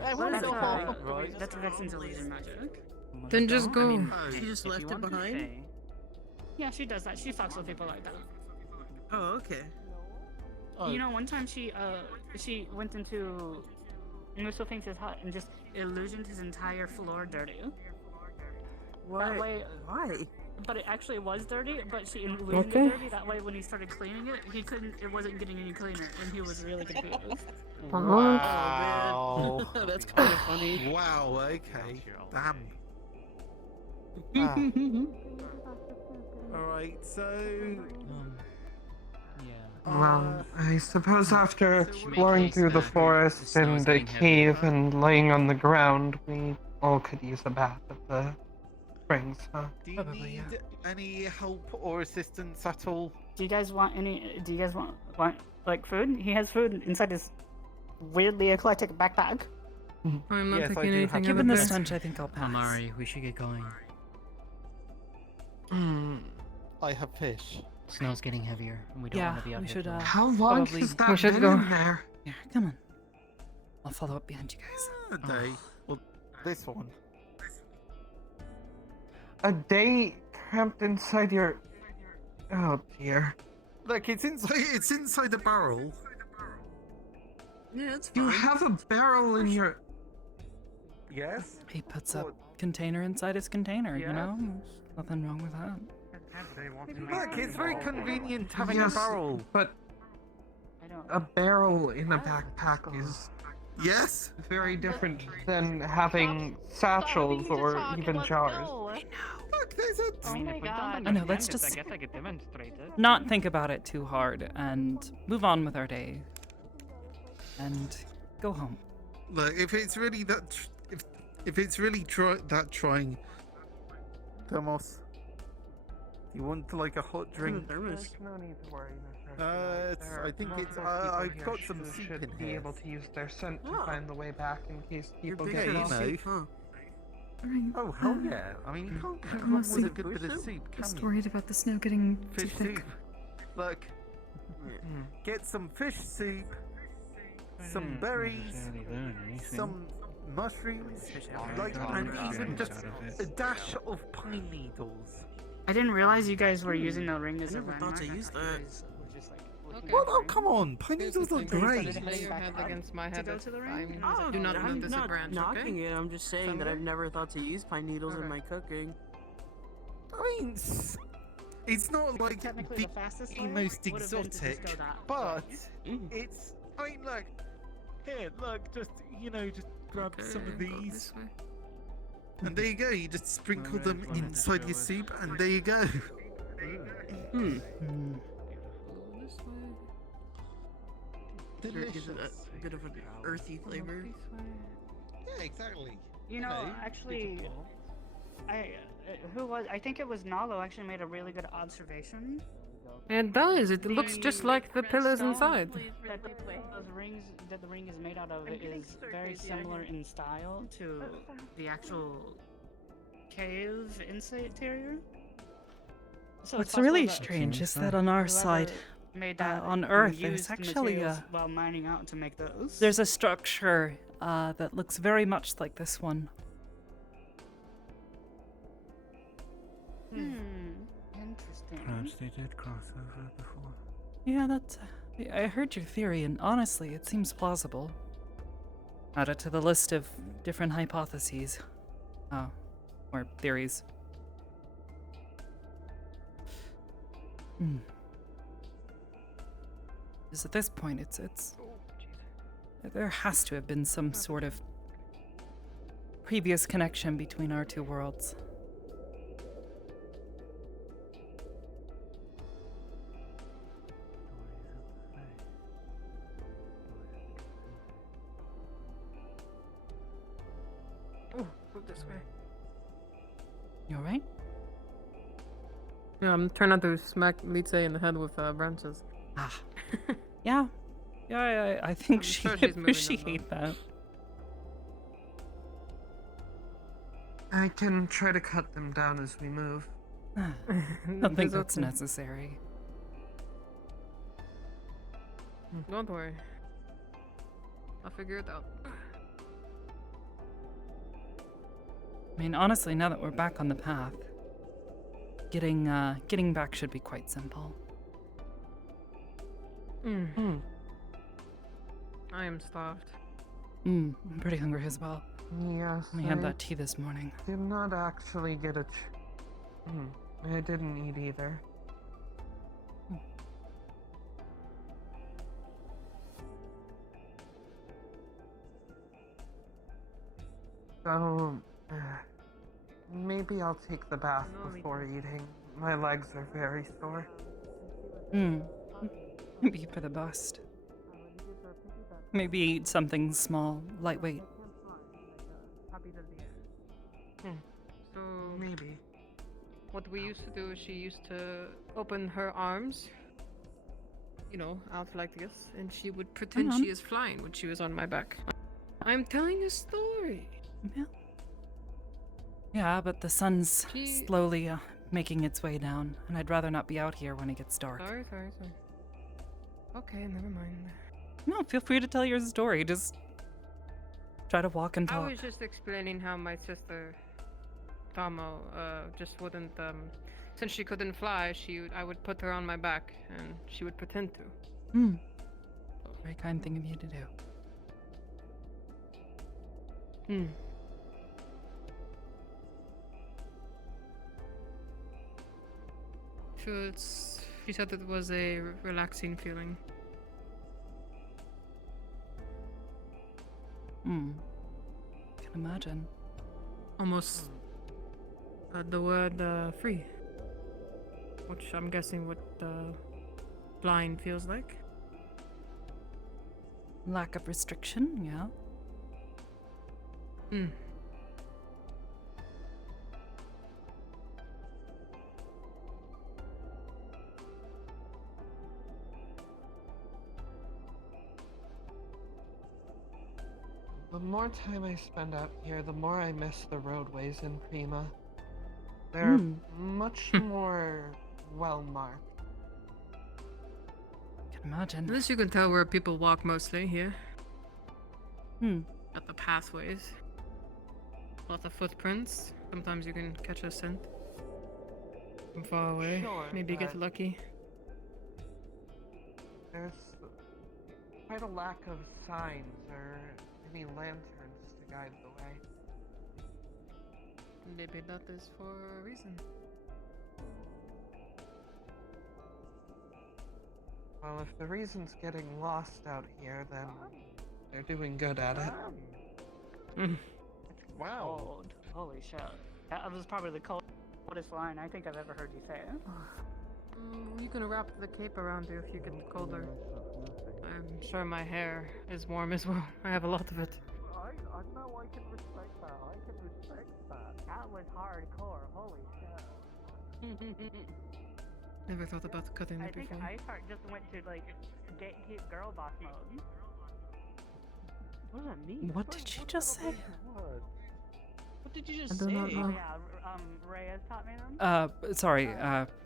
I want to That's, go home. that's Vexen's illusion magic. Then just go. She just left it behind? Yeah, she does that. She fucks with people like that. Oh, okay. You know, one time she went into Musofinx's hut and just illusioned his entire floor dirty. Why? That way, Why? but it actually was dirty. But she illusioned Okay. it dirty. That way, when he started cleaning it, he couldn't. It wasn't getting any cleaner, and he was really confused. Wow. That's kind of funny. Wow, okay. Damn. Alright, so. Well, I suppose after exploring through the forest and the cave and laying on the ground, we all could use a bath at the springs, huh? Do you need any help or assistance at all? Do you guys want any? Do you guys want like food? He has food inside his weirdly eclectic backpack. I'm not Yes, I taking do anything have out Given of the there. stench, I think I'll pass. Omari, we should get going. I have fish. Snow's getting heavier, and we don't want to be out we here should. for long. How long Probably- has that we should been go. in there? Yeah, come on. I'll follow up behind you guys. A day. Well, this one. A day cramped inside your... Oh dear. Look, it's inside the barrel. Yeah, it's fine. You have a barrel in your... Yes? He puts a container inside his container, you know? Nothing wrong with that. Look, it's very convenient having Yes, a barrel. But a barrel in a backpack is Yes? very different than having satchels or even jars. Look, there's a... I mean, if we don't I understand know, let's it, just I guess I could demonstrate it. not think about it too hard and move on with our day. And go home. Look, if it's really that... If it's really trying, Thomas, do you want like a hot drink? There's no need to worry, Mr. I think it's. I've got some soup should in be here. able to use their scent to Oh. find the way back in case people big get fan of lost. soup, huh? Oh hell yeah! I mean, you can't go I'm wrong with mostly a good bit of soup, can just you? worried about the snow getting too Fish thick. soup. Look, get some fish soup, some berries, some mushrooms, like, and even just a dash of pine needles. I didn't realize you guys were using the ring as a never thought to landmark. use I thought you that. guys were just, like, looking Well, at the oh ring. come on, pine needles look great. Lay your head against my head. go to the ring? Oh, Do not I'm move this a not branch, knocking okay? it. I'm just saying that I've never thought to use pine needles in my cooking. I mean, it's not like Technically, the fastest the way most would have been to just exotic, go that but way. it's. I mean, look, here, look, just just grab some of these, and there you go. You just sprinkle them inside your soup, and there you go. Sure, it gives it a bit of an earthy flavor. Yeah, exactly. You know, actually, I think it was Nalo actually made a really good observation. It does. It looks just like the pillars inside. Those rings that the ring is made out of is very similar in style to the actual cave interior. So What's it's really possible that strange is that on our side, made that on and Earth, there's used the actually materials a while mining out to make those. there's a structure that looks very much like this one. Interesting. Perhaps they did cross over before. Yeah, that's. I heard your theory, and honestly, it seems plausible. Add it to the list of different hypotheses. Oh, or theories. Because at this point, it's. There has to have been some sort of previous connection between our two worlds. Oh, move this way. You alright? Yeah, I'm trying not to smack Litze in the head with branches. Ah. Yeah. Yeah, I think I'm she sure she's moving appreciate that. I can try to cut them down as we move. I don't think It's that's okay. necessary. Don't worry. I'll figure it out. I mean, honestly, now that we're back on the path, getting back should be quite simple. I am starved. I'm pretty hungry as well. Yes. We had that tea this morning. Did not actually get a. I didn't eat either. So, maybe I'll take the bath before eating. My legs are very sore. Maybe for the best. Maybe eat something small, lightweight. So maybe. What we used to do is she used to open her arms, you know, out like this, and she would pretend she is flying when she was on my back. I'm telling a story. Yeah. Yeah, but the sun's She- slowly making its way down, and I'd rather not be out here when it gets dark. Sorry. Okay, never mind. No, feel free to tell your story. Just try to walk and I talk. was just explaining how my sister, Tomo, just wouldn't, since she couldn't fly, I would put her on my back, and she would pretend to. Very kind thing of you to do. She said it was a relaxing feeling. Can imagine. Almost the word free. Which I'm guessing what blind feels like. Lack of restriction, yeah. more time I spend out here, the more I miss the roadways in Prima. They're much more well marked. Can imagine. At least you can tell where people walk mostly here. At the pathways. Lots of footprints. Sometimes you can catch a scent from far away. Sure, Maybe get but lucky. There's quite a lack of signs or any lanterns to guide the way. Maybe that is for a reason. Well, if the reason's getting lost out here, then they're doing good at it. Wow. Cold. Holy shit. That was probably the coldest line I think I've ever heard you say. You can wrap the cape around you if you get colder. I'm sure my hair is warm as well. I have a lot of it. I know I can respect that. I can respect that. That was hardcore. Holy shit. Never thought about cutting I it think before. just went to like gatekeep girl boss mode. What does that mean? What did she just say? What did you just say? Oh yeah, Reyes taught me them. Sorry,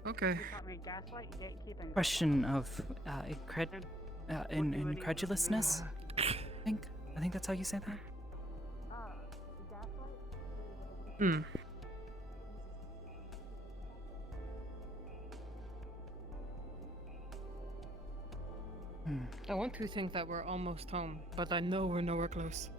okay. She taught me gaslight, gatekeep, and question of incredulousness, I think that's how you say that. I want to think that we're almost home, but I know we're nowhere close.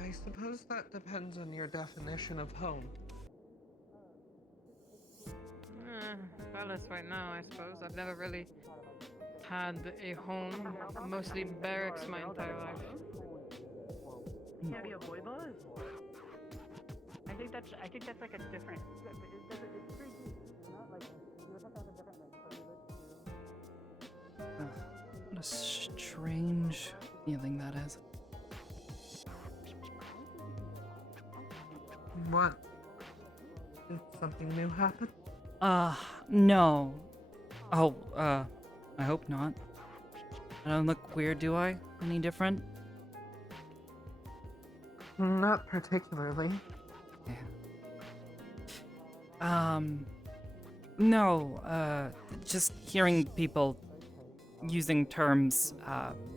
I suppose that depends on your definition of home. Palace right now, I suppose. I've never really had a home. Mostly barracks my entire life. Can't be a boy boss. I think that's like a different. It's pretty deep, you know? Like you would have to have a different name. What a strange feeling that is. What? Did something new happen? No. Oh, I hope not. I don't look weird, do I? Any different? Not particularly. No, just hearing people using terms,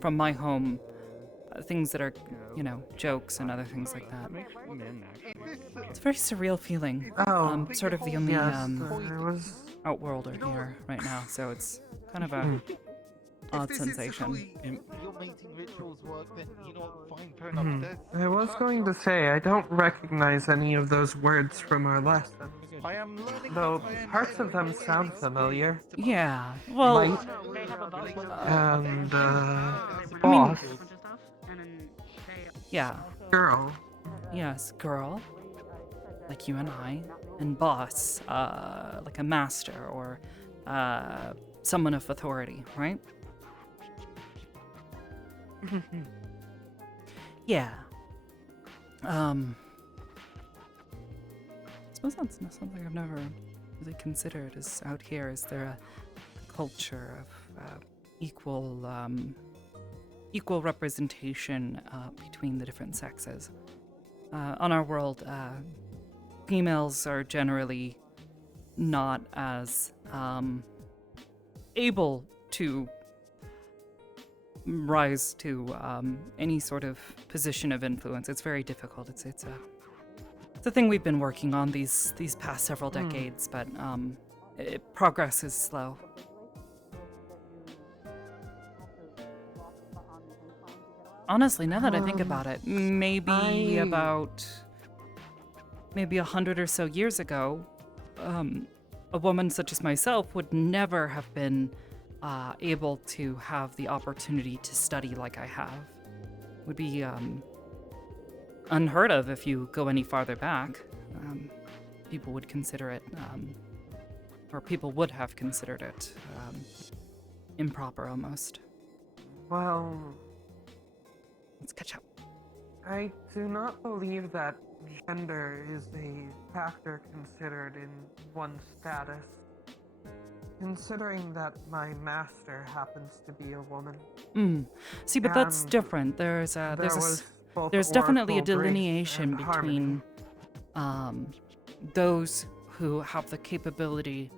from my home, things that are, jokes and other things like that. It's a very surreal feeling. I'm sort of the only, outworlder here right now, so it's kind of a odd sensation. You're making rituals work, then fine, fair enough. I was going to say, I don't recognize any of those words from our lesson. I am learning. Though parts of them sound familiar. Yeah, well... Light and, boss. Yeah. Girl. Yes, girl. Like you and I. And boss, like a master or, someone of authority, right? Yeah. I suppose that's not something I've never really considered is out here. Is there a culture of equal representation between the different sexes? On our world, females are generally not as able to rise to any sort of position of influence. It's very difficult. It's a thing we've been working on these past several decades, but progress is slow. Honestly, now that I think about it, maybe about 100 or so years ago, a woman such as myself would never have been able to have the opportunity to study like I have. Would be unheard of if you go any farther back. People would consider it, or people would have considered it improper almost. Well, let's catch up. I do not believe that gender is a factor considered in one's status considering that my master happens to be a woman. See, but that's And different. There's there was both there's definitely a oracle grace delineation and harmony. between those who have the capability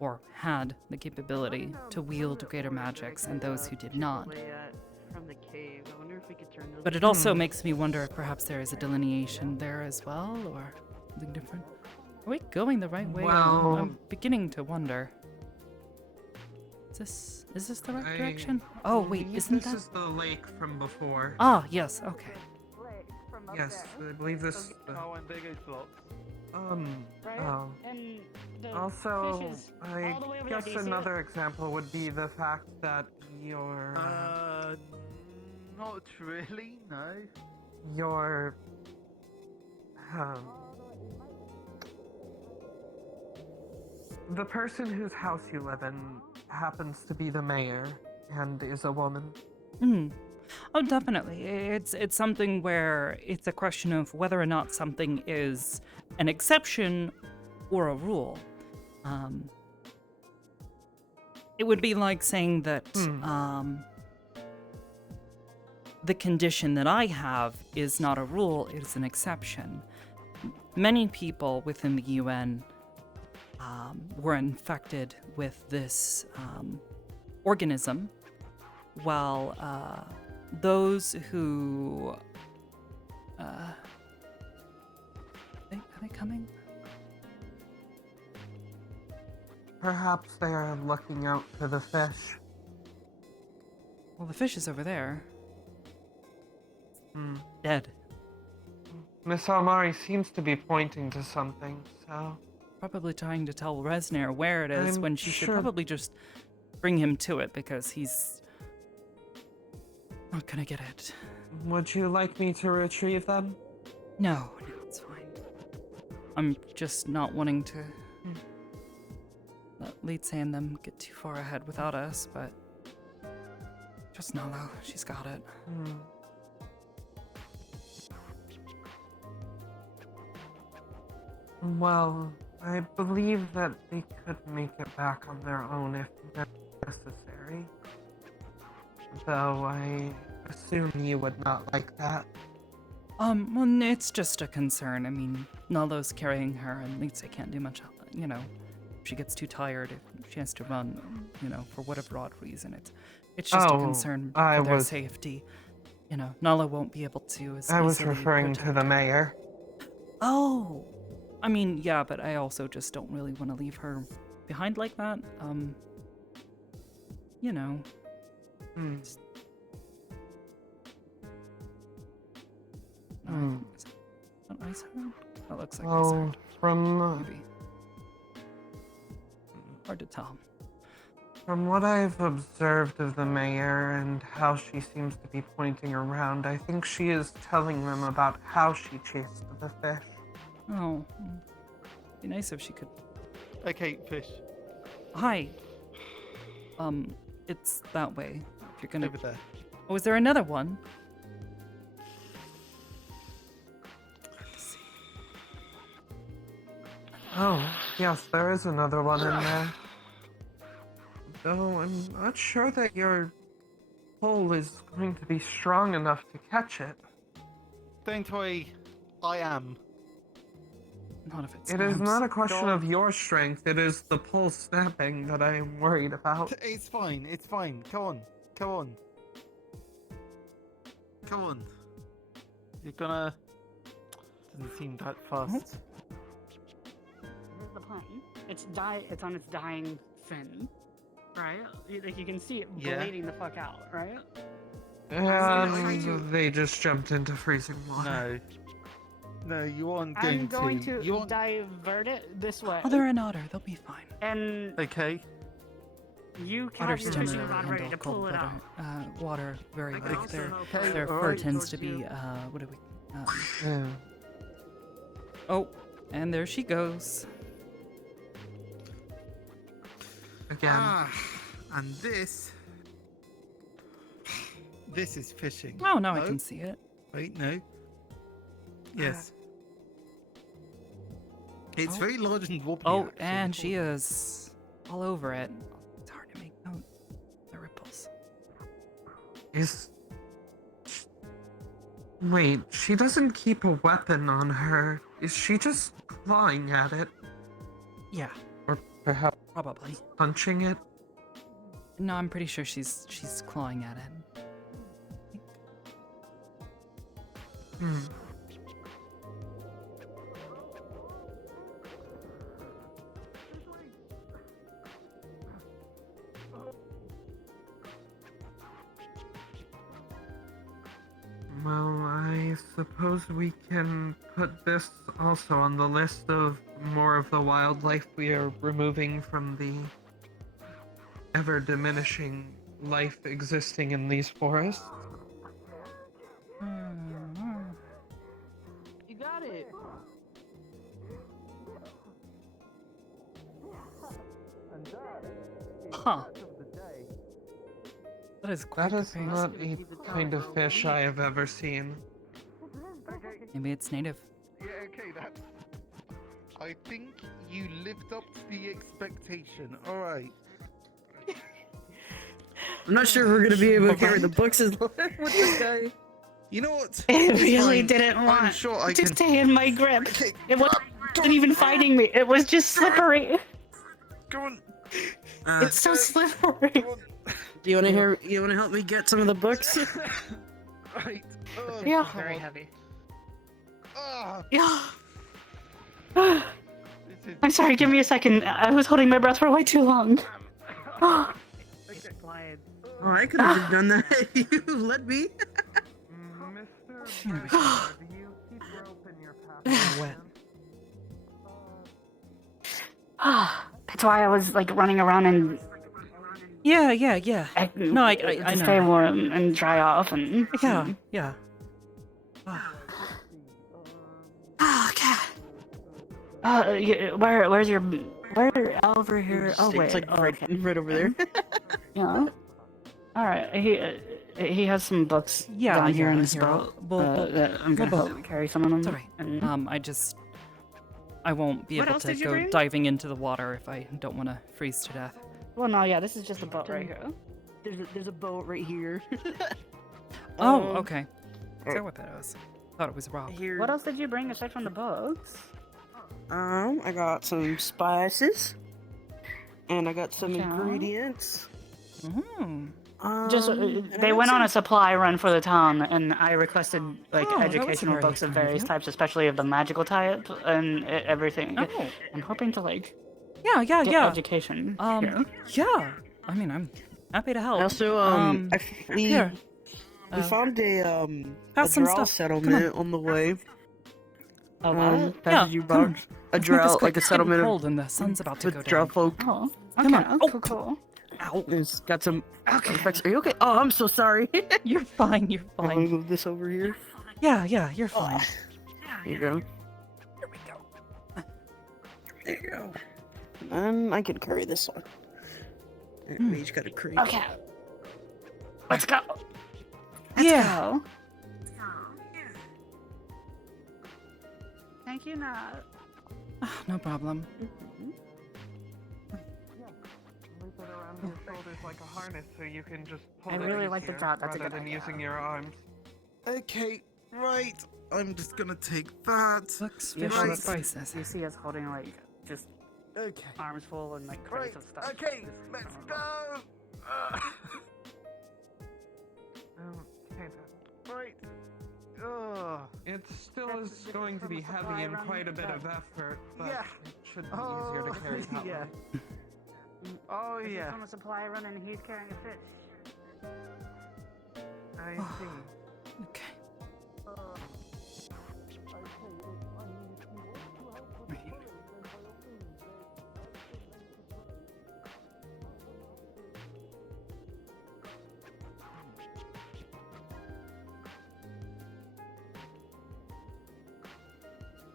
or had the capability to wield greater magics and those who did not. From the cave. I wonder if we could turn those. But it also makes me wonder if perhaps there is a delineation there as well, or something different. Are we going the right way? Well, I'm beginning to wonder. Is this the right I direction? Oh wait, believe isn't this that? is the lake from before. Ah, yes. Okay. Yes, I believe this is the... Right? Oh. And the Also, fish is I all the way over there. guess Do you see another example would be the fact that your... Not really, no. your... Um, the person whose house you live in happens to be the mayor and is a woman. Oh, definitely. It's something where it's a question of whether or not something is an exception or a rule. It would be like saying that the condition that I have is not a rule, it is an exception. Many people within the UN were infected with this organism, while those who... are they coming? Perhaps they are looking out for the fish. Well, the fish is over there. Hmm. Dead. Miss Almari seems to be pointing to something, so... Probably trying to tell Resnir where it is I'm when she should sure- probably just bring him to it because he's not gonna get it. Would you like me to retrieve them? No, it's fine. I'm just not wanting to let Litsay and them get too far ahead without us, but just Nalo, she's got it. Well, I believe that they could make it back on their own if necessary. Though I assume you would not like that. Well, it's just a concern. I mean, Nalo's carrying her, and Litsay can't do much, you know. If she gets too tired, if she has to run, you know, for whatever odd reason. It's just a concern for their safety. You know, Nalo won't be able to as I was easily referring to protect the her. mayor. Oh! I mean, yeah, but I also just don't really want to leave her behind like that. You know. Is that Iceheart? That looks like Iceheart. From... Maybe. Hard to tell. From what I've observed of the mayor and how she seems to be pointing around, I think she is telling them about how she chased the fish. Oh. Be nice if she could. Okay, fish. Hi. It's that way. If you're gonna. Over there. Oh, is there another one? Oh, yes, there is another one in there. Though I'm not sure that your pull is going to be strong enough to catch it. Don't worry, I am. Not if it's It is not a question of your strength, it is the pull snapping that I am worried about. It's fine, it's fine. Come on, come on. Come on. You're gonna... Doesn't seem that fast. Here's the plan. It's on its dying fin, right? Like you can see it bleeding the fuck out, right? They just jumped into freezing water. No. No, you aren't I'm going going to You aren't... divert it this way. Oh, they're an otter. They'll be fine. And okay. You have Otters your tend fishing to rod ready handle to cold pull it out. water very can well. also Their help their out. fur Alright, tends to towards be you. what do we? Oh, and there she goes. Again. And this is fishing. Oh, now I can see it. Wait, no. Yes. It's very large and wobbly. Oh, actually. and she is all over it. It's hard to make out the ripples. Wait, she doesn't keep a weapon on her. Is she just clawing at it? Yeah. Or perhaps probably punching it? No, I'm pretty sure she's clawing at it. Well, I suppose we can put this also on the list of more of the wildlife we are removing from the ever-diminishing life existing in these forests. You got it. Huh. That is quite That is the face. not a kind of fish I have ever seen. Maybe it's native. Yeah, okay, that. I think you lived up to the expectation. Alright. I'm not sure we're gonna be able to carry the books as with this guy. You know what? It It's really fine. didn't I'm want sure I to can... stay in my grip. It wasn't even fighting me. It was just slippery. Go on. It's so slippery. Do you want to hear? You want to help me get some of the books? Right. Oh, Yeah. Very heavy. Yeah. I'm sorry, give me a second. I was holding my breath for way too long. Oh, I could have done that. You let me. That's why I was like running around and Yeah. No, I to know. stay warm and dry off and Yeah. Where's your where over here? Oh wait, It's like right over there. Yeah. All right. He has some books down here in this boat. That I'm gonna help carry some of them. It's alright. I won't be What able else to did you go bring? diving into the water if I don't want to freeze to death. Well, no, yeah, this is just a boat right here. There's a boat right here. Oh, okay. Is that what that was? Thought it was Rob. What else did you bring aside from the books? I got some spices, and I got some ingredients. Just they went on a supply run for the town, and I requested like Oh, that was educational very books of kind of various you. types, especially of the magical type and everything. Oh. I'm hoping to like Yeah. get education. here. Yeah. I mean, I'm happy to help. Also, we here. found a pass some drow stuff. Come settlement on the way. Yeah, Passage you come on. box. A Let's make this drow, quick. like a It's getting settlement cold and the sun's about to go with drow down. folk. Oh, Come okay, on. cool. Ow. It's got some effects. Are you okay? Oh, I'm so sorry. You're fine. You're I'm gonna fine. move this over here. Yeah. You're fine. Here you go. Here we go. There you go. And I can carry this one. We each got a crate. Okay. Let's go. Yeah. Go. Thank you, Nat. No problem. Loop it around your shoulders like a harness so you can just pull I it really like the easier job. That's a rather good than idea. using your arms. Okay, right. I'm just gonna take that. Books, You fish, hold and us- spices. You see us holding like just Okay. arms full and like Right. crates of stuff. Okay, let's go. Okay then. Right. It still is going to be heavy and quite a bit of effort, but Yeah. it should be easier to carry that yeah. way. Oh This is yeah. from a supply run and he's carrying a fish. I see. Okay.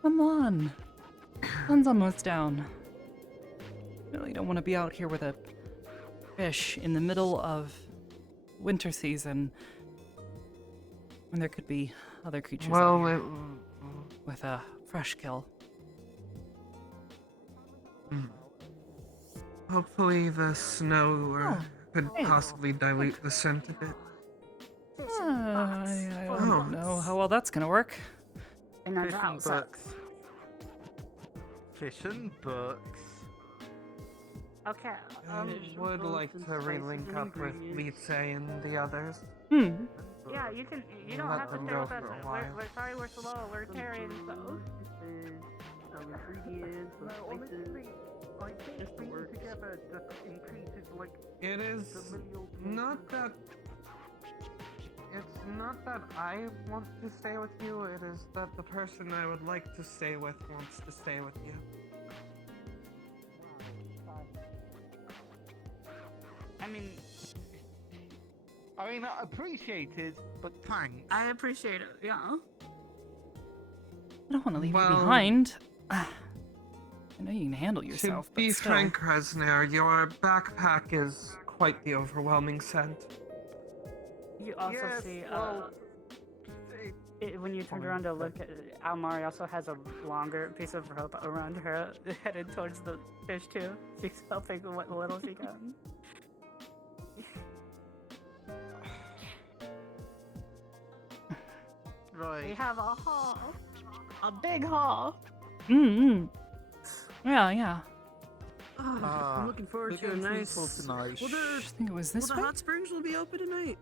Come on. Sun's almost down. Really don't want to be out here with a fish in the middle of winter season when there could be other creatures out Well, here with a fresh kill. Hopefully the snow could hey. possibly dilute the scent a bit. I don't know how well that's gonna work. And our Fish drought and sucks. books. Fish and books. Okay. I would like to relink up with Lise and the others. Yeah, you can. You don't Let have to them stay go with us. for a while. We're sorry we're slow. We're carrying stuff. No, honestly, I think being together just increases like. It is not that. It's not that I want to stay with you, it is that the person I would like to stay with wants to stay with you. I mean, I appreciate it, but thanks. I appreciate it, yeah. I don't want to leave you behind. I know you can handle yourself, To but be still. frank, Resner, your backpack is quite the overwhelming scent. You also Yes, see, well, when you turn around to look at Almari also has a longer piece of rope around her, headed towards the fish too. She's helping what little she can. Right. We have a haul, a big haul. Yeah. I'm looking forward to a nice. Tonight. Will the, I think it was this will the way. hot springs will be open tonight?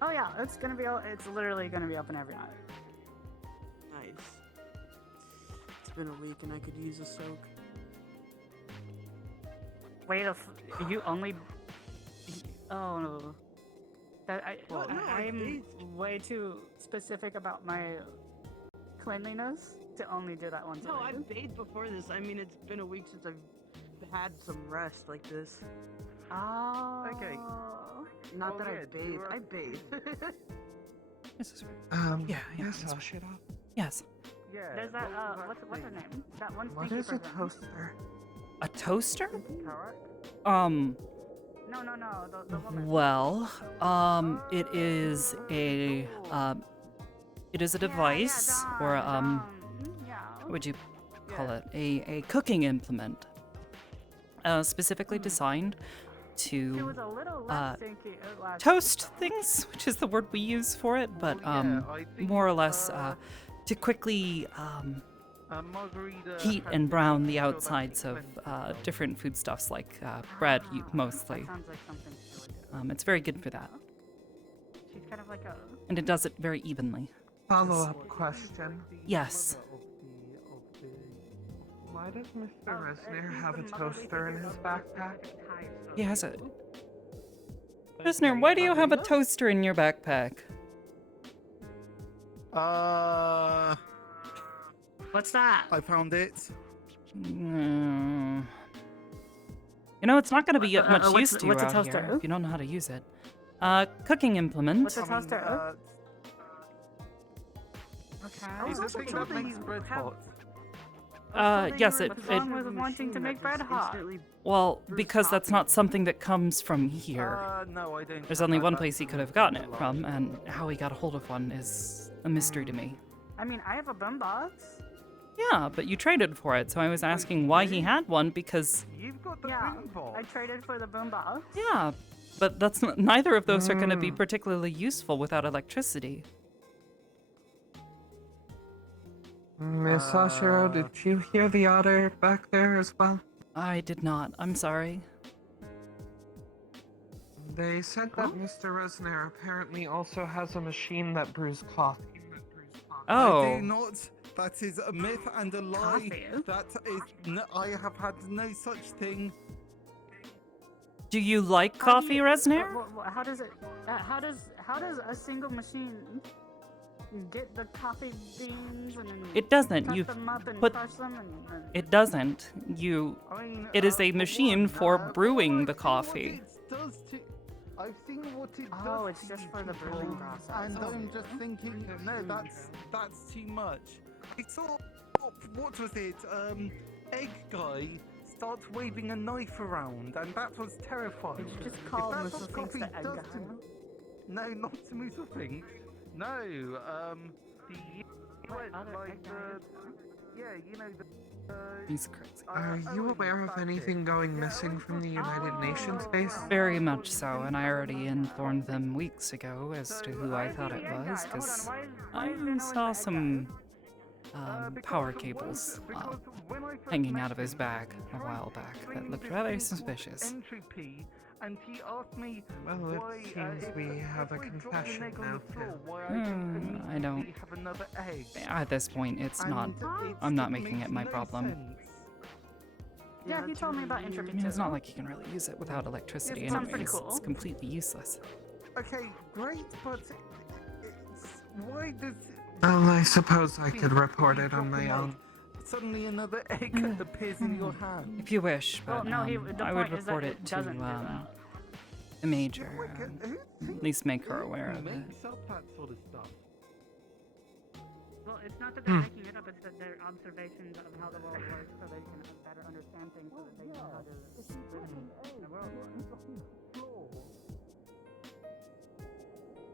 Oh yeah, it's gonna be. It's literally gonna be open every night. Nice. It's been a week and I could use a soak. Wait, you only. Oh no. That I'm way too specific about my cleanliness to only do that once. No, a week. I've bathed before this. I mean, it's been a week since I've had some rest like this. Oh. Okay. Not Well, that yeah, I do you, bathe. I bathe. This is right. Yeah, yes, that's I'll right. shit off. Yes. Yeah. There's that. What's her name? That one. What sneaky is a person. toaster? A toaster? No. The woman. Well, it is a device or what would you call it? A cooking implement, specifically designed She to was a little less stinky last toast things, which is the word we use for it, but I think, more or less to quickly Margarita heat had and brown made the sure that outsides she of cleansed herself. different foodstuffs like bread, mostly. That sounds like something she would do. It's very good for that, She's kind of like a. and it does it very evenly. Follow-up question. Yes. Why does Mr. Resner have a toaster in his backpack? He has a. Prisoner, why do you have a toaster in your backpack? What's that? I found it. Mm. You know, it's not going to be much what's- use to you what's a out toaster? here if you don't know how to use it. Cooking implement. What's a toaster? Okay. Is this thing that makes bread hot? Yes, it. What's wrong with wanting to make bread hot? Well, because that's not something that comes from here. No, I don't. There's only one place he could have gotten it from, and how he got a hold of one is a mystery to me. I mean, I have a boombox. Yeah, but you traded for it, so I was asking why he had one because. You've got the Yeah, boombox. I traded for the boombox. Yeah, but that's neither of those are going to be particularly useful without electricity. Miss Oshiro, did you hear the otter back there as well? I did not. I'm sorry. They said that Mr. Resner apparently also has a machine that brews coffee. Oh. I do not. That is a myth and a lie. Coffee? That is. No, I have had no such thing. Do you like coffee, Resner? How does it? How does a single machine get the coffee beans and then It doesn't. cut You them up and put. crush them and It doesn't. You. It is a machine for brewing the coffee. It does to. I've seen what it does. Oh, it's to just you for the people, brewing process. And I'm just thinking, no, that's too much. I saw. What was it? Egg guy starts waving a knife around, and that was terrifying. Did you just call If that's Mr. what Finks coffee the egg does guy? to- No, not to Musa Fink. No, the What other like egg the guy? yeah, you know the He's crazy. Are you aware of anything going missing from the United Nations base? Very much so, and I already informed them weeks ago as to who I thought it was, because I saw some power cables hanging out of his bag a while back that looked rather suspicious. And he asked me Well, why, it seems if we have a I could drop an confession egg on now, the floor, too. why I didn't I don't. immediately have another egg. At this point, it's And not. it I'm not still making makes it my no problem. sense. Yeah, he told me about entropy I mean, too. it's not like you can really use it without electricity It sounds pretty anyways. cool. It's completely useless. Okay, great, but why does... Well, I suppose I could report it on my own. Suddenly another egg appears in your hand. If you wish, Well, but no, the I would point is that report it it to doesn't do that. the major. At least make her aware of it. Makes up that sort of stuff. Well, it's not that they're making it up, it's that they're observations of how the world works so they can better understand things so that they know how to live in the world.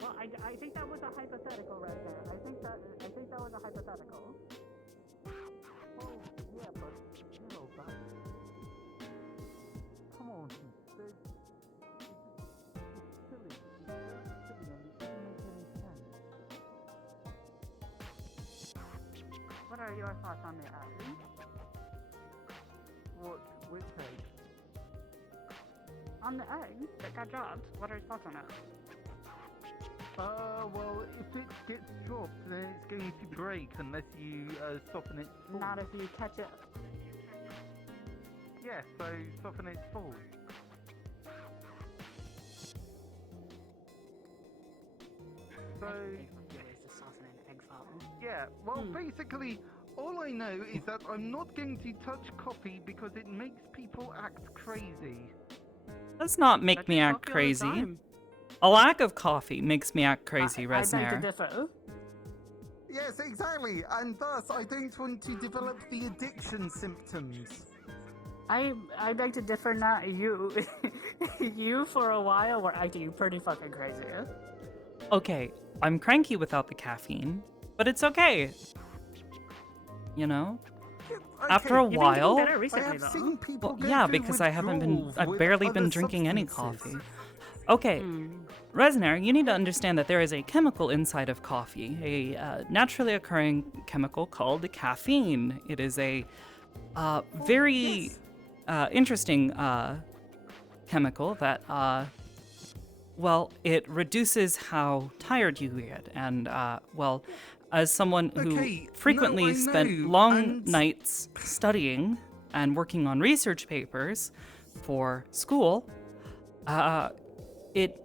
Well, I think that was a hypothetical right there. I think that was a hypothetical. Oh, yeah, but, you know, that... Come on, there's... It's silly. It's very silly and it doesn't make any sense. What are your thoughts on the egg? Which egg? On the egg that got dropped, what are your thoughts on it? Well, if it gets dropped, then it's going to break unless you soften its fall. Not if you catch it. Yeah, so soften its fall. So... Yeah, well, basically, all I know is that I'm not going to touch coffee because it makes people act crazy. Does not make me act crazy. A lack of coffee makes me act crazy, I beg to Resnair. differ. Yes, exactly, and thus I don't want to develop the addiction symptoms. I beg to differ, not you. You for a while were acting pretty fucking crazy. Okay, I'm cranky without the caffeine, but it's okay. You know? After a You've been while, getting better recently, though. well, yeah, because I've barely been drinking any coffee. Okay, Resnair, you need to understand that there is a chemical inside of coffee, a naturally occurring chemical called caffeine. It is a very interesting chemical that, well, it reduces how tired you get. And, well, as someone who frequently spent long nights studying and working on research papers for school, it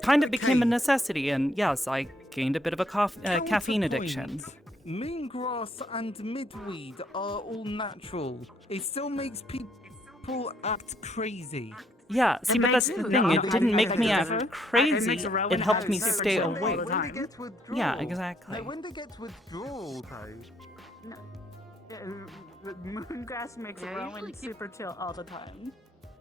kind of became a necessity, and yes, I gained a bit of a caffeine addiction. Moongrass and midweed are all natural. It still makes people act crazy. Yeah, see, but that's the thing. It didn't make me act crazy. It helped me stay awake. Yeah, exactly. When they get withdrawal, though. Moongrass makes Rowan super chill all the time.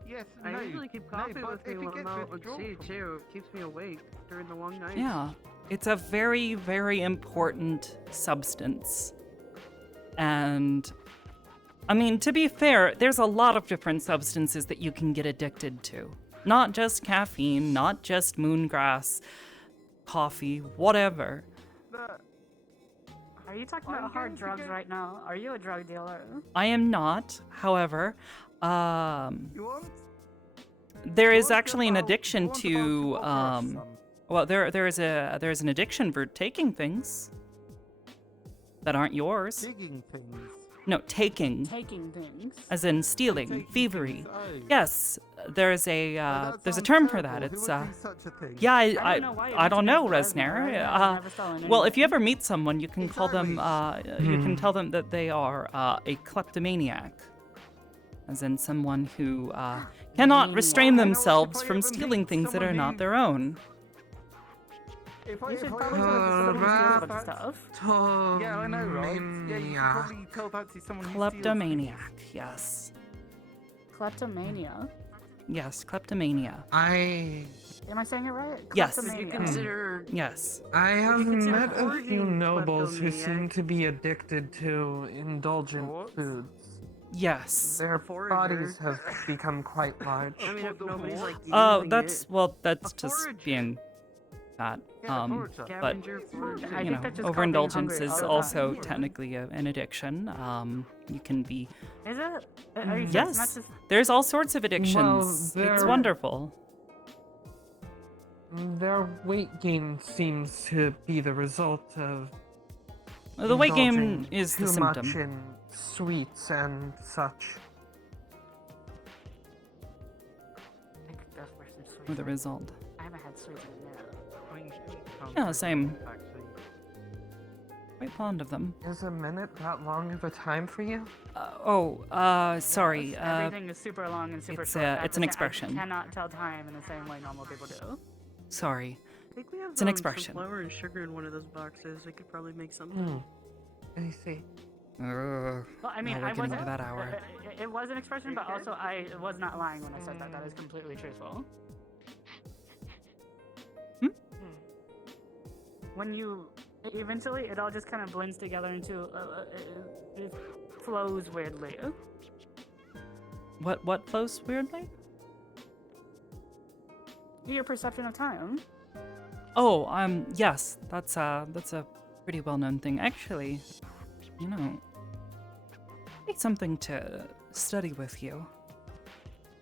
Yes, I usually keep coffee with me when I'm out with sea too. It keeps me awake during the long nights. Yeah, it's a very, very important substance. And, I mean, to be fair, there's a lot of different substances that you can get addicted to. Not just caffeine, not just moongrass, coffee, whatever. Are you talking about hard drugs right now? Are you a drug dealer? I am not, however, there is actually an addiction to, well, there's an addiction for taking things that aren't yours. Digging things. No, taking. Taking things. As in stealing, thievery. Yes, there's a term for that. It's yeah, I don't know, Resnair. Well, if you ever meet someone, you can call them you can tell them that they are a kleptomaniac, as in someone who cannot restrain themselves from stealing things that are not their own. You should probably stuff. Yeah, I know, right? Yeah, you should probably tell that to someone who Kleptomaniac, yes. Kleptomania? Yes, kleptomania. Am I saying it right? Yes. Kleptomania. Yes. I have Would you consider met a few orgy nobles who kleptomaniac? seem to be addicted to indulgent foods. Yes. Their bodies have become quite large. I mean, if nobody's like Oh, using that's it, that's just being fat. But scavenger for you know, overindulgence is also technically an addiction. You can be. Is it? Are you sure it's not Yes. just- There's all sorts of addictions. Well, It's there- wonderful. Their weight gain seems to be the result of The weight gain indulging is the too symptom. much in sweets and such. I could go for some sweets. Or the result. I haven't had sweets in a minute. Yeah, same. Quite fond of them. Is a minute that long of a time for you? Sorry. Everything is super long and super it's short. I have it's to an say, expression. I cannot tell time in the same way normal people do. Sorry. I think we have It's an some expression. flour and sugar in one of those boxes. We could probably make something. I see. Well, I mean, we're I getting wasn't. to that hour. It was an expression, but also I was not lying when I said that. That is completely truthful. When you eventually, it all just kind of blends together into. It flows weirdly. What flows weirdly? Your perception of time. Oh, yes, that's a pretty well-known thing. Actually, you know, it's something to study with you.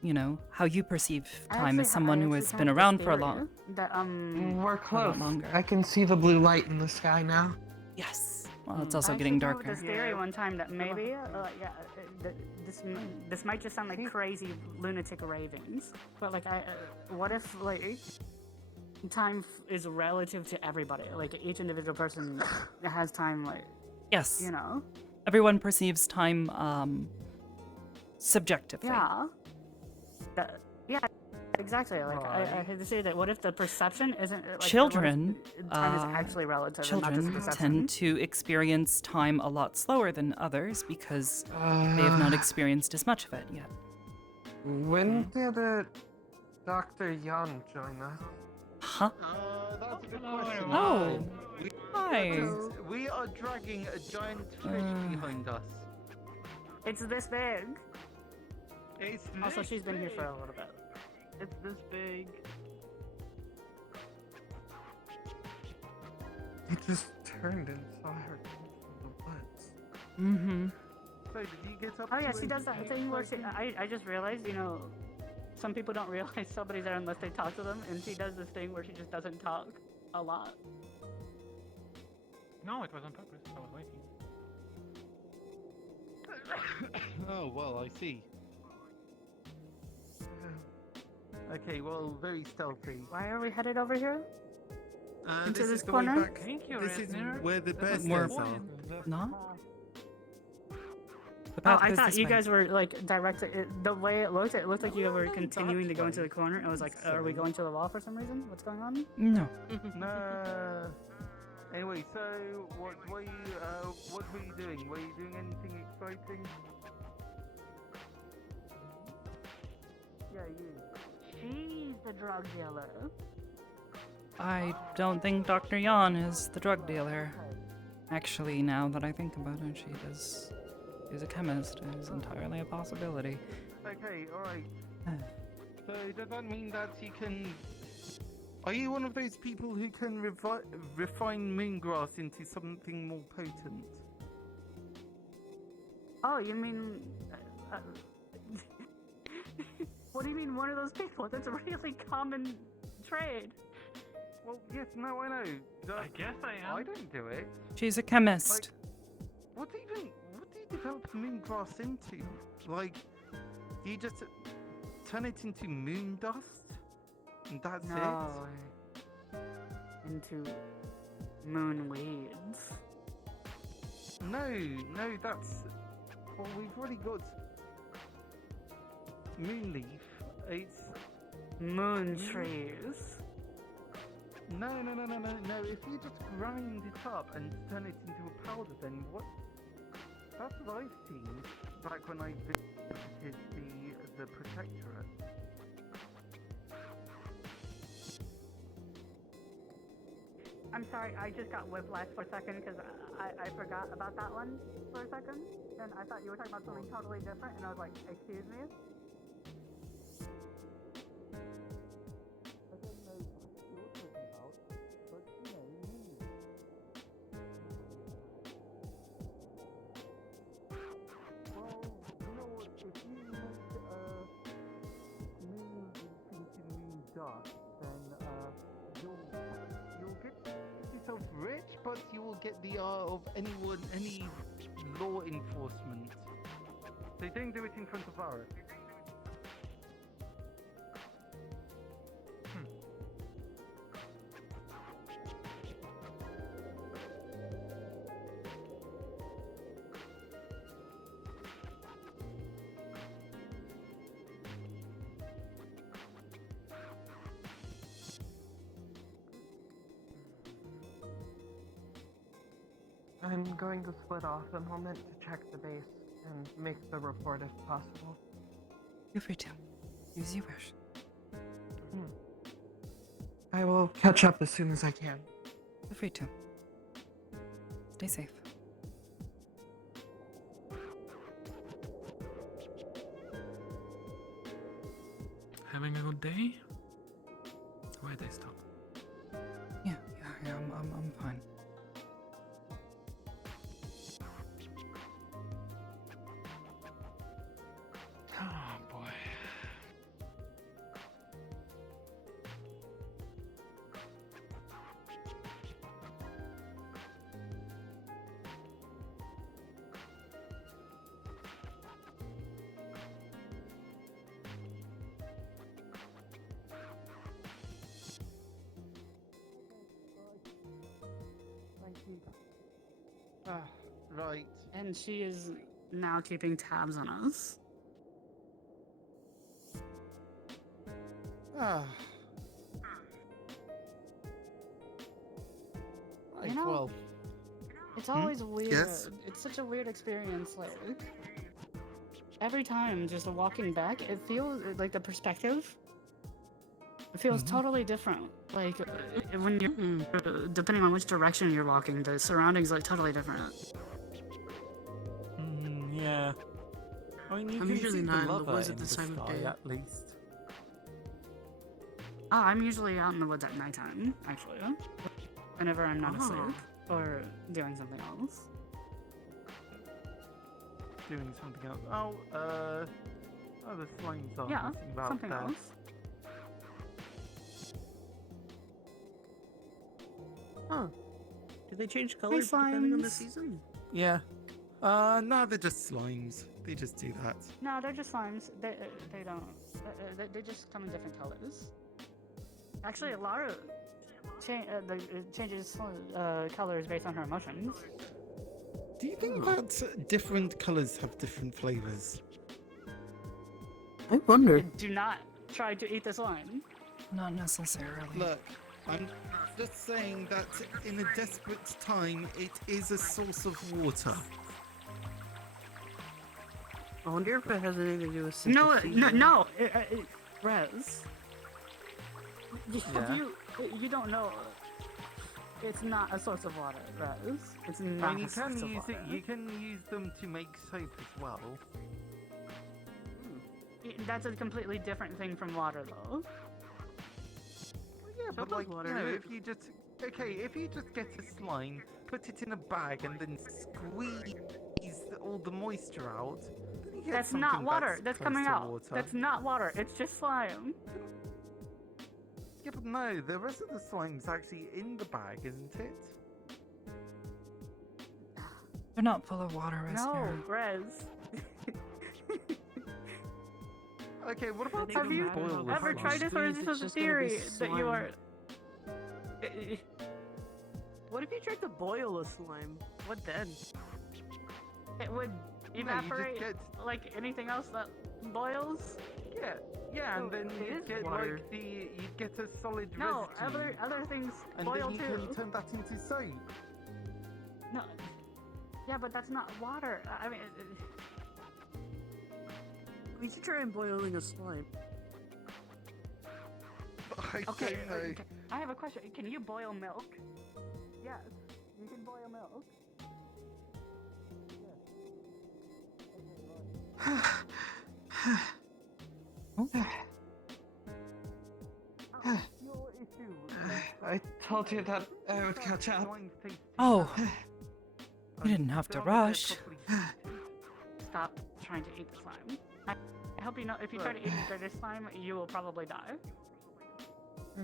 You know, how you perceive time as someone who has been around for a long. That We're close. longer. I can see the blue light in the sky now. Yes. Well, it's also I getting actually came up darker. with this theory one time that maybe, this might just sound like crazy lunatic ravings, but like, what if like time is relative to everybody? Like each individual person has time, like Yes. you know. Everyone perceives time subjectively. Yeah. Yeah. Exactly. Like I hate to say that. What if the perception isn't like Children, what if time is actually relative, and not just children perception? tend to experience time a lot slower than others because they have not experienced as much of it yet. When did Dr. Yan join us? Huh? That's a good question. Oh. Hi. We are dragging a giant fish behind us. It's this big. It's Also, this she's been here big. for a little bit. It's this big. He just turned and saw her come from the woods. Mm-hmm. So did you get up? Oh yeah, to she it? does that thing where I just realized, you know, some people don't realize somebody's there unless they talk to them, and she does this thing where she just doesn't talk a lot. No, it was on purpose. I was waiting. Oh well, I see. Okay, well, very stealthy. Why are we headed over here? Into this the way corner? back. This is where the bear More- stairs are. No? The Oh, path I goes thought this you way. guys were like directed. The way it looked like you were continuing to go into the corner. It was like, are we going to the wall for some reason? What's going on? No. No. Anyway, so what were you doing? Were you doing anything exciting? Yeah, you. She's the drug dealer. I don't think Dr. Yan is the drug dealer. Actually, now that I think about it, she's a chemist. It's entirely a possibility. Okay, alright. So does that mean that you can... Are you one of those people who can refine moongrass into something more potent? Oh, you mean? What do you mean, one of those people? That's a really common trade. Well, yes, no, I know. I guess I am. I don't do it. She's a chemist. What do you develop moongrass into? Like, do you just turn it into moon dust? And that's No. it? Into moon weeds. No, that's... Well, we've already got... Moon leaf. It's... Moon trees. No. If you just grind it up and turn it into a powder, then what? That's what I've seen back when I visited the Protectorate. I'm sorry, I just got whiplash for a second because I forgot about that one for a second, and I thought you were talking about something totally different, and I was like, excuse me? You'll get yourself rich, but you will get the art of any law enforcement. They don't do it in front of Varus. I'm going to split off a moment to check the base and make the report if possible. Feel free to. Do as you wish. I will catch up as soon as I can. Feel free to. Stay safe. Having a good day? Why'd they stop? Yeah, I'm fine. Oh boy. Right. And she is now keeping tabs on us. Ah. You know, 12. It's always weird. Yes? It's such a weird experience. Like every time, just walking back, it feels like the perspective. It feels totally different. Like when you're depending on which direction you're walking, the surroundings look totally different. Yeah. I mean, you I'm can usually see not in the lover woods at in this the time of sky, day. at least. Oh, I'm usually out in the woods at nighttime, actually. Whenever I'm not asleep or doing something else. Doing something else. Oh, the slimes are Yeah, messing about something there. else. Huh. Do they change colors depending on the season? Yeah. No, they're just slimes. They just do that. No, they're just slimes. They don't. They just come in different colors. Actually, Lara changes colors based on her emotions. Do you think that different colors have different flavors? I wonder. Do not try to eat the slime. Not necessarily. Look, I'm just saying that in a desperate time, it is a source of water. I wonder if it has anything to do with No. Rez. Yeah. You don't know. It's not a source of water, Rez. It's not I mean, a source of you water. can use them to make soap as well. That's a completely different thing from water, though. Yeah, but like, if you just get a slime, put it in a bag, and then squeeze all the moisture out. Then you get That's something not water. That's close coming to out. water. That's not water. It's just slime. Yeah, but no, the rest of the slime's actually in the bag, isn't it? They're not full of water, No, Rez. Okay, what about Have you ever tried this, or is this a theory that you are? What if you tried to boil a slime? What then? It would you evaporate just like anything else that boils. Yeah, and then it you is get water. like you get a solid No, residue. other things and boil then you too. can turn that into soap. No. Yeah, but that's not water. I mean. We should try and boiling a slime. I Okay, don't know. okay. I have a question. Can you boil milk? Yes, you can boil milk. I told you that I would catch up. Oh, you didn't have to rush. Stop trying to eat the slime. I hope you know if you try to eat this slime, you will probably die.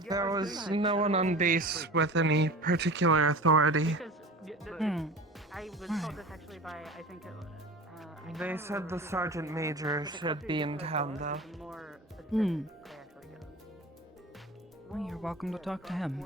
There was no one on base with any particular authority. I was told this actually by, I think it was... They said the sergeant major should be in town, though. Well, you're welcome to talk to him.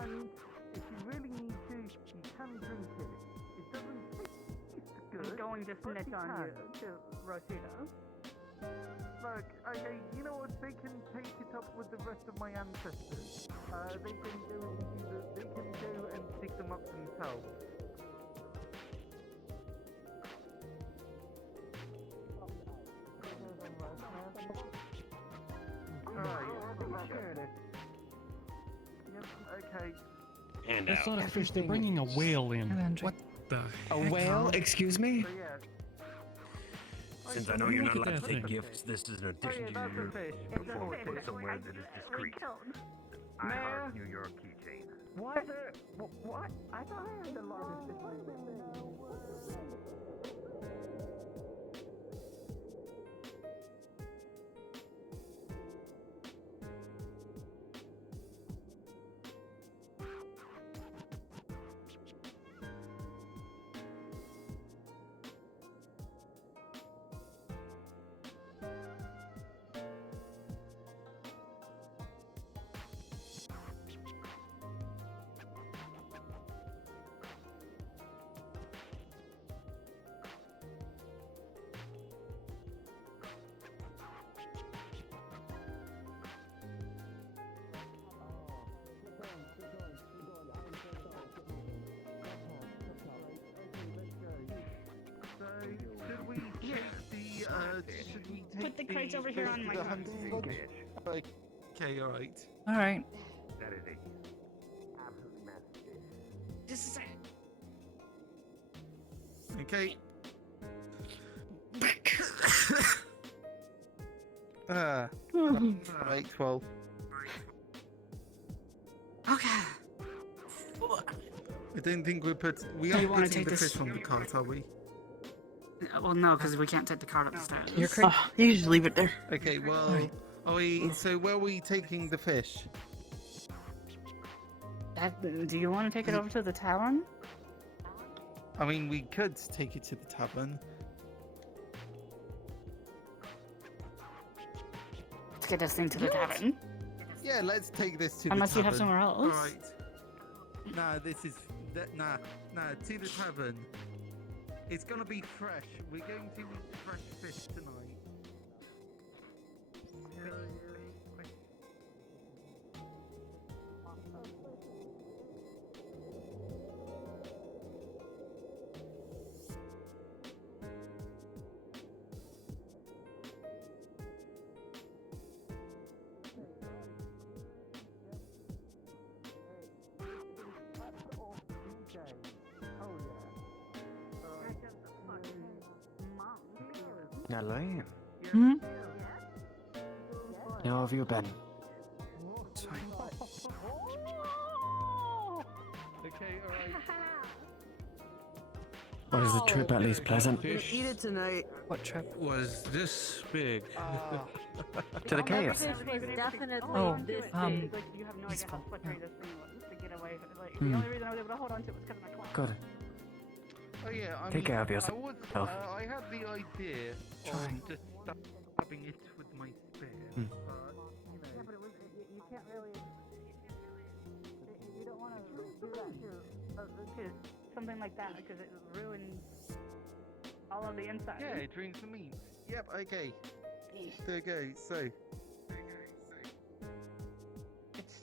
And if you really need to, you can drink it. It doesn't taste good. I'm going to snitch on you to Rosita. Look, okay, you know what? They can take it up with the rest of my ancestors. They can go and dig them up themselves. Okay. And That's not a fish, they're bringing a whale in. What the A heck? whale? Excuse me? Since I know you're not allowed to take gifts, this is an addition to your performance put somewhere that is discreet. I heart New York keychain. What? What? I thought I had the largest fish. Put the crates over here on my phone. Okay, alright. All right. That is a absolutely massive fish. Just a second. Okay. Right, 12. Okay. I don't think we Do you aren't wanna putting take the this- fish on the cart, are we? Well, no, because we can't take the cart up the stairs. You just leave it there. Okay, well, so where are we taking the fish? Do you want to take it over to the tavern? I mean, we could take it to the tavern. Let's get this thing to the tavern. Yeah, let's take this to Unless the you tavern. have somewhere else. Alright. Nah, nah, to the tavern. It's gonna be fresh. We're going to eat fresh fish tonight. Natalie, Hmm? how have you been? Okay, alright. Was the trip at least pleasant? Eat it tonight. What trip? Was this big? To the caves. was definitely Oh, this Like, you have no idea how slippery this thing was to get away. Like, the only reason I was able to hold on to it was because of my claw. Good. Oh yeah, I Take mean, care of yourself. I had the idea of just stabbing it with my spear. Hmm. Yeah, but it was, you can't really. You don't want to do that to something like that, because it ruins all of the inside. Yeah, it ruins the meat. Yep, okay. There you go, so.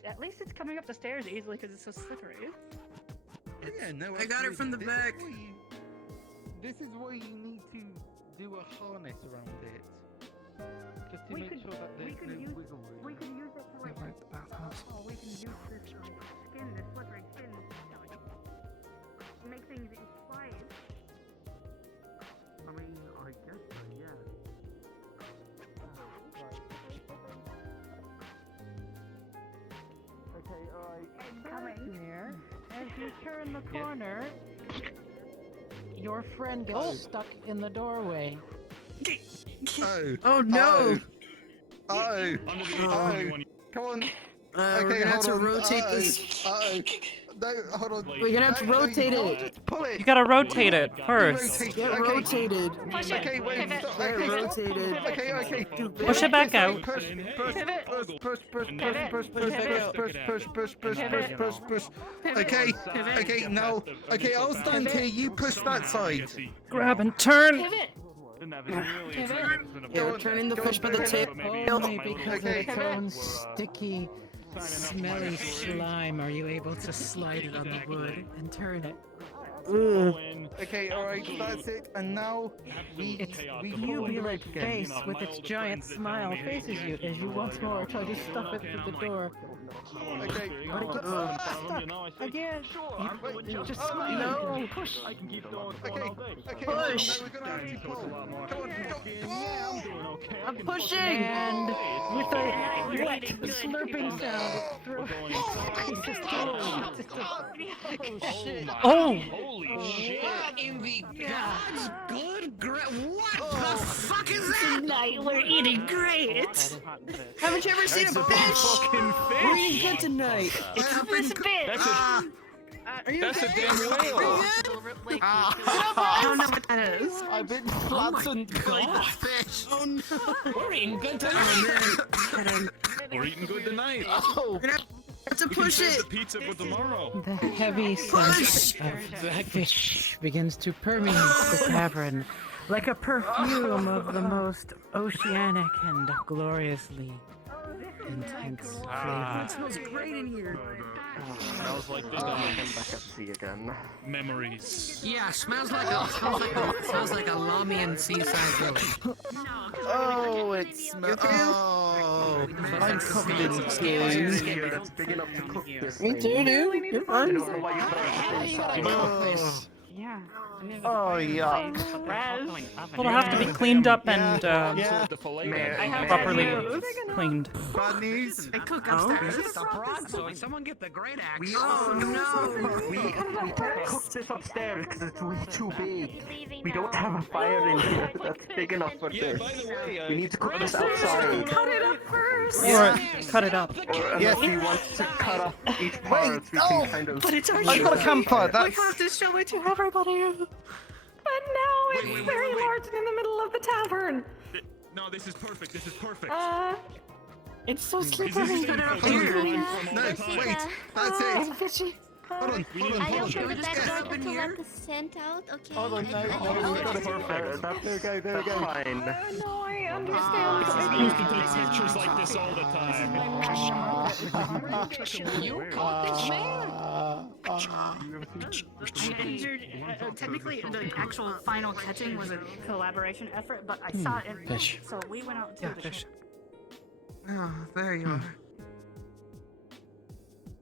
At least it's coming up the stairs easily because it's so slippery. Yeah, no, I got it from the back. This is why you need to do a harness around it. Just to make sure that there's no wiggle room. We can use it to like. Yeah, right, the bathhouse. Oh, we can use this skin, this slippery skin, to make things slide. I mean, I guess so, yeah. Okay, alright. Here, as you turn the corner, your friend gets stuck in the doorway. Oh. Oh no! Oh. Come on. We're gonna have to rotate this. No, hold on. We're gonna have to rotate it. Pull it. You gotta rotate it first. Get rotated. Okay, wait. Stop. Get Okay. rotated. Okay. Push it back out. Push. Okay, now. Okay, I'll stand here. You push that side. Grab and turn. Yeah, we're turning the fish by the tail. Only because of its own sticky, smelly slime are you able to slide it on the wood and turn it. Okay, alright, that's it. And now Its UV-like face with its giant smile faces you as you once more try to stuff it through the door. Okay. But it gets stuck again. You just smile. No. Push. Okay. Push. Now we're gonna have to pull. Come on, go. I'm pushing. And with a wet slurping sound, its throat pieces Oh! Holy shit! What in the God's good what the fuck is that? Tonight we're eating great. Haven't you ever seen a fish? We're eating good tonight. It's the first bit. That's a damn whale. I don't know what that is. I've been flattened. Fish. Oh no. We're eating good tonight. We're eating good tonight. Oh. Have to push we can save it. the pizza for tomorrow. The heavy scent of fish begins to permeate the tavern like a perfume of the most oceanic and gloriously intense flavor. It smells great in here. Smells like this. back at sea again. Memories. Yeah, smells like a Lamian seaside village. Oh, it smells. Oh, I'm covered in skins. That's big enough to cook this. Me too, dude. You're fine. I don't know why you put it on the same side. Yeah. Oh, yuck. Well, it'll have to be cleaned up and properly cleaned. Bad news. They cook upstairs. It's a broadsword. Someone get the great axe. Oh no! We can't cook this upstairs because it's way too big. We don't have a fire in here that's big enough for this. We need to cook this outside. Cut it up first. Or cut it up. Or unless we want to cut up each part, we can kind of. But it's our I've got a campfire. We That's. have to show it to everybody. But now it's very large and in the middle of the tavern. No, this is perfect. This is perfect. It's so slippery. No, wait. That's it. Fishy. Hold on. I opened the back door to let the scent out, okay? Hold on, no. That's perfect. There we go. Fine. No, I understand. I used to take pictures like this all the time. You caught this man. Technically, the actual final catching was a collaboration effort, but I saw it in Fish. so we went out to the fish. Oh, there you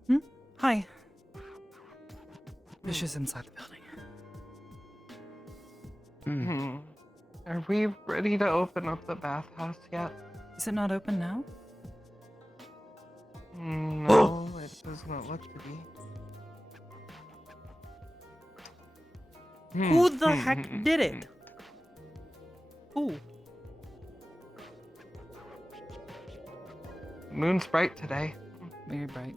are. Hi. Fish is inside the building. Are we ready to open up the bathhouse yet? Is it not open now? No, it does not look to be. Who the heck did it? Who? Moon's bright today. Very bright.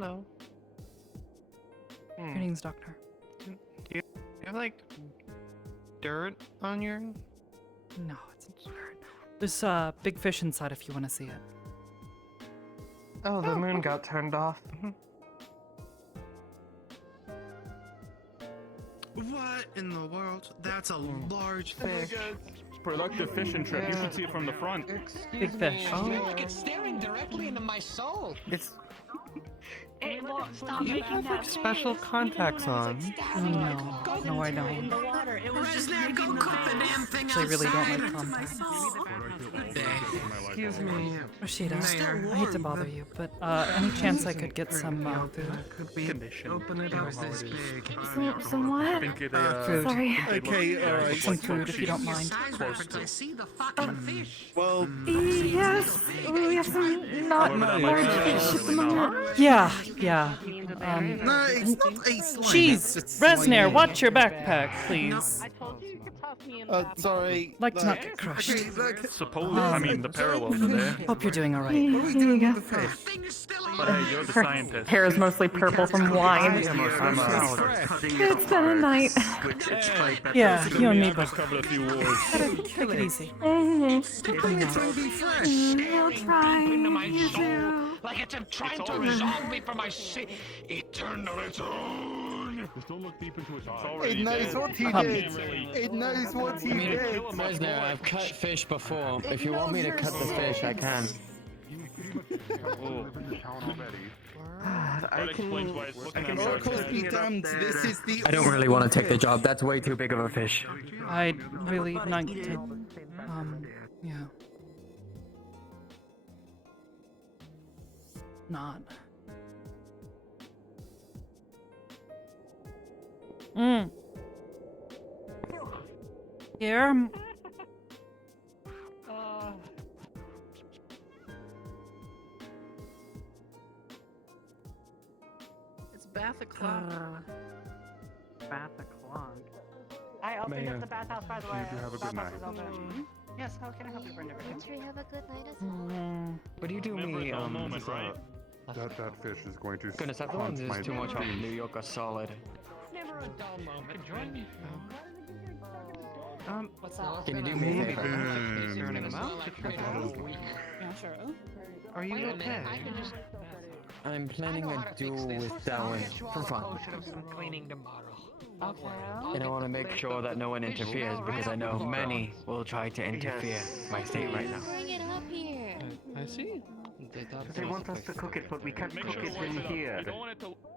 Hello. Greetings, Doctor. Do you have like dirt on your? No, it's not dirt. There's a big fish inside if you want to see it. Oh, the moon got turned off. What in the world? That's a large fish. Productive fishing trip. You should see it from the front. Big fish. I feel like it's staring directly into my soul. It's. Hey, look, stop You making have that like special contacts on. No, I don't. The water. It was just Resner, go cook the damn thing I really don't outside. like contacts. Excuse me. Rashida, I hate to bother you, but any chance I could get some food? Could we open it up this big? Some what? Food. Sorry. Okay, alright. Some food, if you don't mind. I see the fucking fish. Well, Yes, we have some not large fish at the moment. Yeah. No, it's not a slime. Jeez, Resner, watch your backpack, please. sorry. Like to not get crushed. Suppose, I mean, the parallels are there. Hope you're doing alright. Here you go. But hey, you're the scientist. Hair is mostly purple from wine. I'm a It's been a night. Yeah, you and me I've both. covered a few wars. Take it easy. We'll Into try. my You soul, too. like it's trying to resolve me from my eternal return. Just don't look deep into its eyes. It knows what he did. It knows what he did. Resner, I've cut fish before. If you want me to cut the fish, I can. I can Oracles be damned. This is the. I don't really want to take the job. That's way too big of a fish. I'd really like to, yeah. Not. Here. It's bath o'clock. Bath o'clock. I opened up the bathhouse, by the way. You have a good night. Yes, how can I help you, Brenda? Winter, have a good night as well. Would you do Remember me a dull moment, right? That fish is going to. Goodness, everyone haunt my is too much on dreams. New York are solid. Never a dull moment. Join me. What's up? Can you do me a favor? Turning them out? Yeah, sure. Are you okay? I'm planning a duel with Darwin for fun. Cleaning tomorrow. Okay. And I want to make sure that no one interferes because I know many will try to interfere with my state right now. Bring it up here. I see. They want us to cook it, but we can't cook it in here.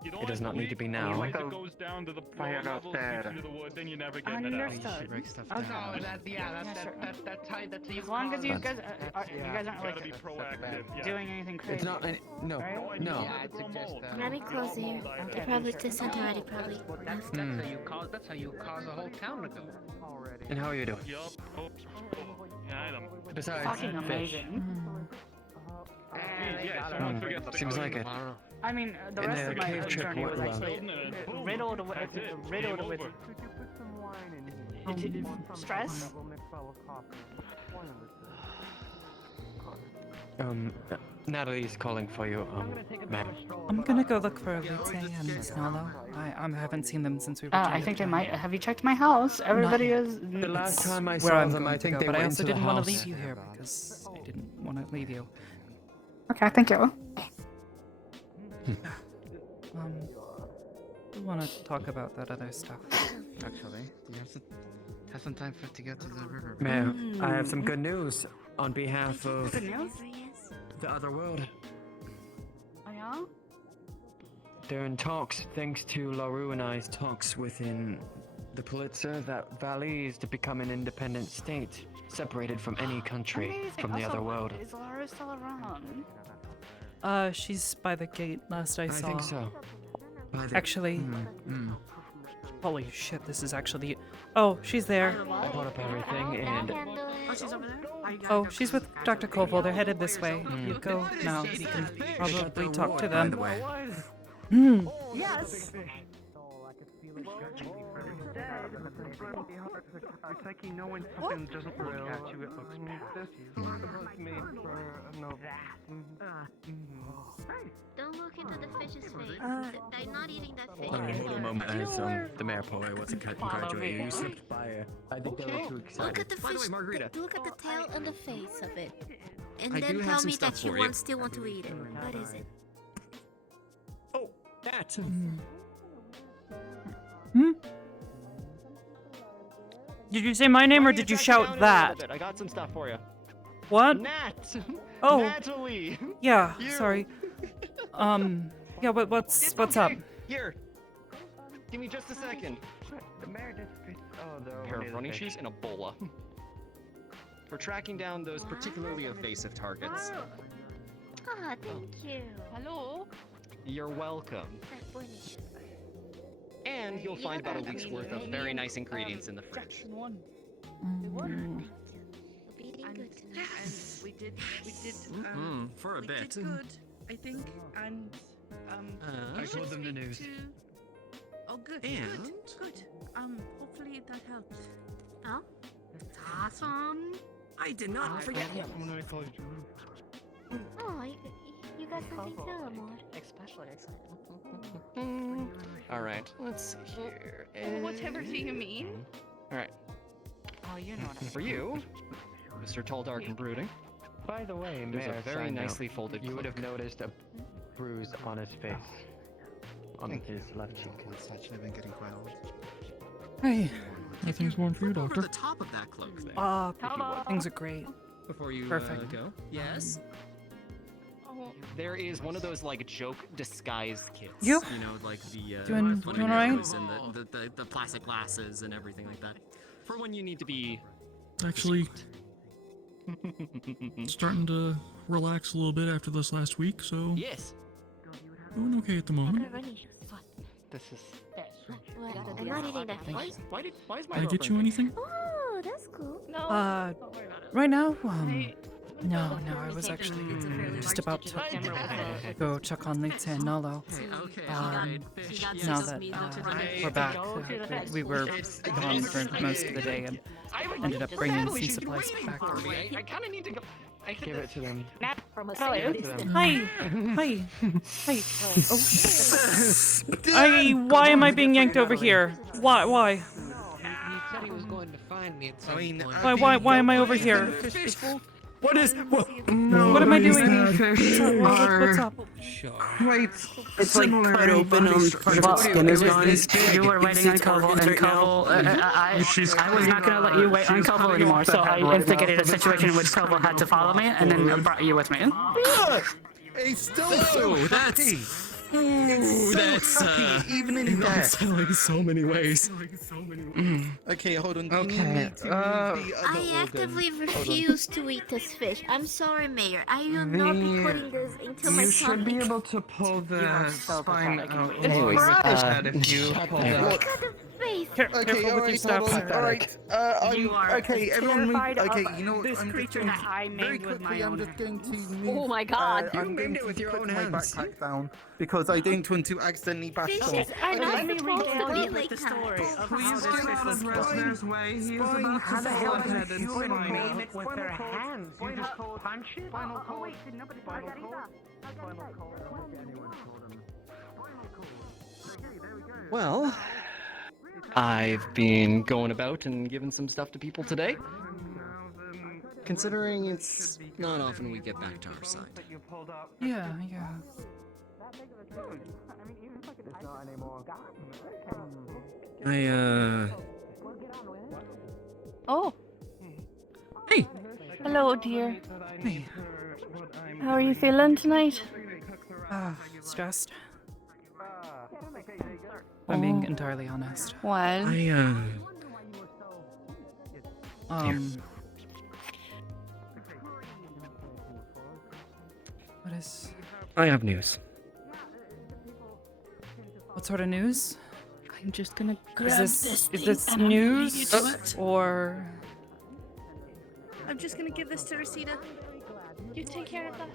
It does not need to be now. Once it goes down to the fire up there. into the wood, then you're never getting it out. Understood. Oh, that's tight. That's As long as you guys, you guys aren't Gotta like be proactive. doing anything crazy. It's not. No. Right? No. Let me close here. They're probably to center already, probably. That's how you cause a whole town to go. And how are you doing? Yup. Oh, yeah, I know. Besides Fucking fish. amazing. Seems like it. I mean, the In rest the of my cave trip journey was went actually riddled with stress. Natalie's calling for you, ma'am. I'm gonna go look for Elite and Snallow. I haven't seen them since we were I think they might. Have you checked my house? Everybody is. The last time I where saw I'm them, going I think to go, they but I went also into the didn't want to house. leave you here because I didn't want to leave you. Okay, thank you. I want to talk about that other stuff. Actually, do you have some time to get to the river? Ma'am, I have some good news on behalf of Good news? the other world. Oh yeah? They're in talks, thanks to LaRue and I's talks within the Pulitzer, that Valley is to become an independent state, separated from any country, Amazing. from the Also, other world. Is Laura still around? She's by the gate last I saw. I think so. Actually, holy shit, this is actually. Oh, she's there. I brought up everything and. Oh, she's over there? Oh, she's with Dr. Koval. They're headed this way. You go now. You can probably talk to them. Yes. It's like you know when something doesn't look at you, it looks past you. Don't look into the fish's face. They're not eating that fish. Hold a moment as the mayor probably wasn't congratulating you. Slipped by her. I think they were too excited. Look at the fish. By the way, Margarita. Look at the tail and the face of it. And I do then have tell some me stuff that you for you. still want to eat it. What is it? Oh, that. Did you say my name or did you shout that? I got some stuff for you. What? Nat! Oh. Natalie! Yeah, You. sorry. Yeah, what's up? Here. Give me just a second. The mayor just Pair of running shoes and a bola. For tracking down those particularly evasive targets. Ah, thank you. Hello. You're welcome. And you'll find about a week's worth of very nice ingredients in the fridge. Mm. And we did for a we bit. did good, I think, and I we told should them the speak news. Oh, good, And? good. Hopefully that helps. Oh, that's awesome. I did not forget him. Oh, you got something too, amor. Especially Alright, let's see here. Whatever do you mean? Alright. Oh, you know what I For you, Mr. Tall, Dark, and Brooding. By the way, There's Mayor, a very side note, nicely folded you would cloak. have noticed a bruise on his face. On his left cheek. It's actually been getting quite old. Hey, everything's going for you, Over Doctor. the top of that cloak there. Things are great. Before you Perfect. go. Yes? There is one of those like joke disguised kits. You? You know, like the Doing funny alright? nose and the plastic glasses and everything like that. For when you need to be Actually, starting to relax a little bit after this last week, so Yes. doing okay at the moment. This is I'm not eating that fish. Why is my Did I get you anything? Oh, that's cool. Right now, no, I was actually just about to go check on Lita and Nolo. Now that we're back, we were gone for most of the day and ended up bringing some supplies back. I kind of need to go. I Give it to them. Hi. Hi. Oh. Why am I being yanked over here? Why? He said he was going to find me at some point. Why am I over here? What is What am I doing? What's up? Quite it's like cut open on part of its skin is gone. You were waiting on Koval, and Koval, I was not going to let you wait on Koval anymore, so I instigated a situation in which Koval had to follow me, and then brought you with me. It's still Oh, that's... Ooh, that's, even in death. selling so many ways. Okay, hold on. Okay, I actively refuse to eat this fish. I'm sorry, Mayor. I will not be putting this into my You should be stomach. able to pull the spine out. Anyways, If you pull that. Look at the face. Okay, alright. Okay, everyone move. Okay, you know what? This I'm just creature going that I to, very made with quickly, my I'm own just going to hands. move. Oh my God. I'm You going made it to with your put own my hands. backpack down because I don't want to accidentally bash Fishes someone. are not Let me supposed to regale be you with like the that. story of Please how do this not was address born. this way. He is about How to the fall hell ahead did and you spine aim out. it with their hands? You just punch it? Well, I've been going about and giving some stuff to people today. Considering it's Not often we get back to our side. Yeah. Oh. Hey. Hello, dear. Hey. How are you feeling tonight? Stressed. I'm being entirely honest. Well. What is... I have news. What sort of news? I'm just gonna Is grab this thing news and I'll leave you to it. or... I'm just gonna give this to Rosita. You take care of that.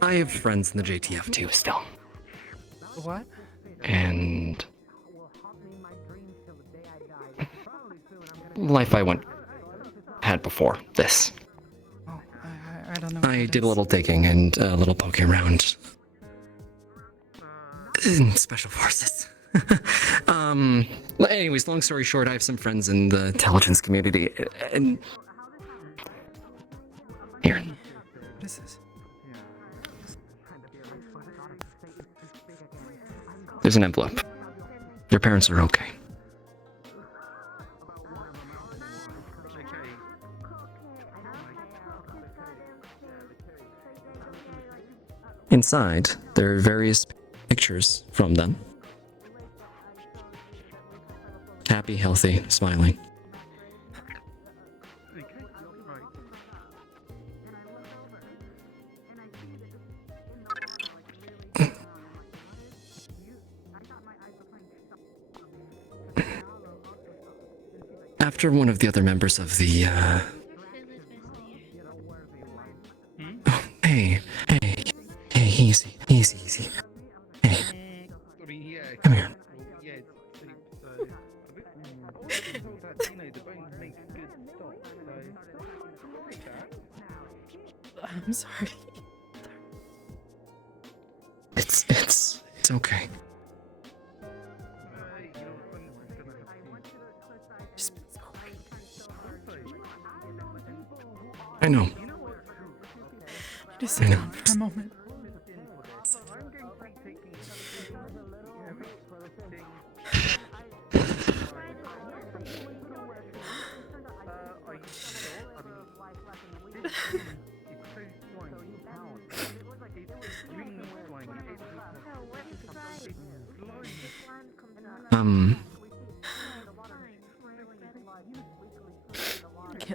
I have friends in the JTF too still. What? And life I had before this. Oh, I don't know. I did a little digging and a little poking around in special forces. Anyways, long story short, I have some friends in the intelligence community, and here. What is this? There's an envelope. Your parents are okay. Inside, there are various pictures from them. Happy, healthy, smiling. After one of the other members of the, Oh, hey, easy. Hey. Come here. I'm sorry. It's okay. I know. Just sit down for a moment.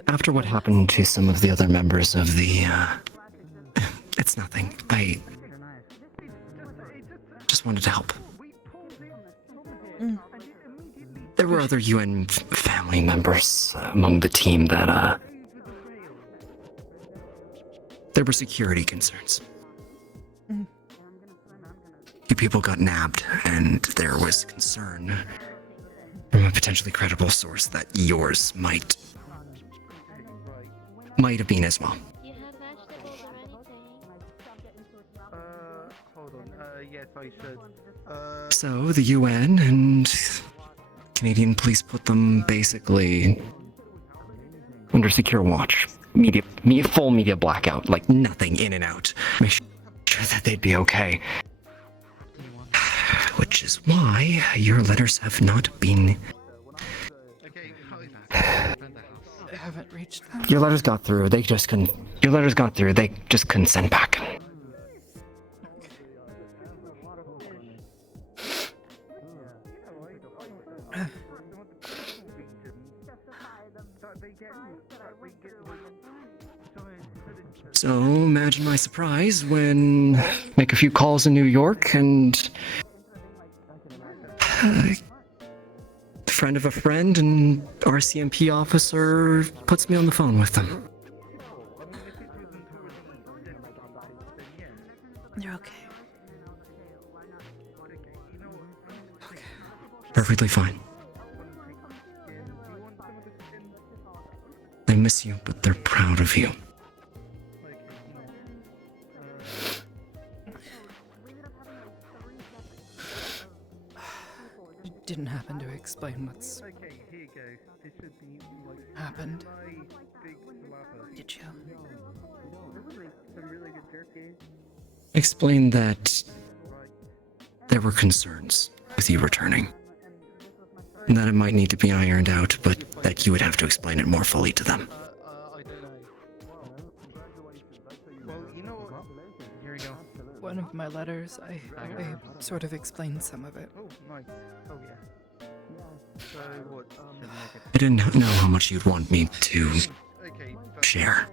After what happened to some of the other members of the, it's nothing. I just wanted to help. There were other UN family members among the team that, there were security concerns. You people got nabbed, and there was concern from a potentially credible source that yours might have been as well. Hold on. Yes, I should. So the UN and Canadian police put them basically under secure watch. Full media blackout, like nothing in and out. Make sure that they'd be okay. Which is why your letters have not been... I haven't reached them. Your letters got through, they just couldn't send back. So imagine my surprise when make a few calls in New York and a friend of a friend and RCMP officer puts me on the phone with them. You're okay. Perfectly fine. They miss you, but they're proud of you. You didn't happen to explain what's happened, did you? Explain that there were concerns with you returning. And that it might need to be ironed out, but that you would have to explain it more fully to them. One of my letters, I sort of explained some of it. Oh, nice. Oh, yeah. So, what? I didn't know how much you'd want me to share.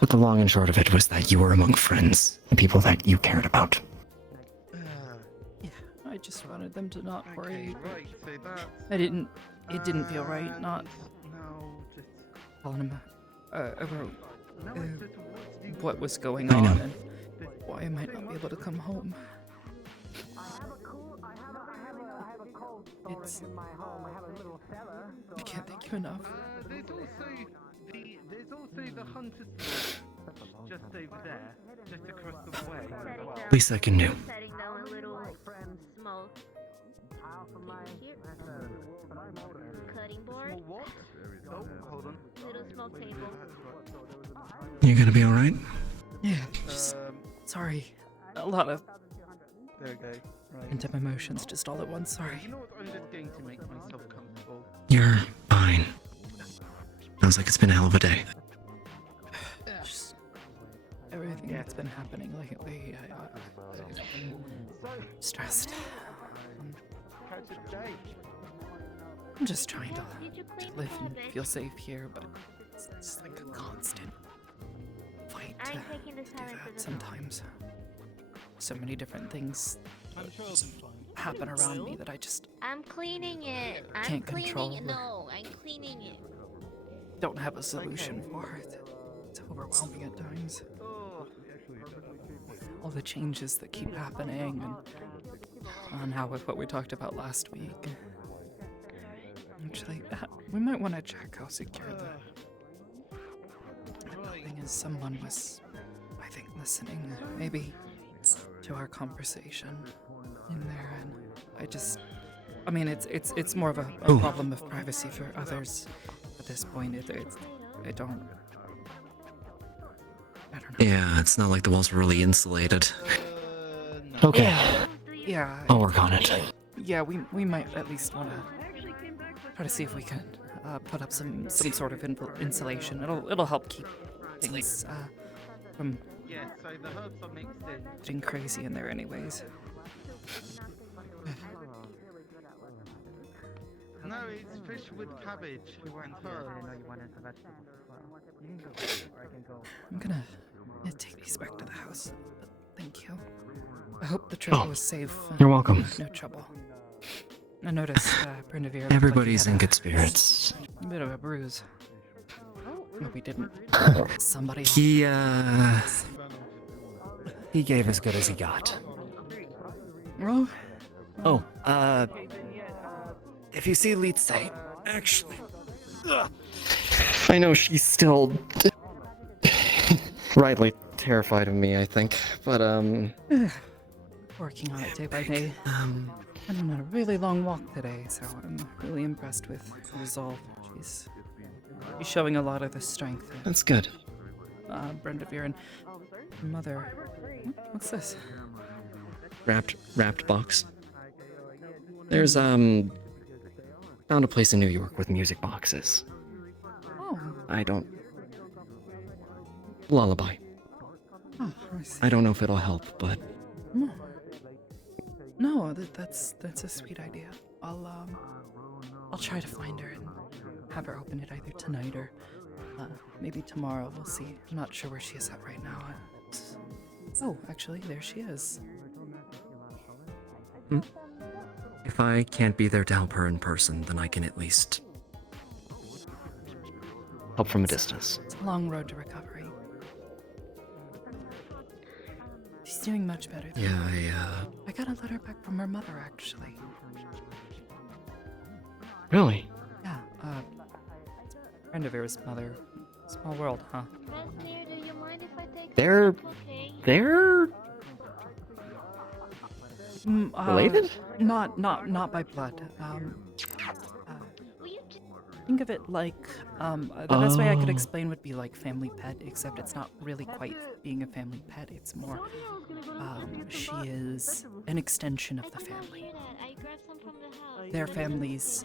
But the long and short of it was that you were among friends, and people that you cared about. Yeah, I just wanted them to not worry. It didn't feel right not telling them about what was going on and why I might not be able to come home. It's... I can't thank you enough. There's also the hunter's just over there, just across the way. At least I can do. Setting down a little smoke. Here. Cutting board. What? Oh, hold on. Little smoke table. You gonna be alright? Yeah, just... sorry. A lot of... There we go. Right. pent-up emotions just all at once, sorry. You know what? I'm just going to make myself comfortable. You're fine. Sounds like it's been a hell of a day. Just everything that's been happening lately, I've been stressed. I'm just trying to live and feel safe here, but it's like a constant fight to do that sometimes. So many different things happen around me that I just I'm cleaning it. I'm can't cleaning control. it. No, I'm cleaning it. Don't have a solution for it. It's overwhelming at times. All the changes that keep happening, and now with what we talked about last week. Actually, we might want to check how secure the building is. Someone was, I think, listening, maybe, to our conversation in there, and I mean, it's more of a problem of privacy for others. At this point, I don't know. Yeah, it's not like the walls were really insulated. Okay. Yeah. I'll work on it. Yeah, we might at least want to try to see if we can put up some sort of insulation. It'll help keep things from Yeah, so the herbs are mixed in. getting crazy in there, anyways. No, it's fish with cabbage and herbs. I'm gonna take these back to the house. But thank you. I hope the trip was safe. You're welcome. No trouble. I noticed Brindavere. Everybody's in good spirits. A bit of a bruise. Hope he didn't. Somebody. He gave as good as he got. Well. Oh, if you see Litze, actually, I know she's still rightly terrified of me, I think, but Working on it day by day. I've been on a really long walk today, so I'm really impressed with her resolve. She's showing a lot of the strength. That's good. Brindavere and her mother. What's this? Wrapped box. There's found a place in New York with music boxes. Oh. I don't. Lullaby. Oh, I see. I don't know if it'll help, but No, that's a sweet idea. I'll try to find her and have her open it either tonight or maybe tomorrow. We'll see. I'm not sure where she is at right now. Oh, actually, there she is. if I can't be there to help her in person, then I can at least help from a distance. It's a long road to recovery. She's doing much better. Yeah, I got a letter back from her mother, actually. Really? Yeah, Brandavire's mother. Small world, huh? Rasmir, do you mind if I take They're related? Not by blood. Think of it like, the best way I could explain would be like family pet, except it's not really quite being a family pet. It's more, she is an extension of the family. Their families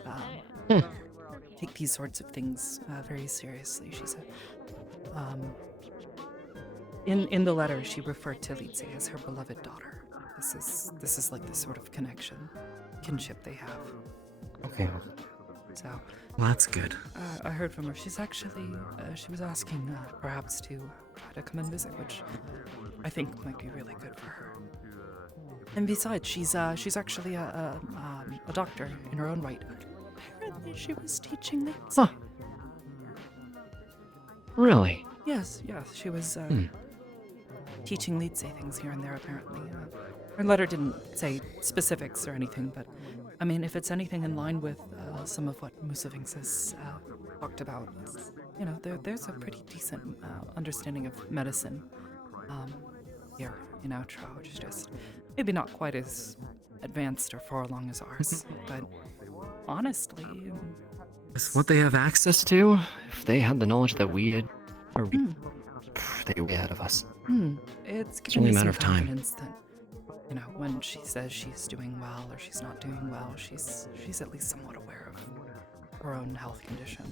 take these sorts of things very seriously. She's in the letter she referred to Litze as her beloved daughter. This is like the sort of kinship they have. Okay. So. Well, that's good. I heard from her. She's actually, she was asking perhaps to try to come and visit, which I think might be really good for her. And besides, she's actually a doctor in her own right. Apparently, she was teaching this. Huh. Really? Yes, she was teaching Litze things here and there, apparently. Her letter didn't say specifics or anything, but I mean, if it's anything in line with some of what Musavinx has talked about, you know, there's a pretty decent understanding of medicine here in Outro, which is just maybe not quite as advanced or far along as ours, but honestly, It's what they have access to. If they had the knowledge that we had, or they'd be ahead of us. It's It's given only me a some matter of time. confidence that, you know, when she says she's doing well or she's not doing well, she's at least somewhat aware of her own health condition.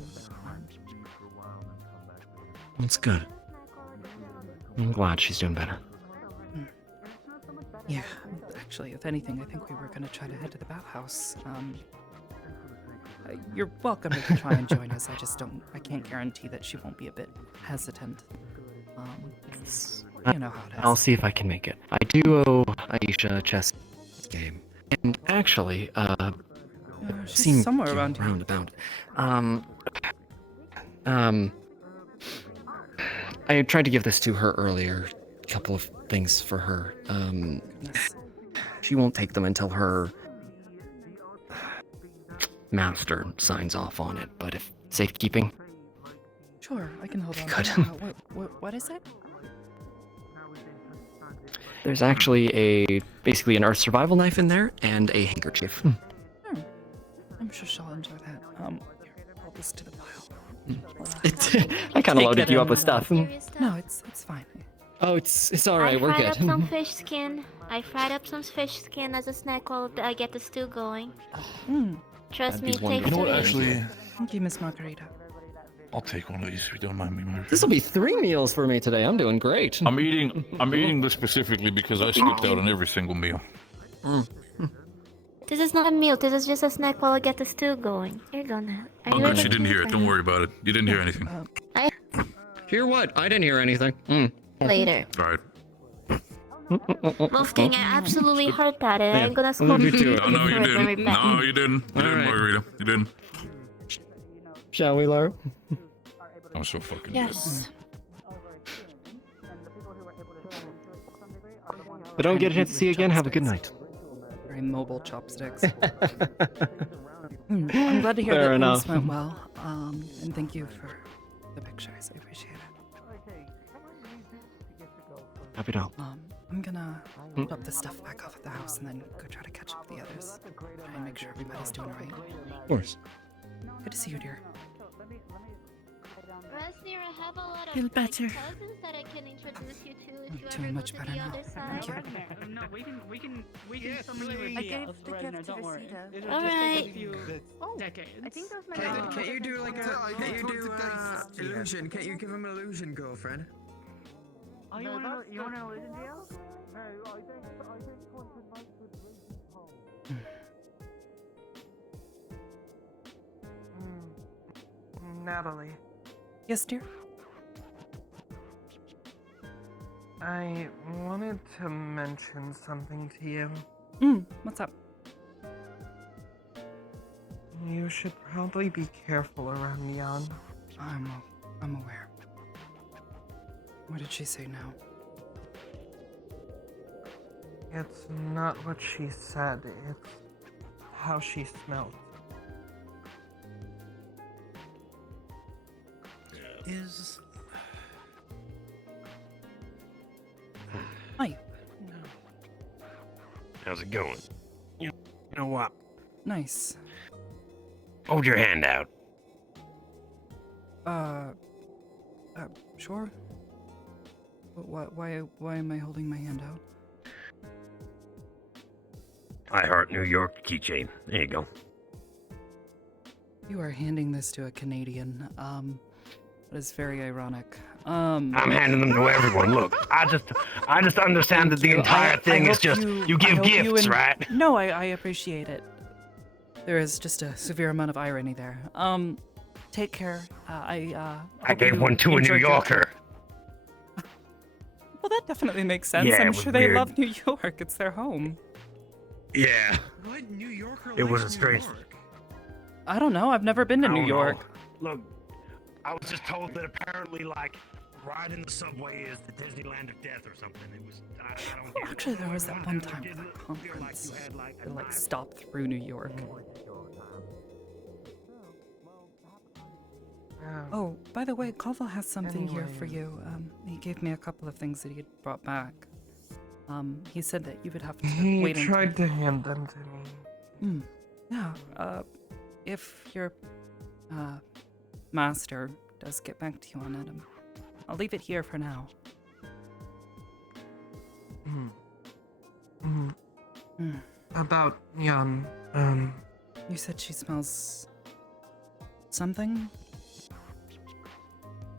That's good. I'm glad she's doing better. Yeah, actually, if anything, I think we were going to try to head to the bathhouse. You're welcome to try and join us. I can't guarantee that she won't be a bit hesitant. You know how it is. I'll see if I can make it. I do owe Aisha a chess game. And actually, she's seemed somewhere around here. roundabout. I tried to give this to her earlier. A couple of things for her. She won't take them until her master signs off on it, but if safekeeping. Sure, I can hold on. Good. What is it? There's actually basically an earth survival knife in there and a handkerchief. I'm sure she'll enjoy that. Hold this to the pile. I kind of Take loaded it you up and, with stuff. No, it's fine. Oh, it's all right. We're I fried good. up some fish skin. I fried up some fish skin as a snack while I get the stew going. Trust me, it takes You know what, two actually, Thank you, Miss Margarita. I'll take one of these if you don't mind me, Murphy. This will be 3 meals for me today. I'm doing great. I'm eating this specifically because I skipped out on every single meal. This is not a meal. This is just a snack while I get the stew going. Here you go, Nat. Are Oh, you good. ready? She didn't hear it. Don't worry about it. You didn't hear anything. Hear what? I didn't hear anything. Later. All right. Wolfgang, I absolutely heard that. And I'm gonna I'll scold leave you to you it. No, you for it when we're didn't. back. No, you didn't. You didn't, Margarita. You didn't. Shall we, Laura? I'm so fucking Yes. But don't get a chance to see you again. Have a good night. Very mobile chopsticks. I'm glad to hear Fair that enough. things went well. And thank you for the pictures. I appreciate it. Happy to help. I'm gonna drop this stuff back off at the house and then go try to catch up with the others. Try and make sure everybody's doing alright. Of course. Good to see you, dear. Rasnir, I have a lot of Feel like, better. cousins that I can introduce you to if you doing ever much go to better the now. other side. Thank you. No, we can summon you I with gave the the gift to don't worry. Rosita. It'll All just take right. a few decades. I think those Can't you do like can't you do illusion? Can't you give him illusion, girlfriend? Oh, you want an illusion deal? No, I think Quantum Knight would raise home. Natalie, Yes, dear? I wanted to mention something to you. What's up? You should probably be careful around Jan. I'm aware. What did she say now? It's not what she said, it's how she smelled. Is Hi. How's it going? You know what? Nice. Hold your hand out. Sure. But why am I holding my hand out? I Heart New York keychain. There you go. You are handing this to a Canadian. That is very ironic. I'm handing them to everyone. Look, I just understand that the entire thing is just you give gifts, right? No, I appreciate it. There is just a severe amount of irony there. Take care. I hope gave you one to a New enjoyed your Yorker. trip. Well, that definitely makes sense. Yeah, it I'm was sure they weird. love New York. It's their home. Yeah. what New Yorker It was a likes New strange. York? I don't know. I've never been to I New don't know. York. Look, I was just told that apparently, like, riding the subway is the Disneyland of death or something. It was. I don't get it. Actually, there was that one time for a conference. They like stopped through New York. Oh, by the way, Kova has something here for you. He gave me a couple of things that he had brought back. He said that you would have to wait He tried to hand them to me. Yeah, if your master does get back to you on it, I'll leave it here for now. About Yan, You said she smells something?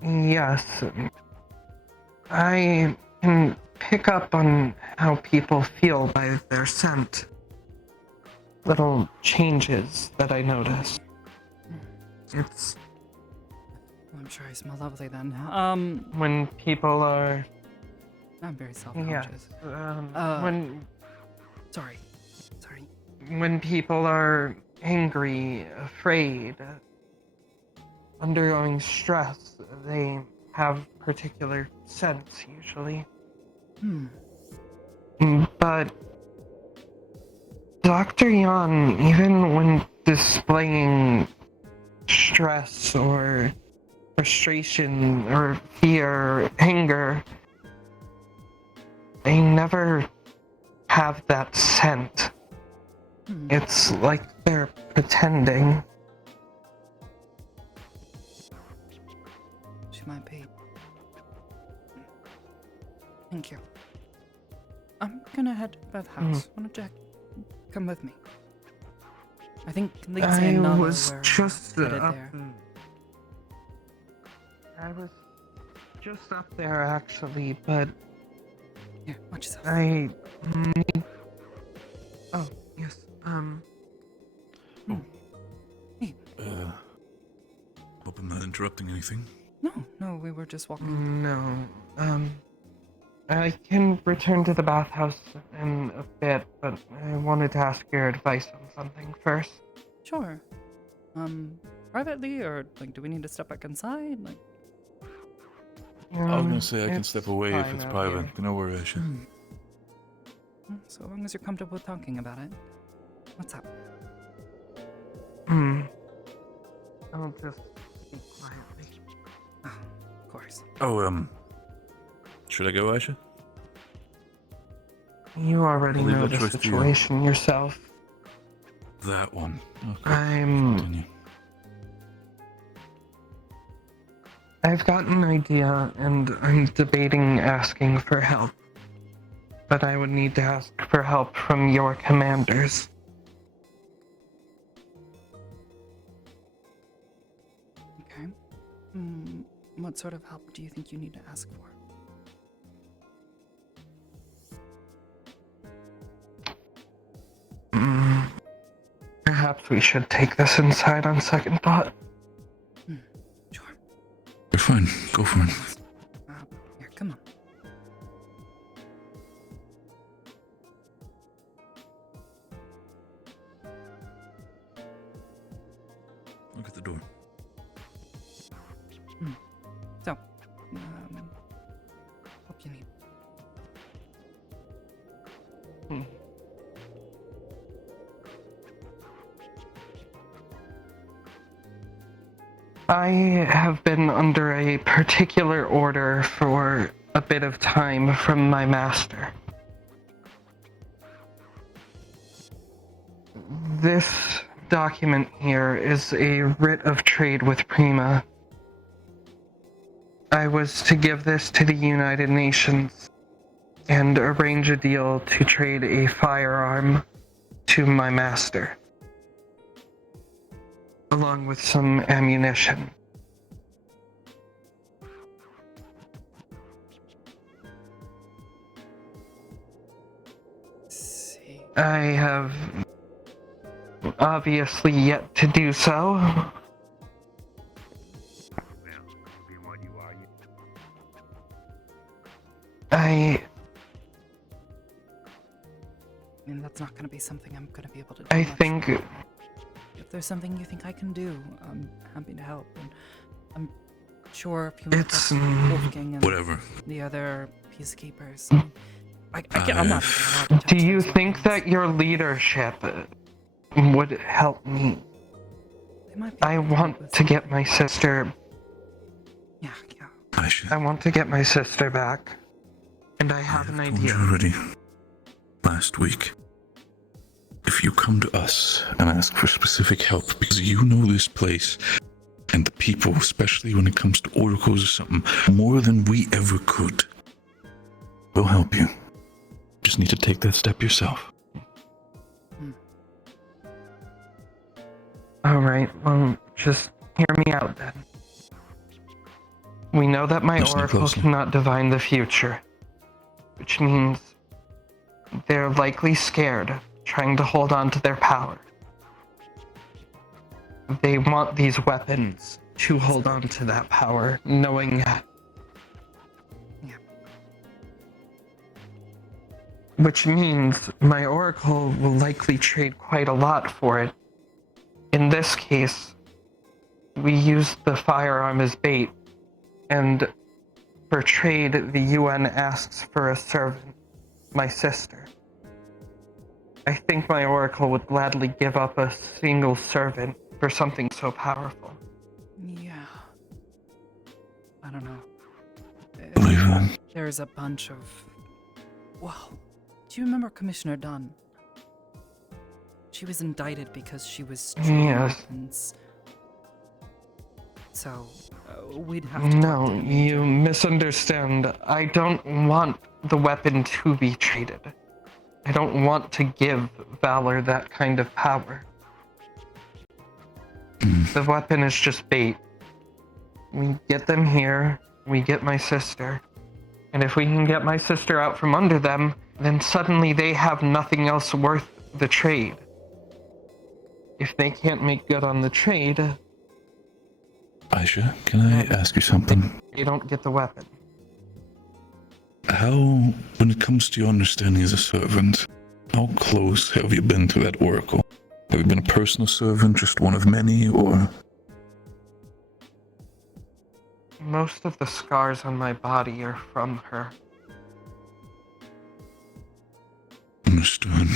Yes. I can pick up on how people feel by their scent. Little changes that I notice. It's I'm sure I smell lovely then. when people are. I'm very self-conscious. Yes. When. Sorry. When people are angry, afraid, undergoing stress, they have particular scents usually. But Dr. Yan, even when displaying stress or frustration or fear or anger, they never have that scent. It's like they're pretending. She might be. Thank you. I'm gonna head to Beth House. Wanna Jack come with me? I think Lisa and Nala was were just headed up. there. I was just up there actually, but here, watch yourself. Oh yes. Hope I'm not interrupting anything. No, we were just walking. No. I can return to the bathhouse in a bit, but I wanted to ask your advice on something first. Sure. Privately, or like, do we need to step back inside? Like, I was gonna say I can it's step away if fine it's out private. here. No worry, Aisha. so long as you're comfortable with talking about it. What's up? I'll just speak quietly. Of course. Oh, should I go, Aisha? You already I'll leave know that the choice to you. situation yourself. That one. Okay. I've got an idea, and I'm debating asking for help. But I would need to ask for help from your commanders. Okay. What sort of help do you think you need to ask for? Perhaps we should take this inside on second thought. You're fine. Go for it. Here, come on. Look at the door. So, what you need? I have been under a particular order for a bit of time from my master. This document here is a writ of trade with Prima. I was to give this to the United Nations and arrange a deal to trade a firearm to my master, along with some ammunition. I have obviously yet to do so. I mean, that's not going to be something I'm going to be able to do. I much. think If there's something you think I can do, I'm happy to help. And sure if you want It's, to talk to Wolfgang and whatever. the other peacekeepers. I'm not even allowed to touch Do you those think weapons. that your leadership would help me? I want to get my sister. Yeah. I want to get my sister back. And I have an told idea. you already last week. If you come to us and ask for specific help because you know this place and the people, especially when it comes to oracles or something, more than we ever could, we'll help you. Just need to take that step yourself. Alright, well, just hear me out then. We know that my Listen oracle closely. cannot divine the future, which means they're likely scared, trying to hold on to their power. They want these weapons to hold on to that power, knowing... Which means my oracle will likely trade quite a lot for it. In this case, we use the firearm as bait, and for trade, the UN asks for a servant, my sister. I think my oracle would gladly give up a single servant for something so powerful. Yeah. I don't know. Believe that. There's a bunch of... Well, do you remember Commissioner Dunn? She was indicted because she was trading Yes. weapons. So, we'd have to... No, you misunderstand. I don't want the weapon to be traded. I don't want to give Valor that kind of power. The weapon is just bait. We get them here, we get my sister. And if we can get my sister out from under them, then suddenly they have nothing else worth the trade. If they can't make good on the trade, Aisha, can I ask you something? they don't get the weapon. How, when it comes to your understanding as a servant, how close have you been to that oracle? Have you been a personal servant, just one of many, or... Most of the scars on my body are from her. Understood.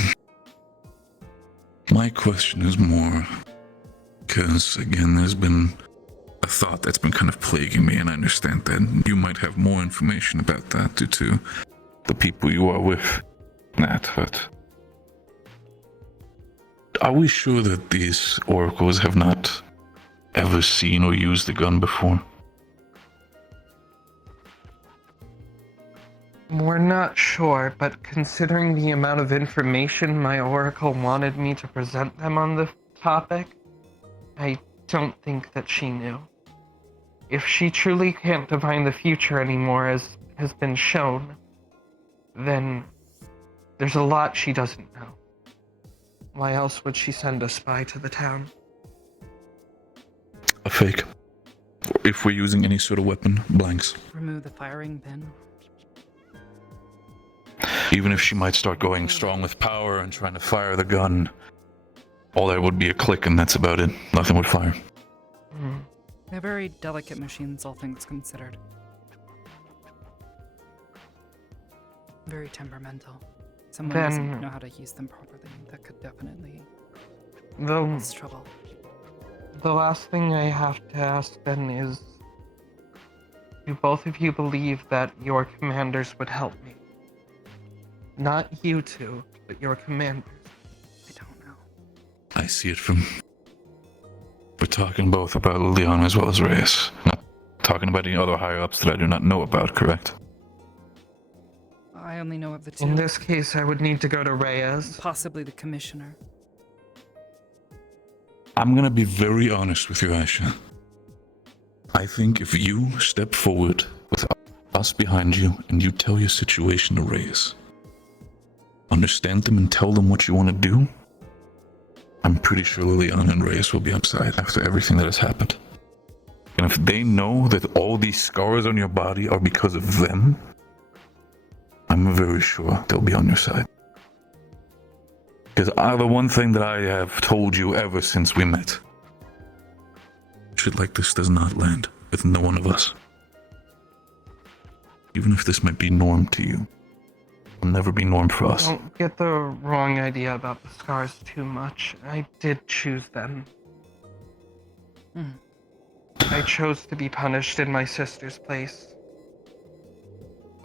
My question is more, because, again, there's been a thought that's been kind of plaguing me, and I understand that you might have more information about that due to the people you are with, Nat, but... Are we sure that these oracles have not ever seen or used the gun before? We're not sure, but considering the amount of information my oracle wanted me to present them on the topic, I don't think that she knew. If she truly can't divine the future anymore, as has been shown, then there's a lot she doesn't know. Why else would she send a spy to the town? A fake. If we're using any sort of weapon, blanks. Remove the firing pin. Even if she might start going strong with power and trying to fire the gun, all there would be a click and that's about it. Nothing would fire. They're very delicate machines, all things considered. Very temperamental. Someone doesn't know how to use them properly. That could definitely cause trouble. The last thing I have to ask then is, do both of you believe that your commanders would help me? Not you two, but your commanders. I see it from... We're talking both about Leon as well as Reyes. Not talking about any other higher-ups that I do not know about, correct? I only know of the two. In this case, I would need to go to Reyes. Possibly the commissioner. I'm gonna be very honest with you, Aisha. I think if you step forward with us behind you and you tell your situation to Reyes, understand them and tell them what you want to do, I'm pretty sure Liliana and Reyes will be upside after everything that has happened. And if they know that all these scars on your body are because of them, I'm very sure they'll be on your side. Because the one thing that I have told you ever since we met, shit like this does not land. with no one of us. Even if this might be norm to you, it'll never be norm for us. Don't get the wrong idea about the scars too much. I did choose them. I chose to be punished in my sister's place.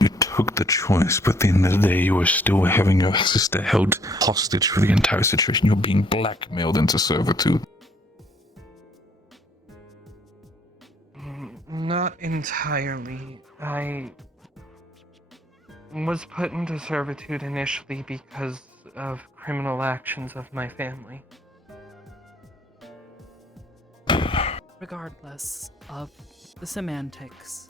You took the choice, but at the end of the day, you were still having your sister held hostage for the entire situation. You're being blackmailed into servitude. Not entirely. I was put into servitude initially because of criminal actions of my family. Regardless of the semantics,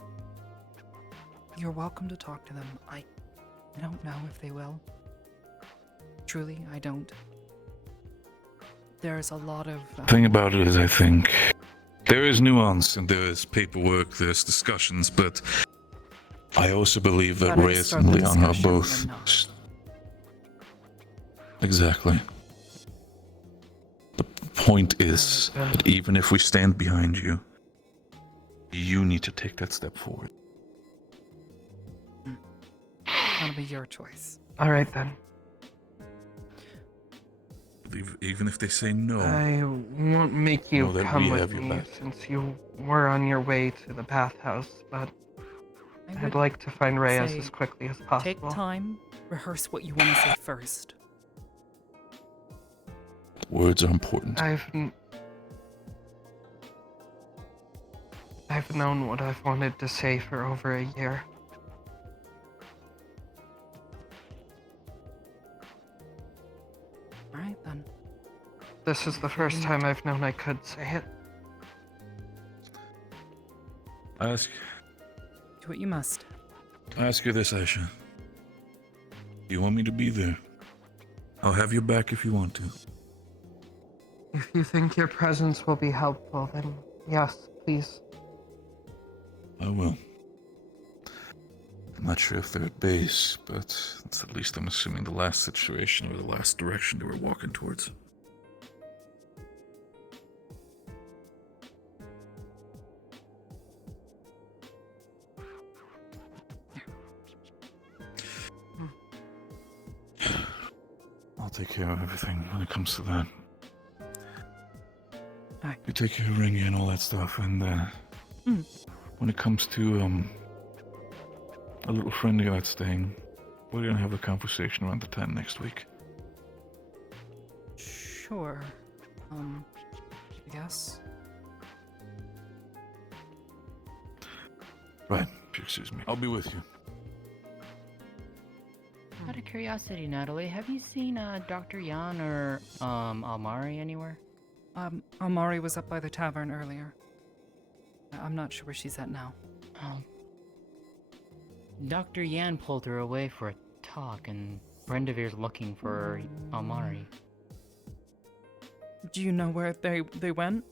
you're welcome to talk to them. I don't know if they will. Truly, I don't. There's a lot of... The thing about it is, I think, there is nuance and there is paperwork, there's discussions, but I also believe that Better Reyes start and the Leon are discussion both... than not. Exactly. The point is that even if we stand behind you, you need to take that step forward. That'll be your choice. Alright then. Even if they say no, I won't make you know that come we with have your me back. since you were on your way to the bathhouse, but I'd would like to find Reyes say as quickly as Take possible. time, rehearse what you want to say first. words are important. I've known what I've wanted to say for over a year. Alright then. This is the first time I've known I could say it. I ask Do what you must. you this, Aisha. Do you want me to be there? I'll have your back if you want to. If you think your presence will be helpful, then yes, please. I will. I'm not sure if they're at base, but that's at least I'm assuming the last situation or the last direction they were walking towards. I'll take care of everything when it comes to that. Alright. You take care of Ringy and all that stuff, and when it comes to a little friend you got staying, we're gonna have a conversation around the time next week. Sure. I guess. Right, excuse me. I'll be with you. Out of curiosity, Natalie, have you seen Dr. Yan or Almari anywhere? Amari was up by the tavern earlier. I'm not sure where she's at now. Dr. Yan pulled her away for a talk, and Brendavir's looking for Almari. Do you know where they went?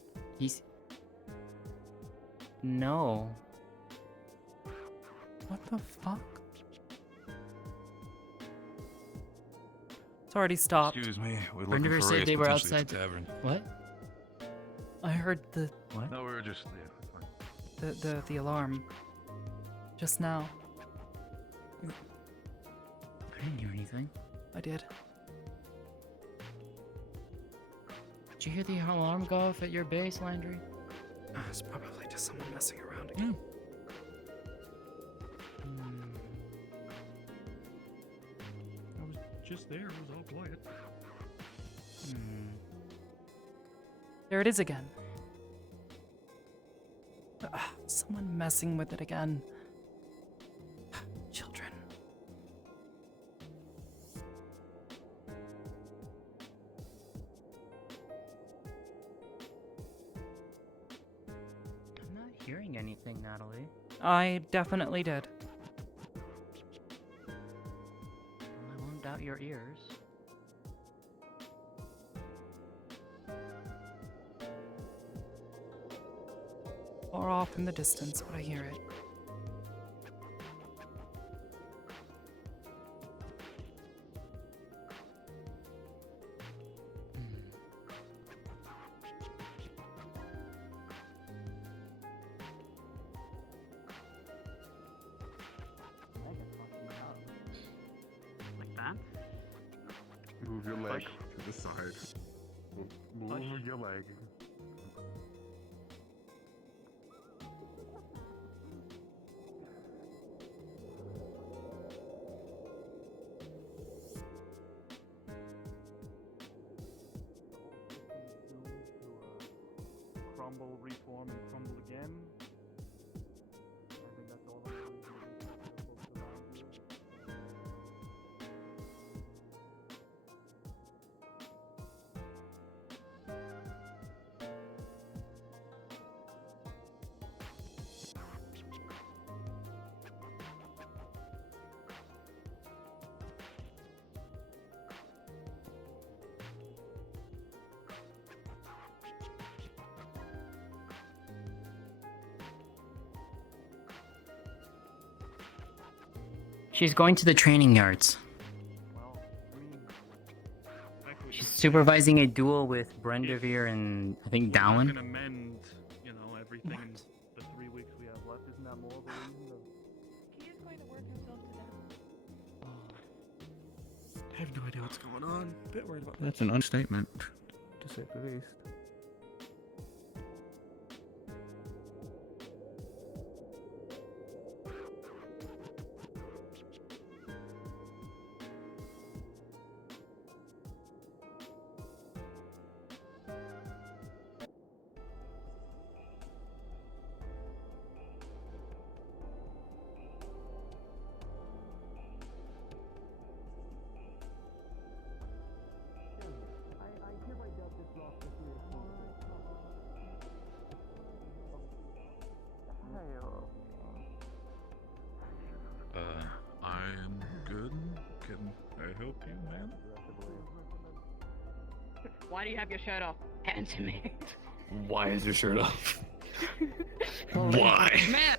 No. What the fuck? It's already stopped. Excuse me, we're looking Brendavir for said Reyes they were potentially at outside. the tavern. What? I heard the What? No, we were just the alarm just now. I didn't hear anything. I did. Did you hear the alarm go off at your base, Landry? It's probably just someone messing around again. I was just there. It was all quiet. There it is again. Someone messing with it again. Children. I'm not hearing anything, Natalie. I definitely did. Well, I won't doubt your ears. Far off in the distance, but I hear it. Move your leg to the side. Move your leg. Crumble, reform, and crumble again. I think that's all I'm going to do. She's going to the training yards. She's supervising a duel with Brendevere and I think We're not Dowan. gonna mend, you know, everything in the 3 weeks we have left. Isn't that more of a reason to... He is going to work himself to death. I have no idea what's going on. A bit worried about that. That's an understatement, to say the least. I am good. Can I help you, man? Why do you have your shirt off? Answer me. Why is your shirt off? Why? Man!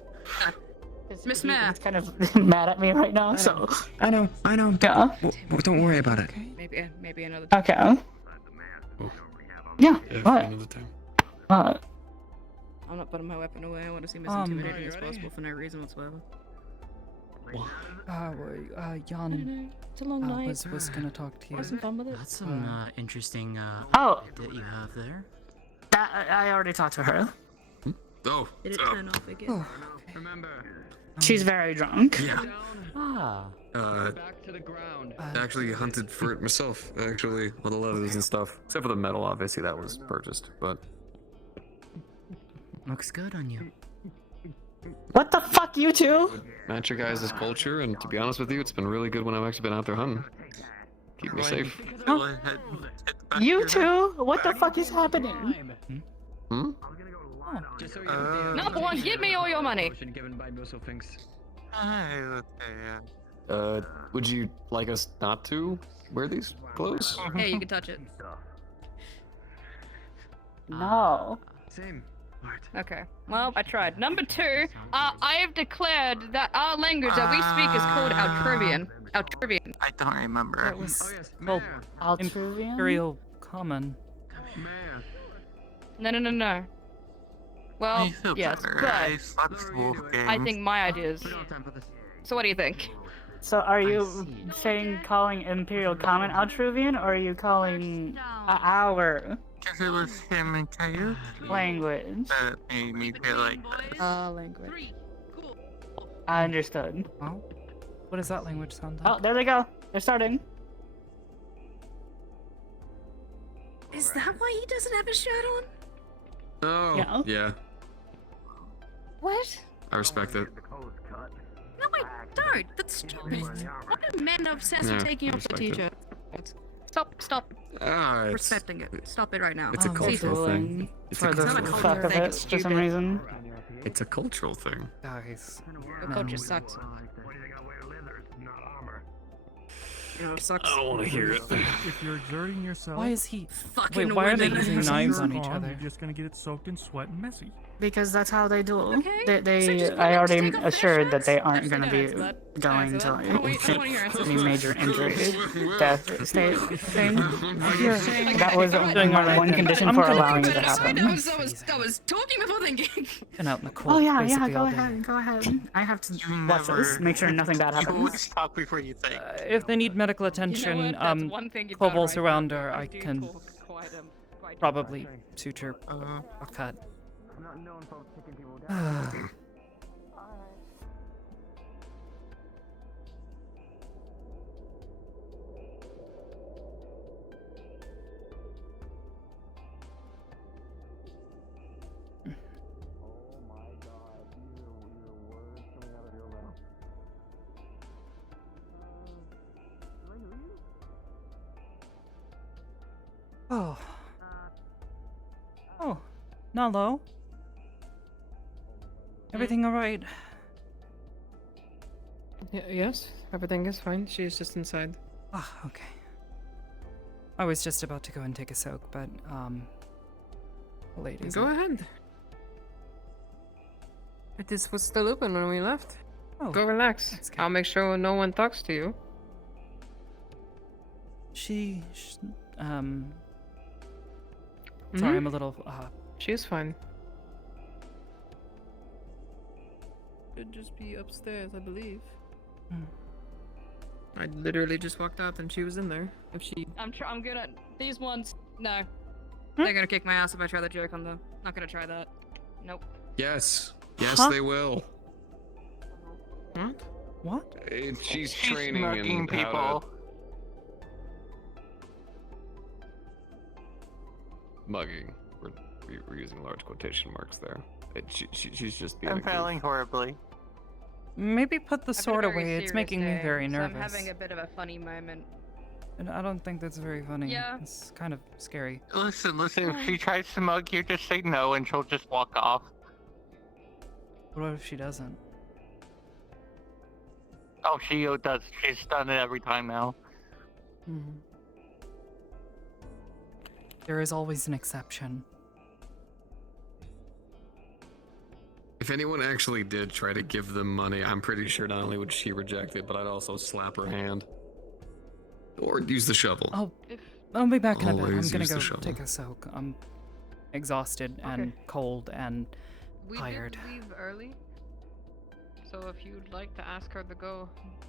Miss Mayor. He's kind of mad at me right now, so... I know. Yeah. Don't worry about it. Maybe another Okay. Yeah, what? Another time. What? I'm not putting my weapon away. I want to seem as intimidating as possible for no reason whatsoever. Jan It's a long night. was gonna talk to you. Have some fun with it. That's some interesting Oh. that you have there. I already talked to her. Oh. Did it turn off again? Remember. She's very drunk. Yeah. Ah. Back to the ground. Actually hunted for it myself. Actually, all the leathers and stuff, except for the metal. Obviously, that was purchased. But Looks good on you. What the fuck, you two? match your guys' culture, and to be honest with you, it's been really good when I've actually been out there hunting. Keep me safe. Oh. You two? What the fuck is happening? Hmm? Number one, give me all your money. Given by Busselfinks. Would you like us not to wear these clothes? Hey, you can touch it. No. Same. Okay. Well, I tried. Number two, I have declared that our language that we speak is called Altrivian. Altrivian. I don't remember. It was Oh, called Altrivian? Imperial Common. No. Well, yes, but I think my ideas. So what do you think? So are you calling Imperial Common Altruvian, or are you calling our Because it was him and Caillou language? that made me feel like this. Language. I understood. Oh, what does that language sound like? Oh, there they go. They're starting. Is that why he doesn't have his shirt on? Oh, yeah. What? I respect it. No, I don't. That's stupid. What a man obsessed Yeah, with taking I off the respect it. t-shirt. Stop. It's, Respecting it. Stop it right now. it's a cultural thing. It's a For the cultural fuck thing. of it, for some reason. It's a cultural thing. Guys. Your culture sucks. You know, it sucks. I don't want to hear it. If you're exerting yourself... Why is he... Fucking Wait, why are they women. using knives on each other? You're just gonna get it soaked in sweat and messy. Because that's how they do. Okay, They so just I women already take off their assured that they shirts? aren't going to be Answer that. going Answer to that. I don't want your answer. any major injury, death state thing. saying- That was Doing my alright one then. condition I'm for gonna allowing it put to it aside. happen. I was talking before thinking. Been out in the cold. Oh yeah, basically go all day. ahead. I have to watch this, make sure nothing bad You always happens. talk before you think. If they need medical medical attention, that's one thing you Kobol's got right, around though. her, I I do can talk quite probably suture a cut. Oh. Oh, Nalo? Everything alright? Yes, everything is fine. She's just inside. Ah, okay. I was just about to go and take a soak, but, the ladies. Go ahead. This was still open when we left. Oh, go relax. I'll make sure no one talks to you. Sorry, I'm a little, She's fine. Should just be upstairs, I believe. I literally just walked out and she was in there. If she... I'm gonna... These ones... No. They're gonna kick my ass if I try the joke on them. Not gonna try that. Nope. Yes. Yes, Huh? they will. What? What? She's She's training mugging in people. how to... Mugging. We're using large quotation marks there. She's just being. I'm failing horribly. Maybe put the sword I've had a away. very It's serious making me day, very so nervous. I'm having a bit of a funny moment. And I don't think that's very funny. Yeah. It's kind of scary. Listen, if she tries to mug you, just say no and she'll just walk off. What if she doesn't? Oh, she does. She's done it every time now. There is always an exception. If anyone actually did try to give them money, I'm pretty sure not only would she reject it, but I'd also slap her hand. Or use the shovel. I'll be back in a bit. I'm Always gonna use the go shovel. take a soak. I'm exhausted and cold and We tired. did leave early. So if you'd like to ask her to go,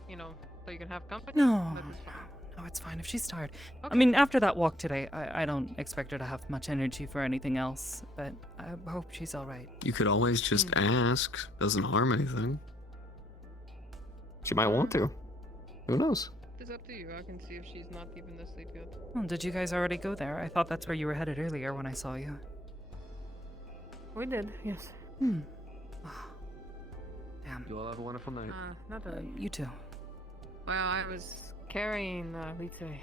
so you can have company. No, that is fine. no, it's fine if she's tired. I Okay. mean, after that walk today, I don't expect her to have much energy for anything else, but I hope she's alright. You could always just ask. Doesn't harm anything. She might want to. Who knows? It's up to you. I can see if she's not even asleep yet. Oh, did you guys already go there? I thought that's where you were headed earlier when I saw you. We did, yes. Damn. You all have a wonderful night. Not that. You too. Well, I was carrying, let's say,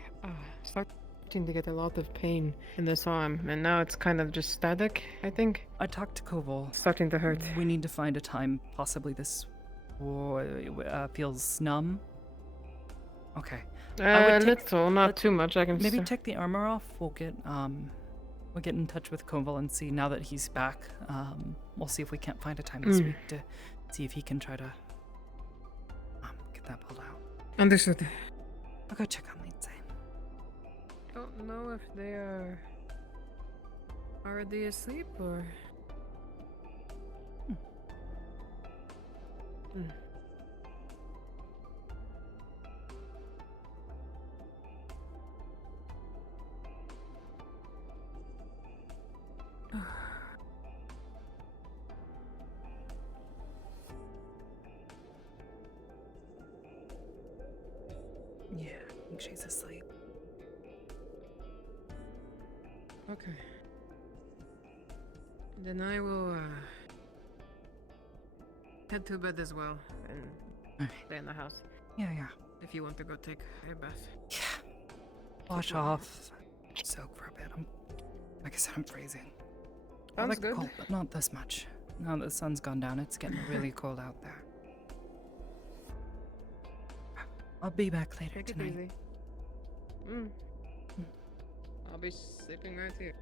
starting to get a lot of pain in this arm, and now it's kind of just static, I think. I talked to Koval. Starting to hurt. We need to find a time, possibly this feels numb. Okay. Little, not too much. I can maybe take the armor off. We'll get in touch with Koval and see now that he's back. We'll see if we can't find a time this week to see if he can try to get that pulled out. Understood. I'll go check on Lindsay. Don't know if they are already asleep or. Yeah, I think she's asleep. Okay. Then I will head to bed as well and stay in the house. Yeah. If you want to go take a bath. Wash off. Soak for a bit. Like I said, I'm freezing. I Sounds like the good. cold, but not this much. Now that the sun's gone down, it's getting really cold out there. I'll be back later Take it tonight. easy. I'll be sleeping right here.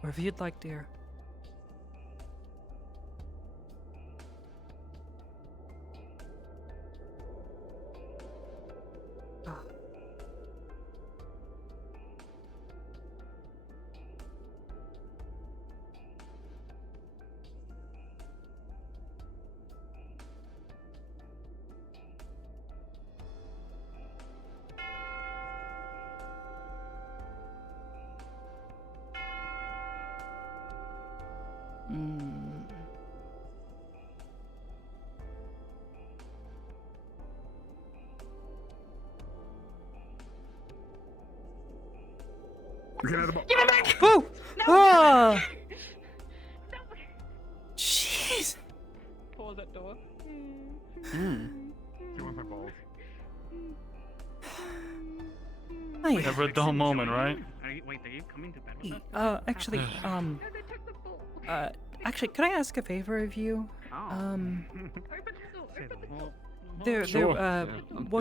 Wherever you'd like, dear. Get out of the ball. Give it back! Whoa! Ah! Jeez. Pull that door. You want my balls? Never a dull moment, right? Wait, are you coming to bed with us? Actually, actually, could I ask a favor of you? While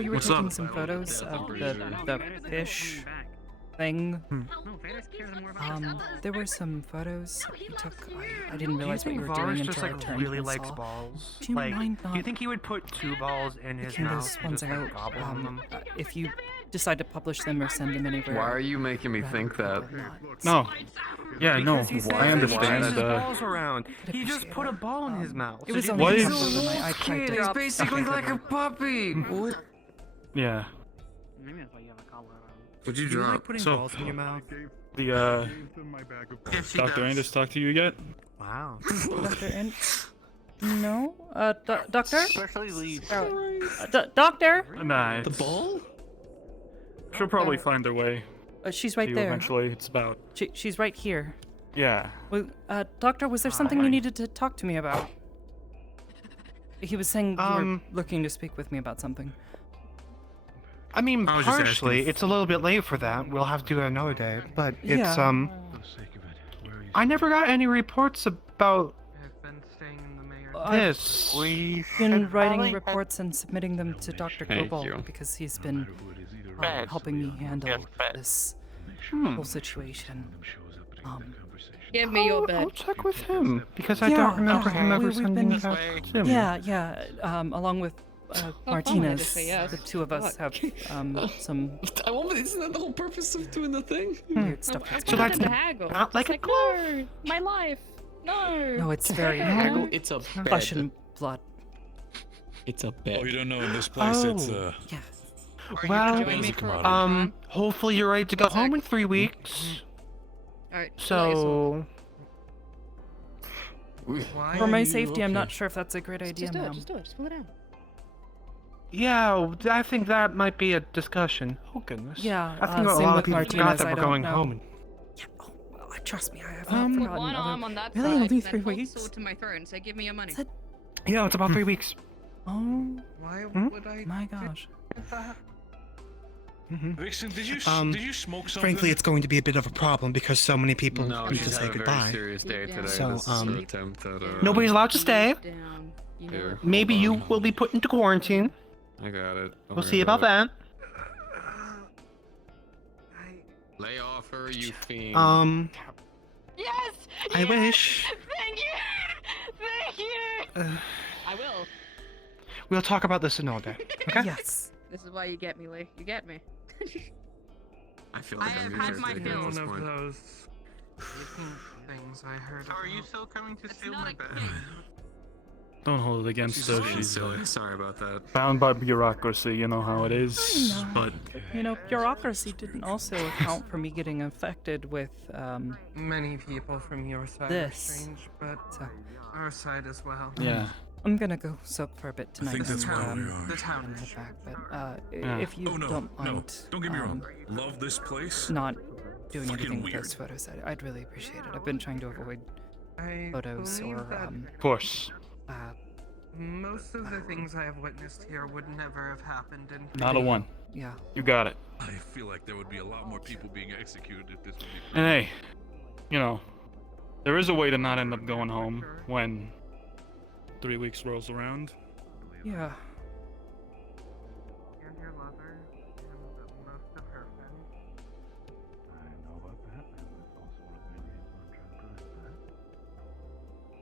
you were What's taking up? some photos of the fish thing, there were some photos you took. I didn't realize what you were doing until I turned really and likes saw. balls? Do you mind do you not think he would put 2 balls in his picking mouth those and ones just like out? gobble on them? If you decide to publish them or send them anywhere. Why are you making me think that? No. Yeah, no. Because he said I understand. He balls around. He just put a ball in his mouth. It was So only do a you couple think- of them. I tried to It's basically stop like a them. puppy. Yeah. Maybe that's why you have a collar around. What'd you Do you like drop? putting So- balls in your mouth? The My bag of Yes, she Dr. does. Andis talked to you yet? Wow. Doctor and no, doctor. Especially Lee. Doctor. Nah. The ball? She'll probably find her way. She's to right you there. Eventually, it's about. She's right here. Yeah. Well, doctor, was there something you needed to talk to me about? He was saying you were looking to speak with me about something. I mean, I was just partially. asking. It's a little bit late for that. We'll have to do it another day. But it's Yeah. I never got any reports about I've been staying in the mayor's. this. I've been writing reports and submitting them to Dr. Thank Cobalt you. because he's been helping me handle this whole situation. Give me your I'll bed. check with him because I Yeah, don't remember him ever we've sending been- that to me. Yeah, along with Martinez. say yes. The two of us have some I won't. Isn't that the whole purpose of doing the thing? weird stuff that's So going that's on. to haggle. not like It's a no, my life. No. No, it's very Haggle, it's a flesh bed. and blood. It's a Oh, bed. you don't know in this place it's Oh. Yeah. Well, Join me for a hopefully you're ready to go home in 3 weeks. Alright. So, Why? For my you safety, I'm okay? not sure if that's a great idea, Just do it. ma'am. Just do it. Just pull it down. yeah, I think that might be a discussion. Oh goodness. Yeah, I think a same lot with of people Martinez, forgot that I we're don't going know. home. Trust me, I have not Put forgotten. one arm although- on that really, side, only and 3 then hold weeks? the sword to my throat and say, "Give me your money." Is it- Yeah, it's about 3 weeks. Oh Why Hmm? would I? my gosh. do that? Vixen, did you smoke something? Frankly, it's going to be a bit of a problem because so many people No, need she's to say had a very goodbye. serious day Yeah. today. So, This is her attempt at Nobody's allowed to stay. Down. You know Here. it. Maybe you will be put into quarantine. I got it. Don't We'll worry see about that. Lay off her, you fiend. Yes. I wish. Thank you. Thank you. I will. We'll talk about this another day. Okay? Yes. This is why you get me, Lee. You get me. I feel I like have I'm had my irritated at fill. this One of point. those things I heard. So are you still coming to steal not my a bed? Don't hold it against She's her. being She's silly. Sorry about that. bound by bureaucracy. You know how it is. I know. But You know, bureaucracy didn't also account for me getting infected with Many people from your side This. are strange, but So our side as well. yeah. I'm gonna go soak for a bit tonight. think that's and, where we The are. town and is head back, but Yeah. if you Oh no, don't no! mind, Don't get me wrong. Love this place. not doing Fucking anything with weird. those photos, I'd really appreciate it. I've been trying to avoid I photos believe or that Of course. most of the things I have witnessed here would never have happened in. Not a one. Yeah. You got it. I feel like there would be a lot more people being executed if this would be. And hey, you know, there is a way to not end up going home when 3 weeks rolls around. Yeah. And your lover, and most of her friends. I know about that, and that's also one of the main reasons I'm trying to prevent that.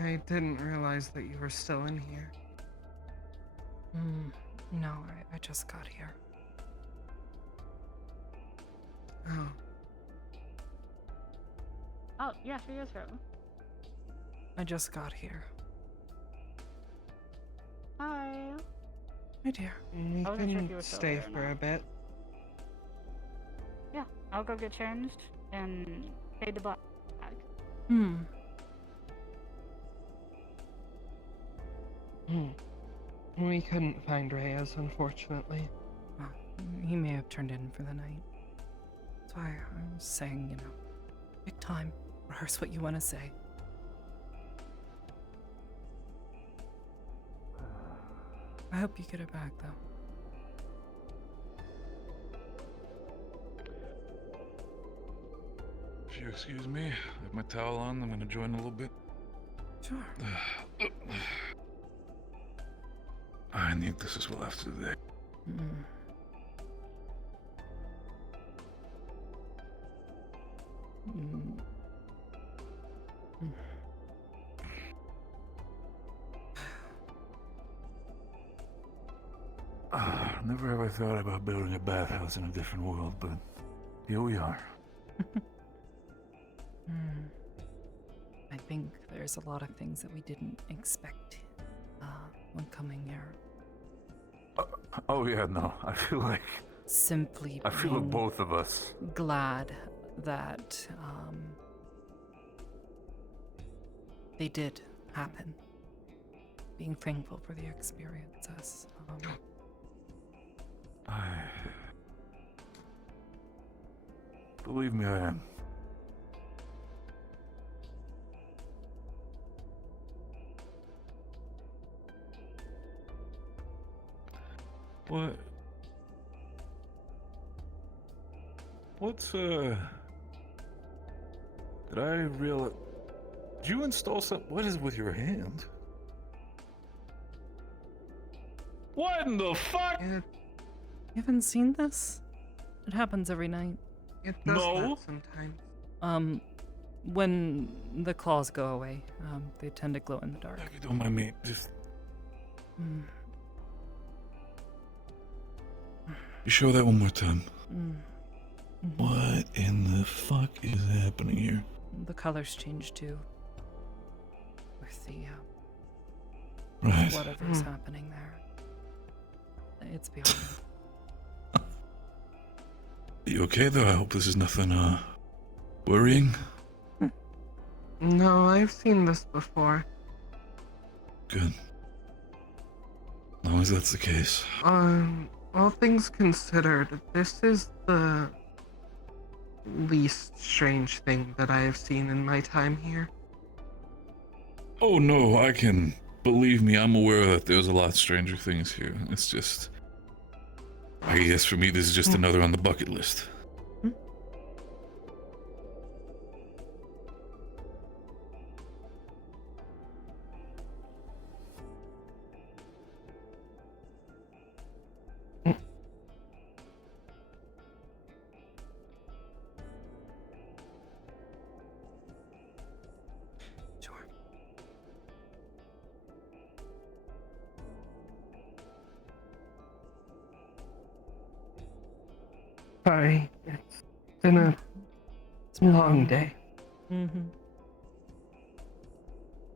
I didn't realize that you were still in here. No, I just got here. Oh. Oh, yeah, she is home. I just got here. Hi. My dear. We I wasn't sure if you can were still stay there or for not. a bit. Yeah, I'll go get changed and fade to black. We couldn't find Reyes, unfortunately. He may have turned in for the night. That's why I was saying, take time, rehearse what you want to say. I hope you get it back, though. If you excuse me, I have my towel on. I'm gonna join a little bit. Sure. I need this as well after the day. Never have I thought about building a bathhouse in a different world, but here we are. I think there's a lot of things that we didn't expect when coming here. Oh yeah, no, I feel like... Simply I feel like being both of us. glad that they did happen. Being thankful for the experiences. Believe me, I am. What? Did I realize... Did you install some... What is with your hand? What in the fuck? You haven't seen this? It happens every night. It does that sometimes. When the claws go away, they tend to glow in the dark. Don't mind me, just... You show that one more time. What in the fuck is happening here? The colors change too. With the, Right. whatever's happening there. It's beyond me. You okay though? I hope this is nothing, worrying? No, I've seen this before. Good. As long as that's the case. All things considered, this is the least strange thing that I have seen in my time here. Oh no, I can... Believe me, I'm aware that there's a lot stranger things here. It's just... I guess for me this is just another on the bucket list. Sorry, it's been a long day.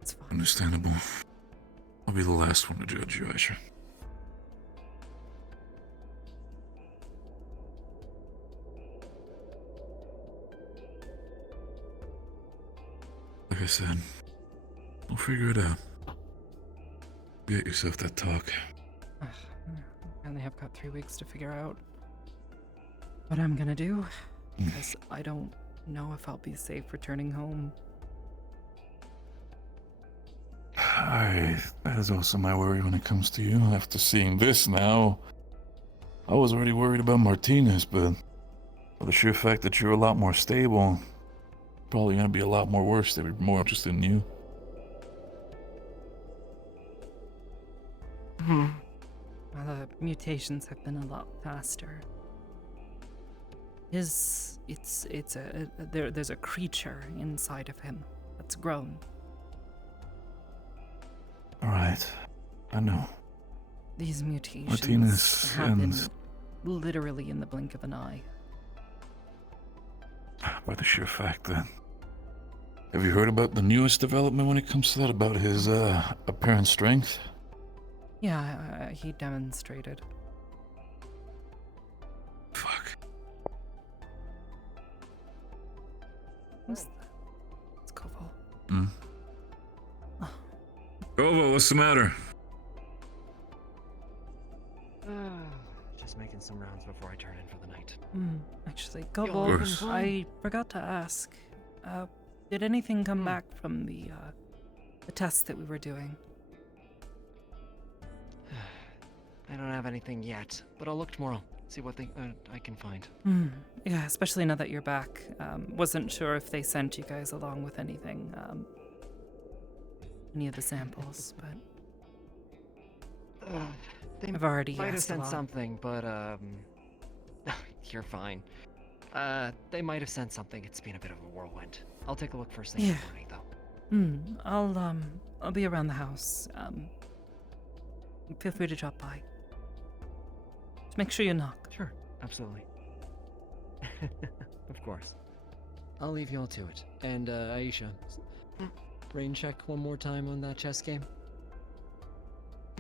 It's fine. Understandable. I'll be the last one to judge you, Aisha. Like I said, we'll figure it out. Get yourself that talk. I only have got 3 weeks to figure out what I'm gonna do, because I don't know if I'll be safe returning home. That is also my worry when it comes to you. After seeing this now, I was already worried about Martinez, but for the sheer fact that you're a lot more stable, probably gonna be a lot more worse. They'd be more interested in you. The mutations have been a lot faster. There's a creature inside of him that's grown. Alright. I know. These mutations Martinez happen and- literally in the blink of an eye. By the sheer fact that... Have you heard about the newest development when it comes to that, about his, apparent strength? Yeah, he demonstrated. Fuck. Who's that? It's Koval. Hmm? Koval, what's the matter? Just making some rounds before I turn in for the night. Actually, course. Koval, I forgot to ask. Did anything come back from the tests that we were doing? I don't have anything yet, but I'll look tomorrow. See what I can find. Yeah, especially now that you're back. Wasn't sure if they sent you guys along with anything, any of the samples, but They I've already might have asked a sent lot. something, but you're fine. They might have sent something. It's been a bit of a whirlwind. I'll take a look first thing in the morning, though. I'll be around the house. Feel free to drop by. Just make sure you knock. Sure, absolutely. Of course. I'll leave you all to it. And Aisha, brain check one more time on that chess game.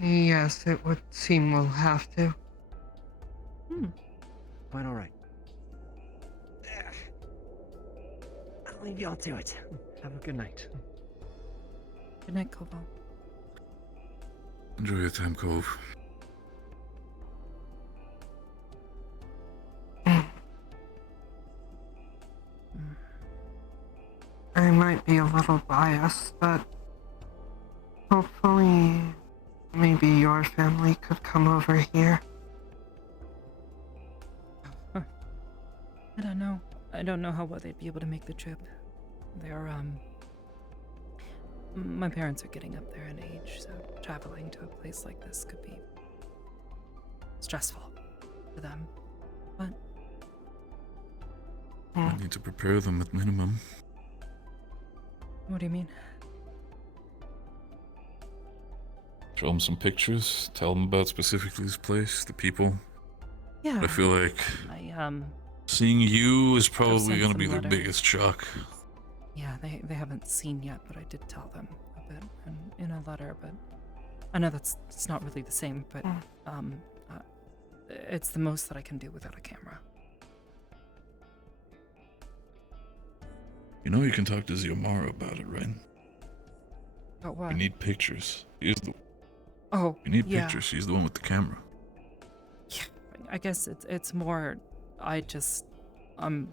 Yes, it would seem we'll have to. Quite all right. I'll leave you all to it. Have a good night. Good night, Koval. Enjoy your time, Cove. I might be a little biased, but hopefully maybe your family could come over here. I don't know. I don't know how well they'd be able to make the trip. They're, my parents are getting up there in age, so traveling to a place like this could be stressful for them. But I need to prepare them at minimum. what do you mean? Show them some pictures, tell them about specifically this place, the people. Yeah. I feel like I seeing you is sent probably gonna some be their letters. biggest shock. Yeah, they haven't seen yet, but I did tell them a bit in a letter. But I know it's not really the same. But it's the most that I can do without a camera. You know you can talk to Xiomara about it, right? About what? You need pictures. Oh, You need yeah. pictures. She's the one with the camera. I guess it's more. I'm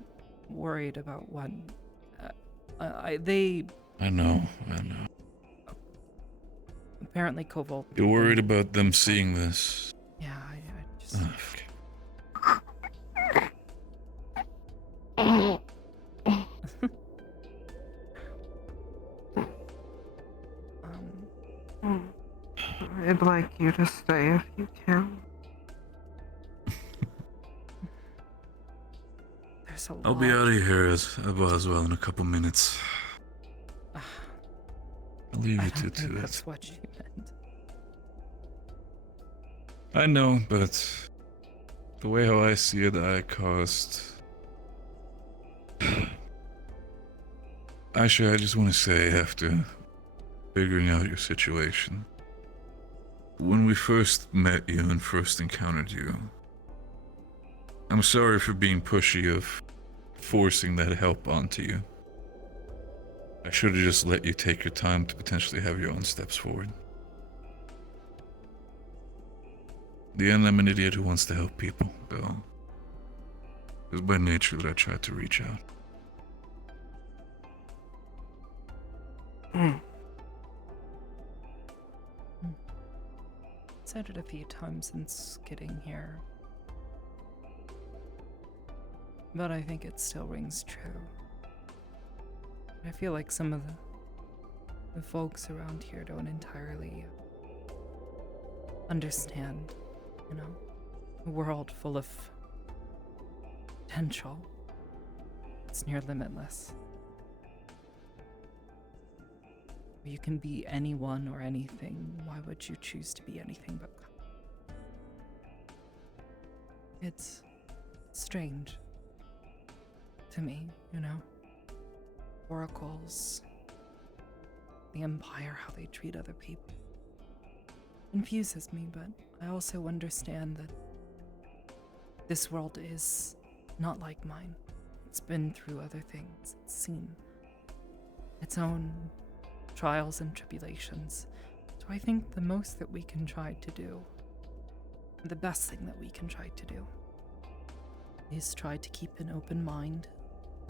worried about what. They I know. apparently Koval. You're worried about them seeing this. Yeah, I just. I'd like you to stay if you can. There's a lot. I'll be out of here as well in a couple minutes. I'll leave I you don't to think it. that's what you meant. I know, but the way how I see it, I caused. Aisha, I just want to say, after figuring out your situation, when we first met you and first encountered you, I'm sorry for being pushy of forcing that help onto you. I should have just let you take your time to potentially have your own steps forward. In the end, I'm an idiot who wants to help people, though. It's by nature that I tried to reach out. Said it a few times since getting here. But I think it still rings true. I feel like some of the folks around here don't entirely understand, a world full of potential. It's near limitless. You can be anyone or anything. Why would you choose to be anything but cup? It's strange to me, you know? Oracles, the Empire, how they treat other people. Confuses me, but I also understand that this world is not like mine. It's been through other things. It's seen its own trials and tribulations. So I think the most that we can try to do, the best thing that we can try to do, is try to keep an open mind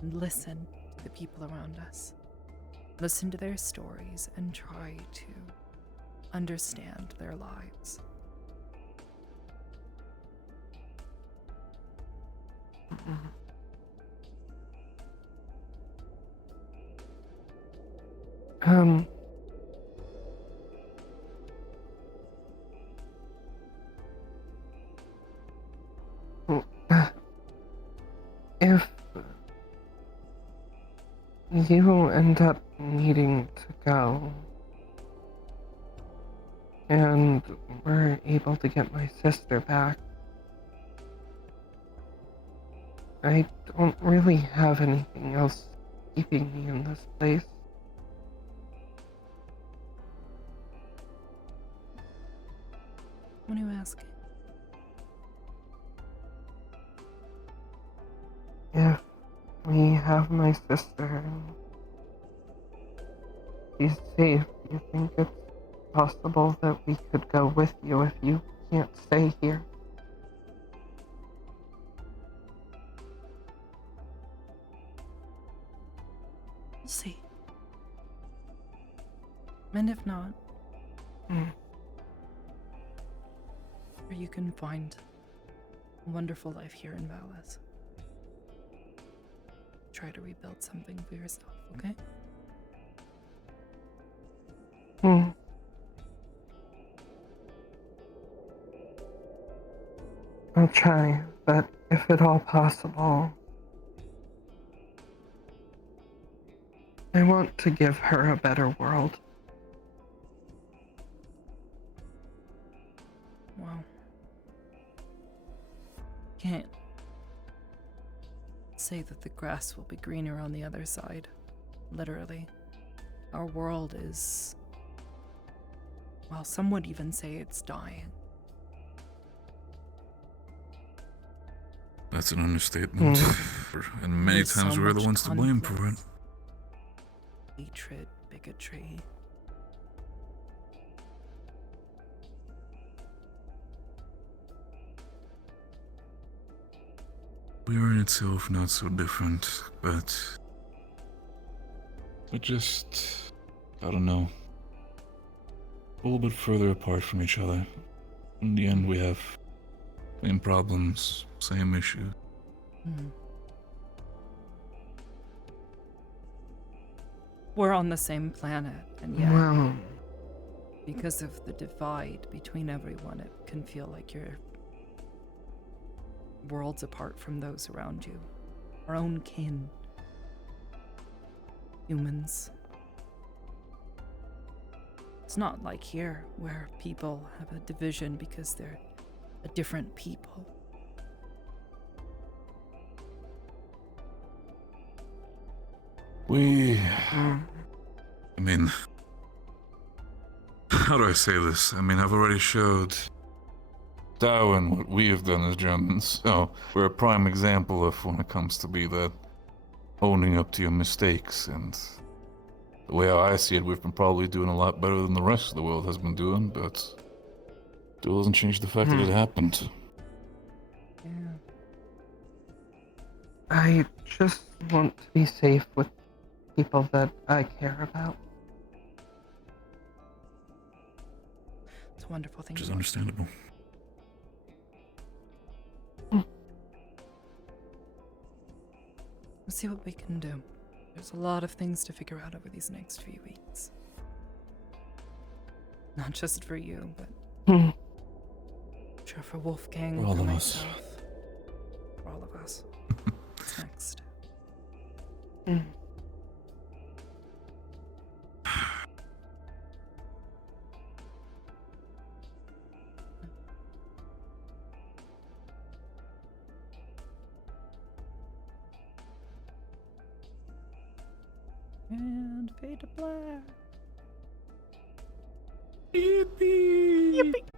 and listen to the people around us. Listen to their stories and try to understand their lives. If you end up needing to go, and we're able to get my sister back, I don't really have anything else keeping me in this place. What are you asking? If we have my sister and she's safe, you think it's possible that we could go with you if you can't stay here? We'll see. And if not, or you can find a wonderful life here in Valis. Try to rebuild something for yourself, okay? I'll try, but if at all possible, I want to give her a better world. Wow. Can't say that the grass will be greener on the other side. Literally. Our world is... well, some would even say it's dying. That's an understatement. And many There's times so we're the much ones to blame for it. Hatred, bigotry. We are in itself not so different, but we're just, I don't know, a little bit further apart from each other. In the end, we have same problems, same issues. We're on the same planet, and yet, Well, because of the divide between everyone, it can feel like you're worlds apart from those around you. Our own kin. Humans. It's not like here, where people have a division because they're a different people. I mean, how do I say this? I mean, I've already showed Darwin what we have done as Germans, so we're a prime example of when it comes to be that owning up to your mistakes, and the way I see it, we've been probably doing a lot better than the rest of the world has been doing, but still doesn't change the fact that it happened. I just want to be safe with people that I care about. It's a wonderful thing. Which is understandable. We'll see what we can do. There's a lot of things to figure out over these next few weeks. Not just for you, but I'm sure for Wolfgang, For all for of us. myself, for all of us. What's next? Fade to black. Yippee! Yippee!